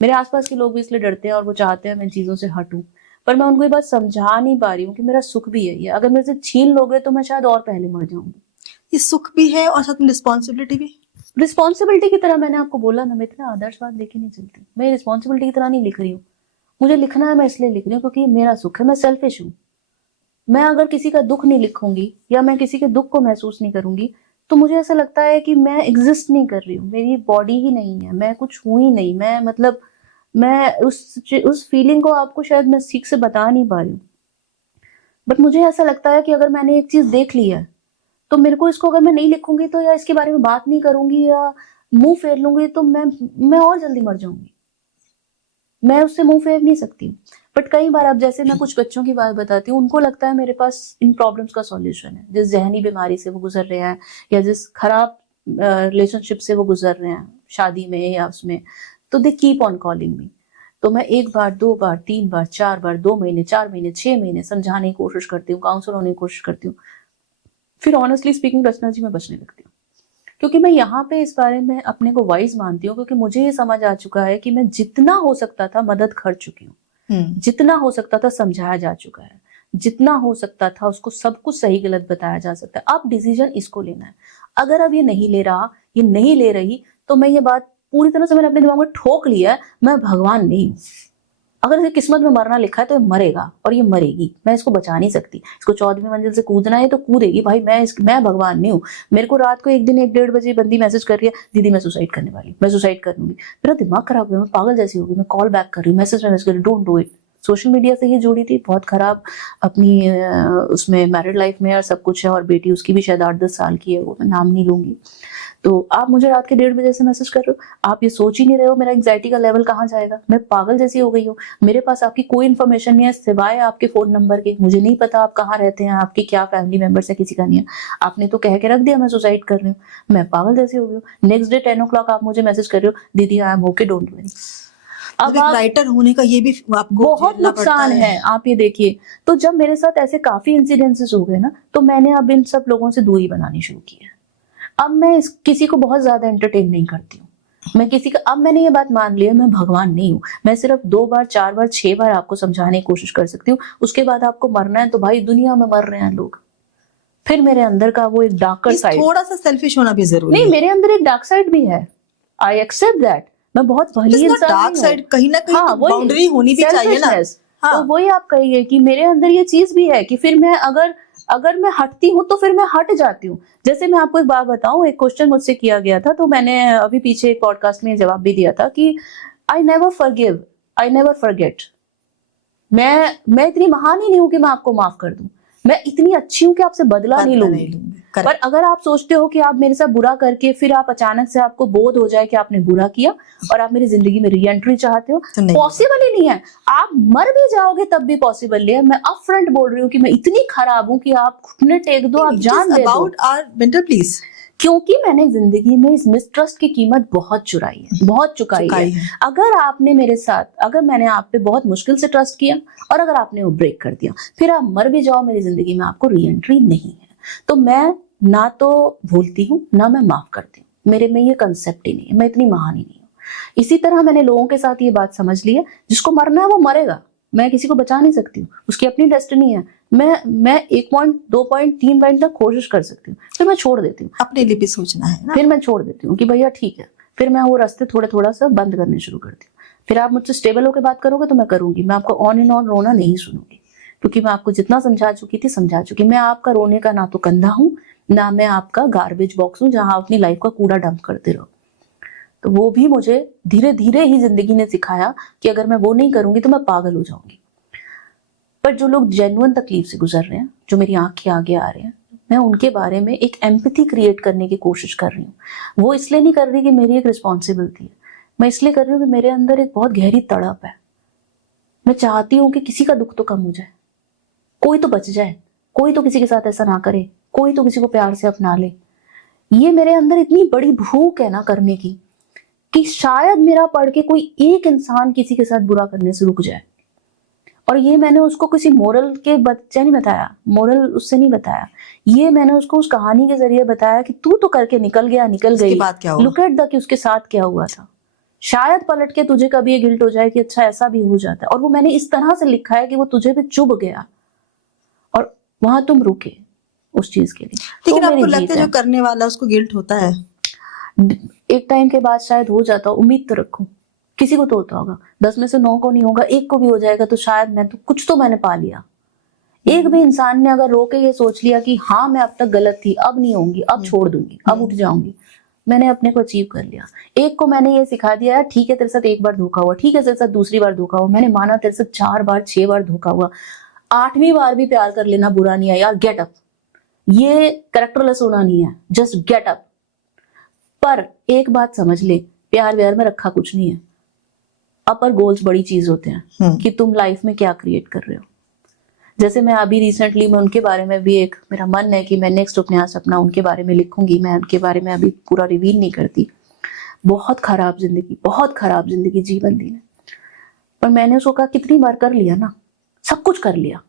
मेरे आसपास के लोग भी इसलिए डरते हैं और वो चाहते हैं मैं इन चीजों से हटूं, पर मैं उनको ये बात समझा नहीं पा रही हूँ कि मेरा सुख भी है ये, अगर मेरे से छीन लोगे तो मैं शायद और पहले मर जाऊंगी। ये सुख भी है और साथ में रिस्पॉन्सिबिलिटी भी। रिस्पॉन्सिबिलिटी की तरह मैंने आपको बोला ना, मैं इतना आदर्शवाद लेके नहीं चलती, मैं रिस्पॉन्सिबिलिटी की तरह नहीं लिख रही हूँ। मुझे लिखना है, मैं इसलिए लिख रही हूँ क्योंकि मेरा सुख है, मैं सेल्फिश हूँ। मैं अगर किसी का दुख नहीं लिखूंगी या मैं किसी के दुख को महसूस नहीं करूंगी तो मुझे ऐसा लगता है कि मैं एग्जिस्ट नहीं कर रही हूँ, मेरी बॉडी ही नहीं है, मैं कुछ हूं ही नहीं। मैं मतलब मैं उस फीलिंग को आपको शायद मैं ठीक से बता नहीं पा रही हूँ। बट मुझे ऐसा लगता है कि अगर मैंने एक चीज देख ली है तो मेरे को इसको अगर मैं नहीं लिखूंगी तो, या इसके बारे में बात नहीं करूंगी या मुंह फेर लूंगी तो मैं और जल्दी मर जाऊंगी। मैं उससे मुंह फेर नहीं सकती। बट कई बार अब जैसे मैं कुछ बच्चों की बात बताती हूँ, उनको लगता है मेरे पास इन प्रॉब्लम्स का सॉल्यूशन है, जिस जहनी बीमारी से वो गुजर रहे हैं या जिस खराब रिलेशनशिप से वो गुजर रहे हैं शादी में या उसमें, तो they keep on calling me. तो मैं 1 बार 2 बार 3 बार 4 बार 2 महीने 4 महीने 6 महीने समझाने की कोशिश करती हूँ, काउंसलर होने की कोशिश करती हूँ, फिर ऑनेस्टली स्पीकिंग रचना जी मैं बचने लगती हूँ। क्योंकि मैं यहाँ पे इस बारे में अपने को वाइज मानती हूँ, क्योंकि मुझे ये समझ आ चुका है कि मैं जितना हो सकता था मदद कर चुकी हूँ, जितना हो सकता था समझाया जा चुका है, जितना हो सकता था उसको सब कुछ सही गलत बताया जा सकता है। अब डिसीजन इसको लेना है। अगर अब ये नहीं ले रहा, ये नहीं ले रही, तो मैं ये बात पूरी तरह से मैंने अपने दिमाग में ठोक लिया है, मैं भगवान नहीं हूँ। अगर इसे किस्मत में मरना लिखा है तो ये मरेगा और ये मरेगी, मैं इसको बचा नहीं सकती। इसको 14वीं मंजिल से कूदना है तो कूदेगी भाई, मैं भगवान नहीं हूँ। मेरे को रात को एक दिन 1-1:30 बजे बंदी मैसेज कर रही है, दीदी मैं सुसाइड करने वाली, मैं सुसाइड कर लूंगी। मेरा दिमाग खराब हो गया, मैं पागल जैसी हो गई। मैं कॉल बैक कर रही हूँ, मैसेज कर रही हूँ, don't do it. Social media से ही जुड़ी थी, बहुत खराब अपनी उसमें मैरिड लाइफ में और सब कुछ है, और बेटी उसकी भी शायद 8-10 साल की है, वो मैं नाम नहीं लूंगी। तो आप मुझे रात के 1:30 बजे से मैसेज कर रहे हो, आप ये सोच ही नहीं रहे हो मेरा एंग्जाइटी का लेवल कहाँ जाएगा। मैं पागल जैसी हो गई हूँ। मेरे पास आपकी कोई इन्फॉर्मेशन नहीं है सिवाय आपके फोन नंबर के। मुझे नहीं पता आप कहाँ रहते हैं, आपकी क्या फैमिली मेंबर्स है, किसी का नहीं है। आपने तो कह के रख दिया मैं सुसाइड कर रही हूँ। मैं पागल जैसी हो गई हूँ। नेक्स्ट डे 10 o'clock आप मुझे मैसेज कर रहे हो, दीदी I am okay, don't worry. अब एक राइटर होने का ये भी आपको बहुत नुकसान है। आप ये देखिए, तो जब मेरे साथ ऐसे काफी इंसिडेंसेस हो गए ना, तो मैंने अब इन सब लोगों से दूरी बनानी शुरू की है। अब मैं किसी को बहुत ज्यादा एंटरटेन नहीं करती हूँ। मैं किसी का, अब मैंने ये बात मान ली है, मैं भगवान नहीं हूँ। मैं सिर्फ 2 बार 4 बार 6 बार आपको समझाने की कोशिश कर सकती हूँ। उसके बाद आपको मरना है तो भाई दुनिया में मर रहे हैं लोग। फिर मेरे अंदर का वो एक डार्कर साइड, थोड़ा सा सेल्फिश होना भी जरूरी नहीं, है। मेरे अंदर एक डार्क साइड भी है। I accept that. मैं बहुत भली इंसान डार्क साइड कहीं ना कहीं हाँ, बाउंड्री होनी भी चाहिए ना। हाँ। तो वही आप कहिए कि मेरे अंदर ये चीज भी है कि फिर मैं अगर मैं हटती हूँ तो फिर मैं हट जाती हूँ। जैसे मैं आपको एक बात बताऊं, एक क्वेश्चन मुझसे किया गया था, तो मैंने अभी पीछे एक पॉडकास्ट में जवाब भी दिया था कि I never forgive, I never forget. मैं इतनी महान ही नहीं हूं कि मैं आपको माफ कर दूं। मैं इतनी अच्छी हूं कि आपसे बदला नहीं लूंगी। पर अगर आप सोचते हो कि आप मेरे साथ बुरा करके फिर आप अचानक से आपको बोध हो जाए कि आपने बुरा किया और आप मेरी जिंदगी में री एंट्री चाहते हो, पॉसिबल ही नहीं है। आप मर भी जाओगे तब भी पॉसिबल नहीं है। मैं अप फ्रंट बोल रही हूँ कि मैं इतनी खराब हूँ कि आप घुटने टेक दो, आप जान दे दो। मेंटल प्लीज, क्योंकि मैंने जिंदगी में इस मिसट्रस्ट की कीमत बहुत चुराई है, बहुत चुकाई है। अगर आपने मेरे साथ, अगर मैंने आप पे बहुत मुश्किल से ट्रस्ट किया और अगर आपने वो ब्रेक कर दिया, फिर आप मर भी जाओ मेरी जिंदगी में, आपको री एंट्री नहीं है। तो मैं ना तो भूलती हूँ ना मैं माफ करती हूँ। मेरे में ये कंसेप्ट ही नहीं है। मैं इतनी महान ही नहीं हूँ। इसी तरह मैंने लोगों के साथ ये बात समझ ली है, जिसको मरना है वो मरेगा। मैं किसी को बचा नहीं सकती हूँ, उसकी अपनी डेस्टिनी है। मैं 1 पॉइंट 2 पॉइंट 3 पॉइंट तक कोशिश कर सकती हूँ, फिर मैं छोड़ देती हूँ। अपने लिए भी सोचना है ना। फिर मैं छोड़ देती हूँ कि भैया ठीक है। फिर मैं वो रास्ते थोड़ा सा बंद करने शुरू करती हूँ। फिर आप मुझसे स्टेबल होकर बात करोगे तो मैं करूंगी। मैं आपको ऑन एंड ऑन रोना नहीं सुनूंगी, क्योंकि मैं आपको जितना समझा चुकी। मैं आपका रोने का ना तो कंधा हूँ, ना मैं आपका गार्बेज बॉक्स हूँ जहां आप अपनी लाइफ का कूड़ा डंप करते रहो। तो वो भी मुझे धीरे धीरे ही जिंदगी ने सिखाया कि अगर मैं वो नहीं करूंगी तो मैं पागल हो जाऊंगी। पर जो लोग जेन्युइन तकलीफ से गुजर रहे हैं, जो मेरी आंख के आगे आ रहे हैं, मैं उनके बारे में एक एम्पैथी क्रिएट करने की कोशिश कर रही हूँ। वो इसलिए नहीं कर रही कि मेरी एक रिस्पॉन्सिबिलिटी है, मैं इसलिए कर रही हूँ कि मेरे अंदर एक बहुत गहरी तड़प है। मैं चाहती हूँ कि किसी का दुख तो कम हो जाए, कोई तो बच जाए, कोई तो किसी के साथ ऐसा ना करे, कोई तो किसी को प्यार से अपना ले। ये मेरे अंदर इतनी बड़ी भूख है ना करने की, कि शायद मेरा पढ़ के कोई एक इंसान किसी के साथ बुरा करने से रुक जाए। और ये मैंने उसको किसी मोरल के बच्चे नहीं बताया, मोरल उससे नहीं बताया। ये मैंने उसको उस कहानी के जरिए बताया कि तू तो करके निकल गया, निकल गई, लुक एट द कि उसके साथ क्या हुआ था। शायद पलट के तुझे कभी ये गिल्ट हो जाए कि अच्छा ऐसा भी हो जाता है। और वो मैंने इस तरह से लिखा है कि वो तुझे भी चुभ गया और वहां तुम रुके उस चीज के लिए। लेकिन आपको लगता है जो करने वाला उसको गिल्ट होता है? एक टाइम के बाद शायद हो जाता, उम्मीद तो रखूं। किसी को तो होता होगा, 10 में से 9 को नहीं होगा, 1 को भी हो जाएगा। तो शायद मैं तो कुछ तो मैंने पा लिया। एक भी इंसान ने अगर रो के ये सोच लिया कि हाँ मैं अब तक गलत थी, अब नहीं होंगी, अब छोड़ दूंगी, अब उठ जाऊंगी, मैंने अपने को अचीव कर लिया। एक को मैंने ये सिखा दिया यार ठीक है तेरे साथ 1 बार धोखा हुआ, ठीक है तेरे साथ दूसरी बार धोखा हुआ, मैंने माना तेरे साथ 4 बार 6 बार धोखा हुआ, 8वीं बार भी प्यार कर लेना बुरा नहीं है यार, गेट अप। ये कैरेक्टरलेस होना नहीं है, जस्ट गेट अप। पर एक बात समझ ले, प्यार व्यार में रखा कुछ नहीं है, अपर गोल्स बड़ी चीज होते हैं कि तुम लाइफ में क्या क्रिएट कर रहे हो। जैसे मैं अभी रिसेंटली मैं उनके बारे में भी एक मेरा मन है कि मैं नेक्स्ट उपन्यास अपना उनके बारे में लिखूंगी। मैं उनके बारे में अभी पूरा रिवील नहीं करती। बहुत खराब जिंदगी जी बंदी ने, पर मैंने उसको कहा कितनी बार कर लिया ना, सब कुछ कर लिया।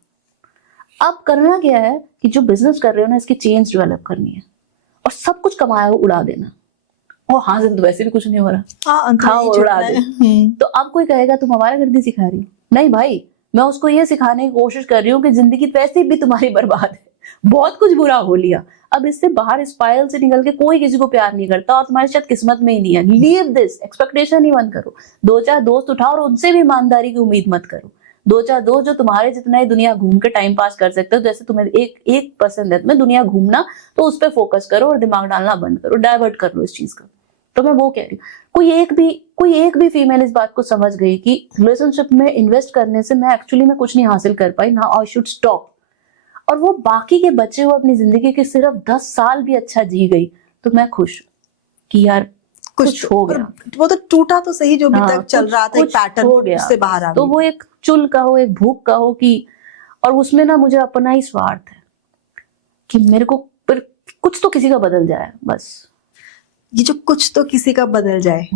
अब करना क्या है कि जो बिजनेस कर रहे हो ना, इसकी चेंज डेवलप करनी है और सब कुछ कमाया हुआ उड़ा देना। और हाँ, जिंदगी वैसे भी कुछ नहीं हो रहा, खाओ और उड़ा दे। तो अब कोई कहेगा तुम हमारा गर्दी सिखा रही हो। नहीं भाई, मैं उसको ये सिखाने की कोशिश कर रही हूँ कि जिंदगी वैसे भी तुम्हारी बर्बाद है, बहुत कुछ बुरा हो लिया, अब इससे बाहर स्पाइरल से निकल के कोई किसी को प्यार नहीं करता और तुम्हारी शायद किस्मत में ही नहीं है। लीव दिस, एक्सपेक्टेशन ही बंद करो। 2-4 दोस्त उठाओ और उनसे भी ईमानदारी की उम्मीद मत करो। 2-4 दोस्त जो तुम्हारे जितना ही दुनिया घूम के टाइम पास कर सकते हो, जैसे तुम्हें एक पसंद है तुम्हें दुनिया घूमना, तो उस पर फोकस करो और दिमाग डालना बंद करो, डाइवर्ट कर लो इस चीज का। तो मैं वो कह रही हूँ, कोई एक भी फीमेल इस बात को समझ गई कि रिलेशनशिप में इन्वेस्ट करने से मैं एक्चुअली में कुछ नहीं हासिल कर पाई ना, आई शुड स्टॉप, और वो बाकी के बचे हुए अपनी जिंदगी के सिर्फ 10 साल भी अच्छा जी गई, तो मैं खुश कि यार कुछ हो गया। वो तो टूटा तो सही, जो भी तक चल रहा था एक पैटर्न, हो गया, उससे बाहर आ तो वो एक चुल का हो, एक भूख का हो कि, और उसमें ना मुझे अपना ही स्वार्थ है कि मेरे को कुछ तो किसी का बदल जाए बस। ये जो कुछ तो किसी का बदल जाए,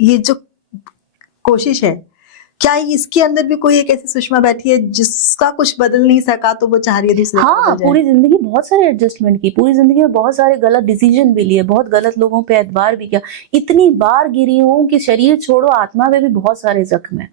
ये जो कोशिश है, क्या इसके अंदर भी कोई एक ऐसी सुषमा बैठी है जिसका कुछ बदल नहीं सका तो वो चाह रही है दूसरे का बदल जाए? पूरी जिंदगी बहुत सारे एडजस्टमेंट की, पूरी जिंदगी में बहुत सारे गलत डिसीजन भी लिए, बहुत गलत लोगों पे एतबार भी किया, इतनी बार गिरी हूँ कि शरीर छोड़ो आत्मा में भी बहुत सारे जख्म है,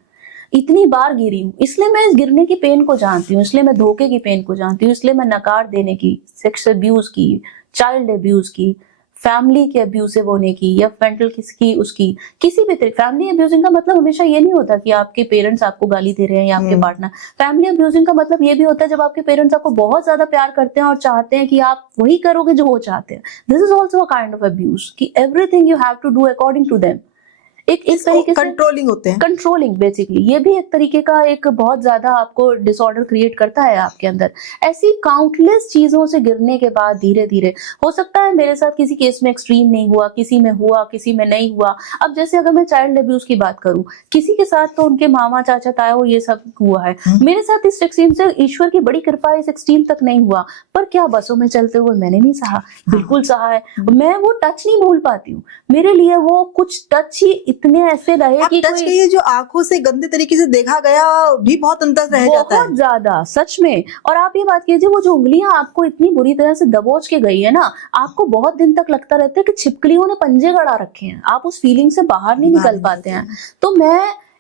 इतनी बार गिरी हूँ। इसलिए मैं इस गिरने की पेन को जानती हूँ, इसलिए मैं धोखे की पेन को जानती हूँ, इसलिए मैं नकार देने की, सेक्स अब्यूज की, चाइल्ड अब्यूज की, फैमिली के अब्यूसिव होने की, या मेंटल किसकी उसकी, किसी भी तरह। फैमिली अब्यूजिंग का मतलब हमेशा ये नहीं होता कि आपके पेरेंट्स आपको गाली दे रहे हैं या आपके पार्टनर। फैमिली अब्यूजिंग का मतलब ये भी होता है जब आपके पेरेंट्स आपको बहुत ज्यादा प्यार करते हैं और चाहते हैं कि आप वही करोगे जो वो चाहते हैं। This is also a kind of abuse कि everything you have to do according to them. एक इस तरीके से कंट्रोलिंग होते हैं, कंट्रोलिंग बेसिकली। ये भी एक तरीके का एक बहुत ज्यादा आपको डिसऑर्डर क्रिएट करता है आपके अंदर। ऐसी काउंटलेस चीजों से गिरने के बाद धीरे धीरे, हो सकता है मेरे साथ किसी केस में एक्सट्रीम नहीं हुआ, किसी में हुआ, किसी में नहीं हुआ। अब जैसे अगर मैं चाइल्ड अब्यूज की बात करूं, किसी के साथ तो उनके मामा चाचा ताया ये सब हुआ है, मेरे साथ इस एक्सट्रीम से ईश्वर की बड़ी कृपा इस एक्सट्रीम तक नहीं हुआ। पर क्या बसों में चलते हुए मैंने नहीं सहा? बिल्कुल सहा है। मैं वो टच नहीं भूल पाती हूँ, मेरे लिए वो कुछ टच ही इतने ऐसे रहे कि टच ये जो आंखों से गंदे तरीके से देखा गया भी बहुत अंतर रह जाता है, बहुत ज्यादा सच में। और आप ये बात कीजिए, वो जो उंगलियां आपको इतनी बुरी तरह से दबोच के गई है ना, आपको बहुत दिन तक लगता रहता है कि छिपकलियों ने पंजे गड़ा रखे हैं, आप उस फीलिंग से बाहर नहीं निकल पाते हैं। तो मैं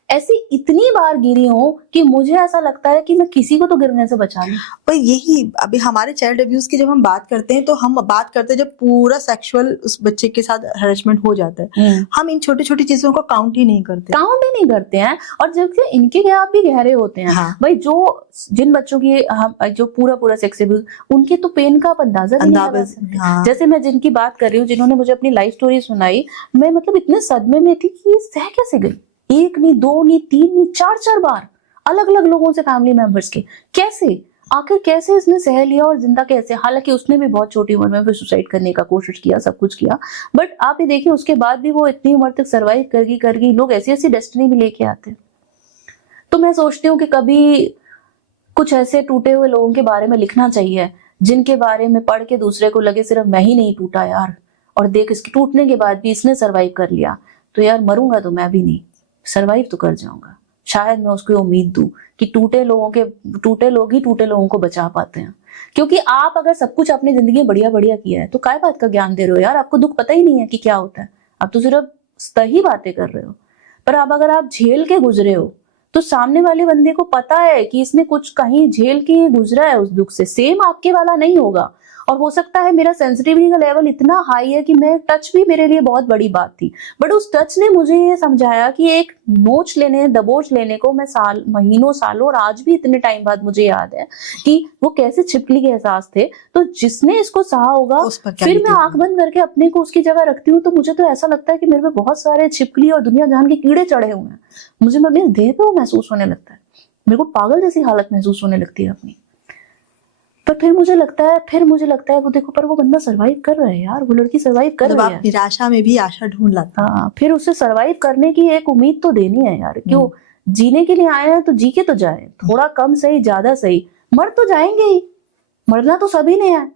ऐसी इतनी बार गिरी हूँ कि मुझे ऐसा लगता है कि मैं किसी को तो गिरने से बचा लूं। पर यही अभी हमारे चाइल्ड अब्यूज की जब हम बात करते हैं, तो हम बात करते हैं जब पूरा सेक्सुअल उस बच्चे के साथ हरेसमेंट हो जाता है। हम इन छोटी छोटी चीजों को काउंट ही नहीं करते हैं। और जबकि इनके गैप भी गहरे होते हैं। भाई जिन बच्चों की जो पूरा सेक्स अब्यूज, उनके तो पेन का आप अंदाजा भी नहीं लगा सकते। जैसे मैं जिनकी बात कर रही हूँ, जिन्होंने मुझे अपनी लाइफ स्टोरी सुनाई, मैं मतलब इतने सदमे में थी कि सह कैसे गई। एक नहीं, दो नहीं, तीन नहीं, 4 बार अलग अलग लोगों से, फैमिली मेंबर्स के। कैसे, आखिर कैसे इसने सह लिया और जिंदा कैसे? हालांकि उसने भी बहुत छोटी उम्र में भी सुसाइड करने का कोशिश किया, सब कुछ किया, बट आप ये देखिए उसके बाद भी वो इतनी उम्र तक सर्वाइव कर गई। लोग ऐसी ऐसी डेस्टिनी भी लेके आते हैं। तो मैं सोचती हूँ कि कभी कुछ ऐसे टूटे हुए लोगों के बारे में लिखना चाहिए, जिनके बारे में पढ़ के दूसरे को लगे सिर्फ मैं ही नहीं टूटा यार, और देख इसके टूटने के बाद भी इसने सर्वाइव कर लिया, तो यार मरूंगा तो मैं भी नहीं, सर्वाइव तो कर जाऊंगा। शायद मैं उसको उम्मीद दूं कि टूटे लोग ही टूटे लोगों को बचा पाते हैं। क्योंकि आप अगर सब कुछ अपनी जिंदगी में बढ़िया किया है, तो काय बात का ज्ञान दे रहे हो यार? आपको दुख पता ही नहीं है कि क्या होता है, आप तो सिर्फ सही बातें कर रहे हो। पर अब अगर आप झेल के गुजरे हो, तो सामने वाले बंदे को पता है कि इसने कुछ कहीं झेल के गुजरा है उस दुख से, सेम आपके वाला नहीं होगा। और हो सकता है मेरा सेंसिटिविटी का लेवल इतना हाई है कि मैं टच भी मेरे लिए बहुत बड़ी बात थी, बट उस टच ने मुझे ये समझाया कि एक नोच लेने, दबोच लेने को मैं महीनों सालों, और आज भी इतने टाइम बाद मुझे याद है कि वो कैसे छिपकली के एहसास थे। तो जिसने इसको सहा होगा, फिर मैं आंख बंद करके अपने को उसकी जगह रखती हूँ, तो मुझे तो ऐसा लगता है कि मेरे पे बहुत सारे छिपकली और दुनिया जहान के कीड़े चढ़े हुए हैं। मुझे अपने देह पे वो महसूस होने लगता है मेरे को पागल जैसी हालत महसूस होने लगती है अपनी। पर फिर मुझे लगता है वो देखो, पर वो बंदा सरवाइव कर रहा है यार, वो लड़की सरवाइव कर जब रही आप है। निराशा में भी आशा ढूंढ लाते हैं। हाँ, फिर उसे सरवाइव करने की एक उम्मीद तो देनी है यार। क्यों, जीने के लिए आए हैं तो जी के तो जाए, थोड़ा कम सही ज्यादा सही, मर तो जाएंगे ही, मरना तो सभी ने है।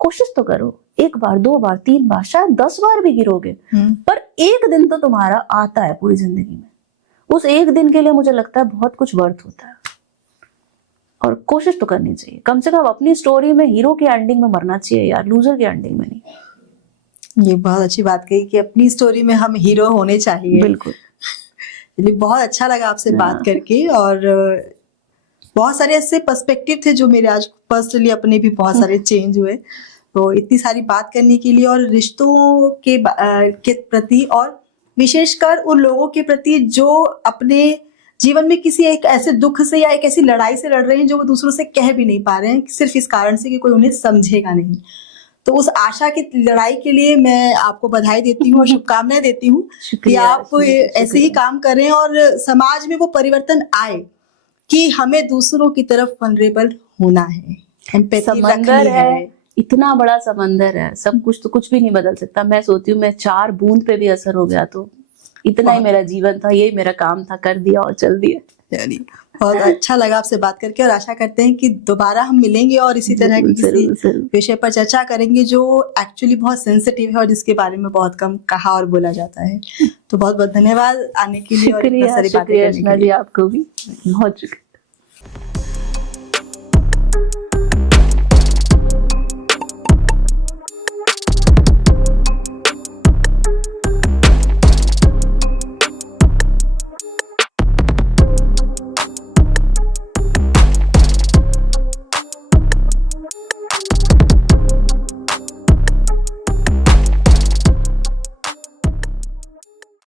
कोशिश तो करो, 1 बार 2 बार 3 बार, शायद 10 बार भी गिरोगे, पर एक दिन तो तुम्हारा आता है पूरी जिंदगी में। उस एक दिन के लिए मुझे लगता है बहुत कुछ वर्थ होता है, और कोशिश तो करनी चाहिए। कम से कम अपनी स्टोरी में हीरो की एंडिंग में मरना चाहिए यार, लूजर की एंडिंग में नहीं। ये बहुत अच्छी बात कही कि अपनी स्टोरी में हम हीरो होने चाहिए। बिल्कुल। चलिए, बहुत अच्छा लगा आपसे बात करके, और बहुत सारे ऐसे पर्सपेक्टिव थे जो मेरे आज पर्सनली अपने भी बहुत सारे चेंज हुए। तो इतनी सारी बात करने के लिए, और रिश्तों के प्रति, और विशेषकर उन लोगों के प्रति जो अपने जीवन में किसी एक ऐसे दुख से या एक ऐसी लड़ाई से लड़ रहे हैं जो वो दूसरों से कह भी नहीं पा रहे हैं, सिर्फ इस कारण से कि कोई उन्हें समझेगा नहीं। तो उस आशा की लड़ाई के लिए मैं आपको बधाई देती हूँ और शुभकामनाएं देती हूँ कि शुक्रिया, आप ऐसे ही काम करें और समाज में वो परिवर्तन आए कि हमें दूसरों की तरफ वनरेबल होना है, एम्पैथी समंदर रखनी है, इतना बड़ा समंदर है, सब कुछ तो कुछ भी नहीं बदल सकता। मैं सोचती हूँ मैं 4 बूंद पे भी असर हो गया तो इतना ही मेरा जीवन था, यही मेरा काम था, कर दिया और चल दिया। चलिए, बहुत अच्छा लगा आपसे बात करके, और आशा करते हैं कि दोबारा हम मिलेंगे और इसी तरह की किसी विषय पर चर्चा करेंगे जो एक्चुअली बहुत सेंसिटिव है और जिसके बारे में बहुत कम कहा और बोला जाता है। तो बहुत बहुत धन्यवाद आने के लिए और इतना सारी बातें करने के लिए। आपको भी बहुत शुक्रिया।